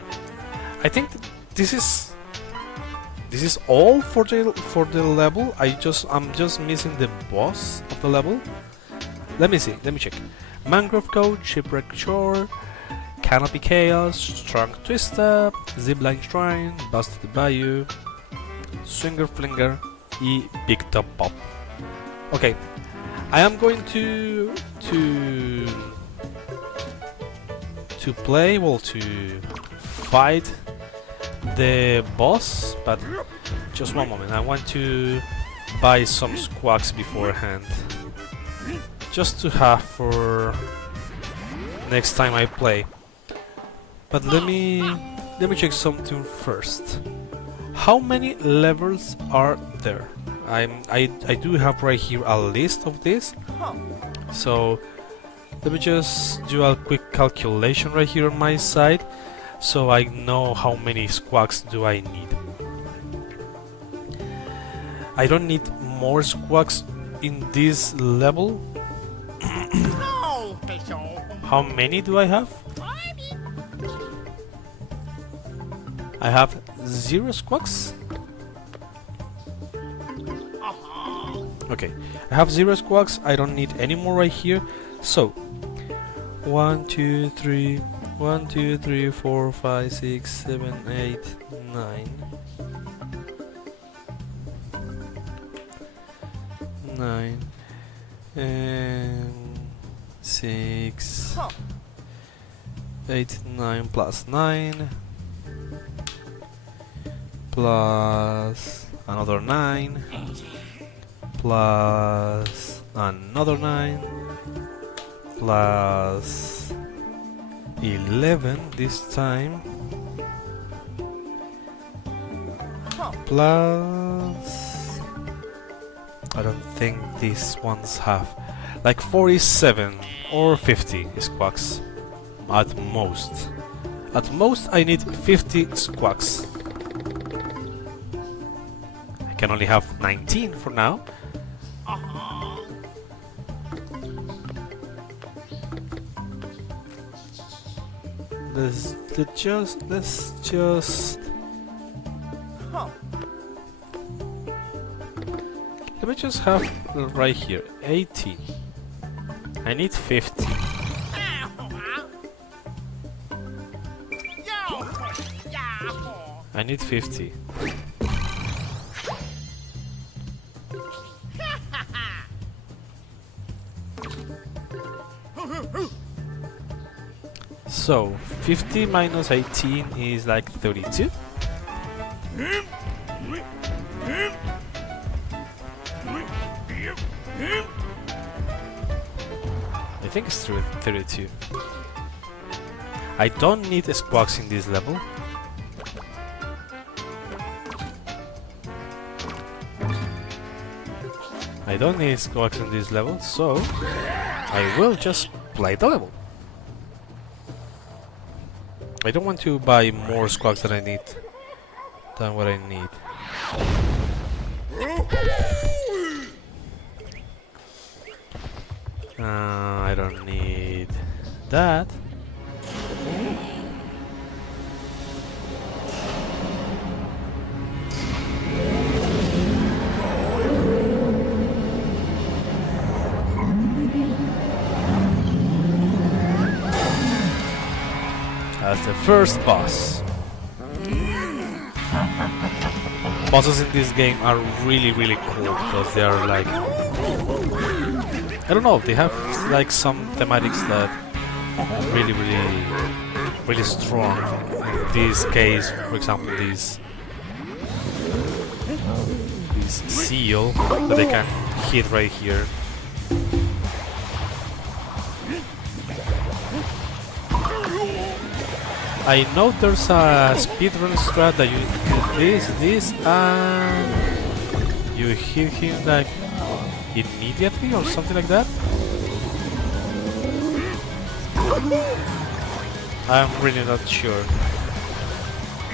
I think this is all for the level. I'm just missing the boss of the level. Let me see. Let me check. Mangrove Coat, Shipwreck Shore, Canopy Chaos, Trunk Twister, Zipline Shrine, Busted Bayou, Swinger Flinger, y Big Top Pop. Okay, I am going to play, well, to fight the boss, but just one moment. I want to buy some squawks beforehand, just to have for next time I play. But let me check something first. How many levels are there? I do have right here a list of this, so let me just do a quick calculation right here on my side, so I know how many squawks do I need. I don't need more squawks in this level. How many do I have? I have 0 squawks. Okay, I have 0 squawks. I don't need any more right here. So 1, 2, 3, 1, 2, 3, 4, 5, 6, 7, 8, 9. 9 and 6, 8, 9 plus 9 plus another 9 plus another 9 plus 11 this time plus, I don't think these ones have, like 47 or 50 squawks at most. At most I need 50 squawks. I can only have 19 for now. Let's just let me just have right here 80. I need 50. I need 50. So 50 minus 18 is like 32. I think it's 32. I don't need squawks in this level. I don't need squawks in this level, so I will just play the level. I don't want to buy more squawks than what I need. I don't need that. As the first boss. Bosses in this game are really cool because they are like, I don't know, they have like some thematics that really strong. In this case, for example, this seal that they can hit right here. I know there's a speedrun strat that you do this, and you hit him like immediately or something like that. I'm really not sure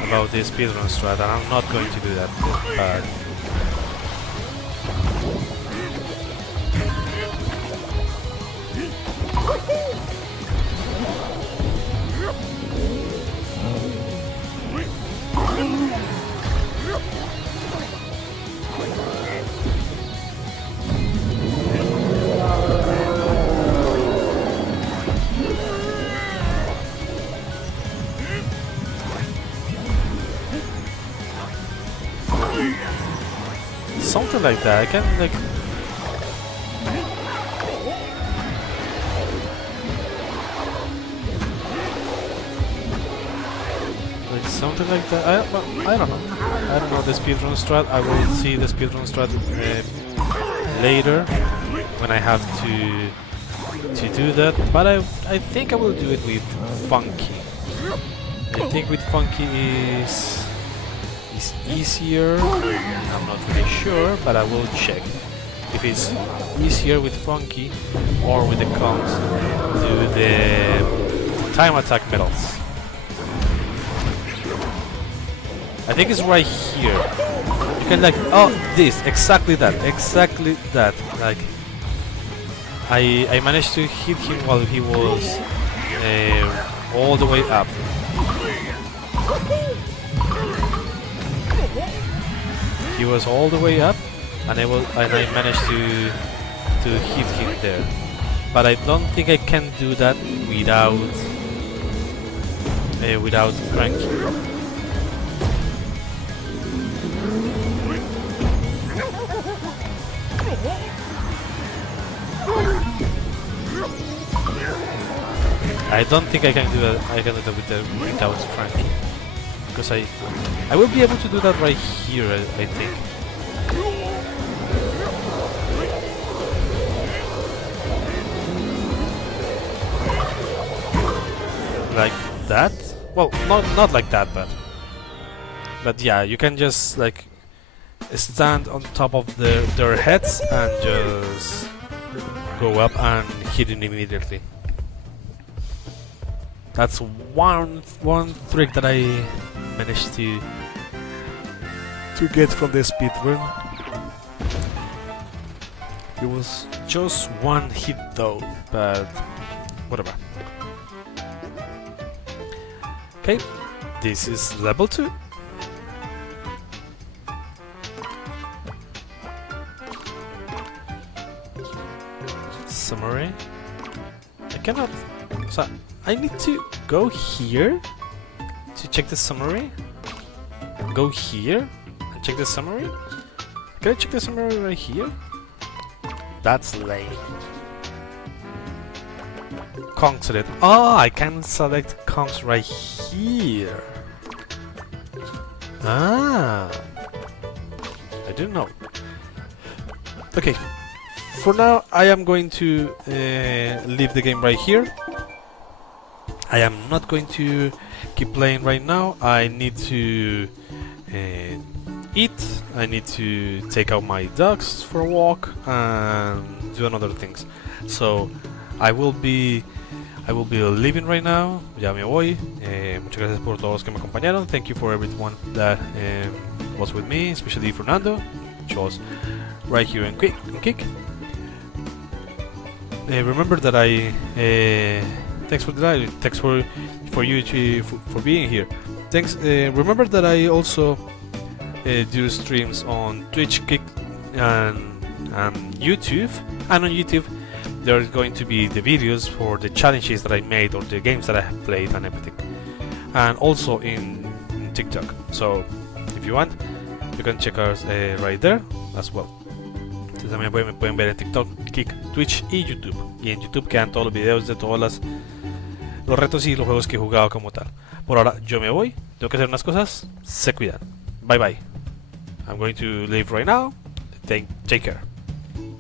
about this speedrun strat, and I'm not going to do that. But something like that. I can like something like that. I don't know. I don't know the speedrun strat. I will see the speedrun strat later when I have to do that. But I think I will do it with Funky. I think with Funky is easier. I'm not really sure, but I will check if it's easier with Funky or with the comms to the time attack medals. I think it's right here. You can like, oh, this, exactly that. Like, I managed to hit him while he was all the way up. He was all the way up, and I managed to hit him there. But I don't think I can do that without cranking. I don't think I can do that. I can do that without cranking, because I will be able to do that right here. I think. Like that? Well, not like that, but yeah, you can just like stand on top of their heads and just go up and hit it immediately. That's one trick that I managed to get from the speedrun. It was just one hit though, but whatever. Okay, this is level 2. Summary. I cannot. So I need to go here to check the summary. Go here and check the summary. Can I check the summary right here? That's lame. Kong select. Oh, I can select Kongs right here. Ah, I didn't know. Okay, for now I am going to leave the game right here. I am not going to keep playing right now. I need to eat. I need to take out my dogs for a walk and do another things. So I will be leaving right now. Ya me voy. Muchas gracias por todos los que me acompañaron. Thank you for everyone that was with me, especially Fernando, which was right here in Kick. Remember that thanks for the thanks for you for being here. Thanks. Remember that I also do streams on Twitch, Kick, and YouTube. And on YouTube, there's going to be the videos for the challenges that I made or the games that I have played and everything. And also in TikTok. So if you want, you can check us right there as well. Entonces también me pueden ver en TikTok, Kick, Twitch y YouTube. Y en YouTube quedan todos los videos de todos los retos y los juegos que he jugado como tal. Por ahora yo me voy, tengo que hacer unas cosas, se cuidan. Bye bye. I'm going to leave right now. Take care.